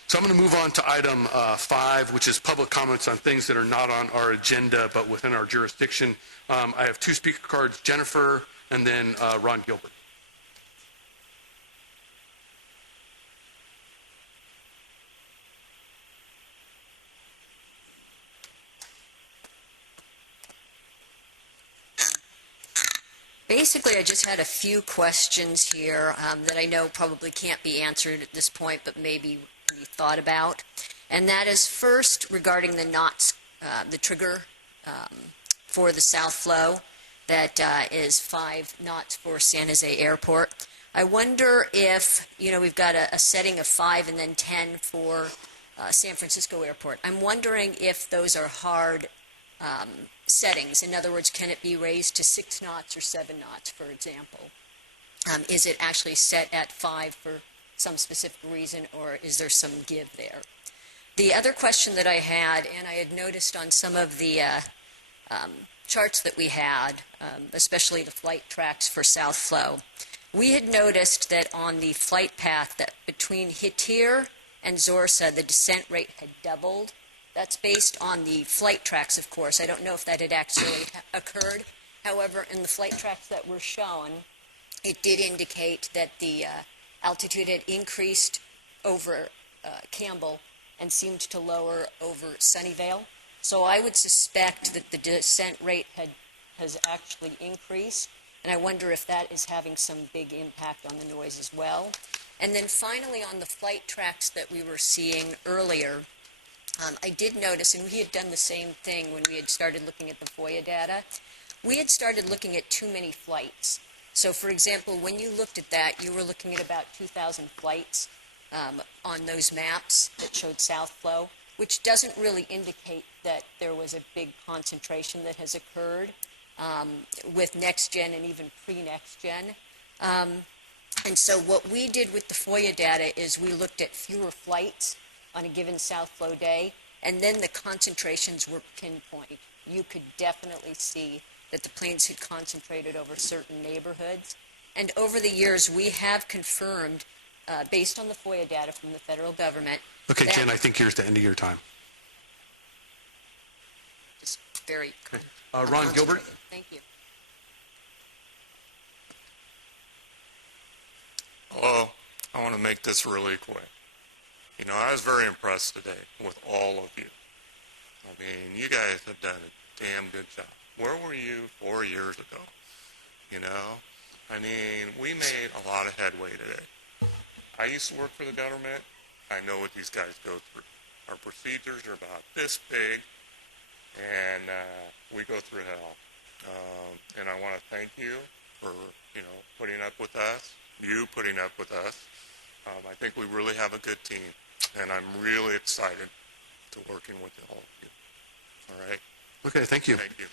So I'm going to move on to item 5, which is public comments on things that are not on our agenda but within our jurisdiction. I have 2 speaker cards, Jennifer and then Ron Gilbert. Basically, I just had a few questions here that I know probably can't be answered at this point, but maybe be thought about. And that is first regarding the knots, the trigger for the south flow that is 5 knots for San Jose Airport. I wonder if, we've got a setting of 5 and then 10 for San Francisco Airport. I'm wondering if those are hard settings. In other words, can it be raised to 6 knots or 7 knots, for example? Is it actually set at 5 for some specific reason, or is there some give there? The other question that I had, and I had noticed on some of the charts that we had, especially the flight tracks for South Flow, we had noticed that on the flight path that between Hitir and Zorsa, the descent rate had doubled. That's based on the flight tracks, of course. I don't know if that had actually occurred. However, in the flight tracks that were shown, it did indicate that the altitude had increased over Campbell and seemed to lower over Sunnyvale. So I would suspect that the descent rate has actually increased, and I wonder if that is having some big impact on the noise as well. And then finally, on the flight tracks that we were seeing earlier, I did notice, and we had done the same thing when we had started looking at the FOIA data, we had started looking at too many flights. So, for example, when you looked at that, you were looking at about 2,000 flights on those maps that showed south flow, which doesn't really indicate that there was a big concentration that has occurred with next-gen and even pre-next-gen. And so what we did with the FOIA data is we looked at fewer flights on a given south flow day, and then the concentrations were pinpoint. You could definitely see that the planes had concentrated over certain neighborhoods. And over the years, we have confirmed, based on the FOIA data from the federal government. Okay, Jen, I think here's the end of your time. Just very. Okay. Ron Gilbert. Thank you. Hello. I want to make this really quick. I was very impressed today with all of you. I mean, you guys have done a damn good job. Where were you 4 years ago? I mean, we made a lot of headway today. I used to work for the government. I know what these guys go through. Our procedures are about this big, and we go through hell. And I want to thank you for, putting up with us, you putting up with us. I think we really have a good team, and I'm really excited to working with all of you. All right? Okay, thank you. Thank you.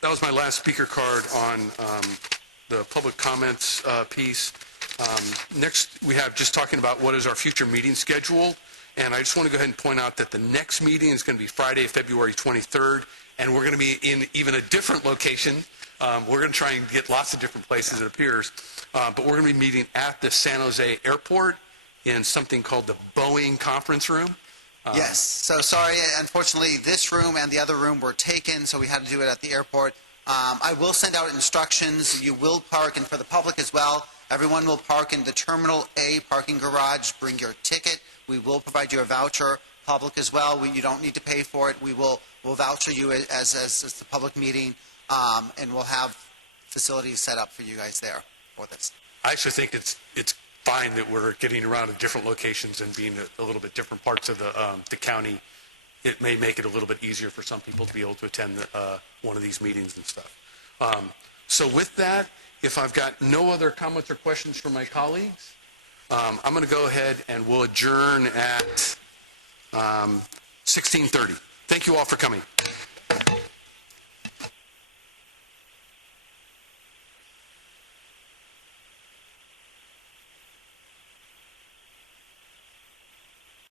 That was my last speaker card on the public comments piece. Next, we have just talking about what is our future meeting schedule. And I just want to go ahead and point out that the next meeting is going to be Friday, February 23rd, and we're going to be in even a different location. We're going to try and get lots of different places, it appears. But we're going to be meeting at the San Jose Airport in something called the Boeing Conference Room. Yes. So sorry, unfortunately, this room and the other room were taken, so we had to do it at the airport. I will send out instructions. You will park, and for the public as well, everyone will park in the Terminal A parking garage. Bring your ticket. We will provide you a voucher. Public as well. You don't need to pay for it. We'll voucher you as the public meeting, and we'll have facilities set up for you guys there for this. I actually think it's fine that we're getting around to different locations and being a little bit different parts of the county it may make it a little bit easier for some people to be able to attend one of these meetings and stuff. So with that, if I've got no other comments or questions from my colleagues, I'm going to go ahead and we'll adjourn at 16:30. Thank you all for coming.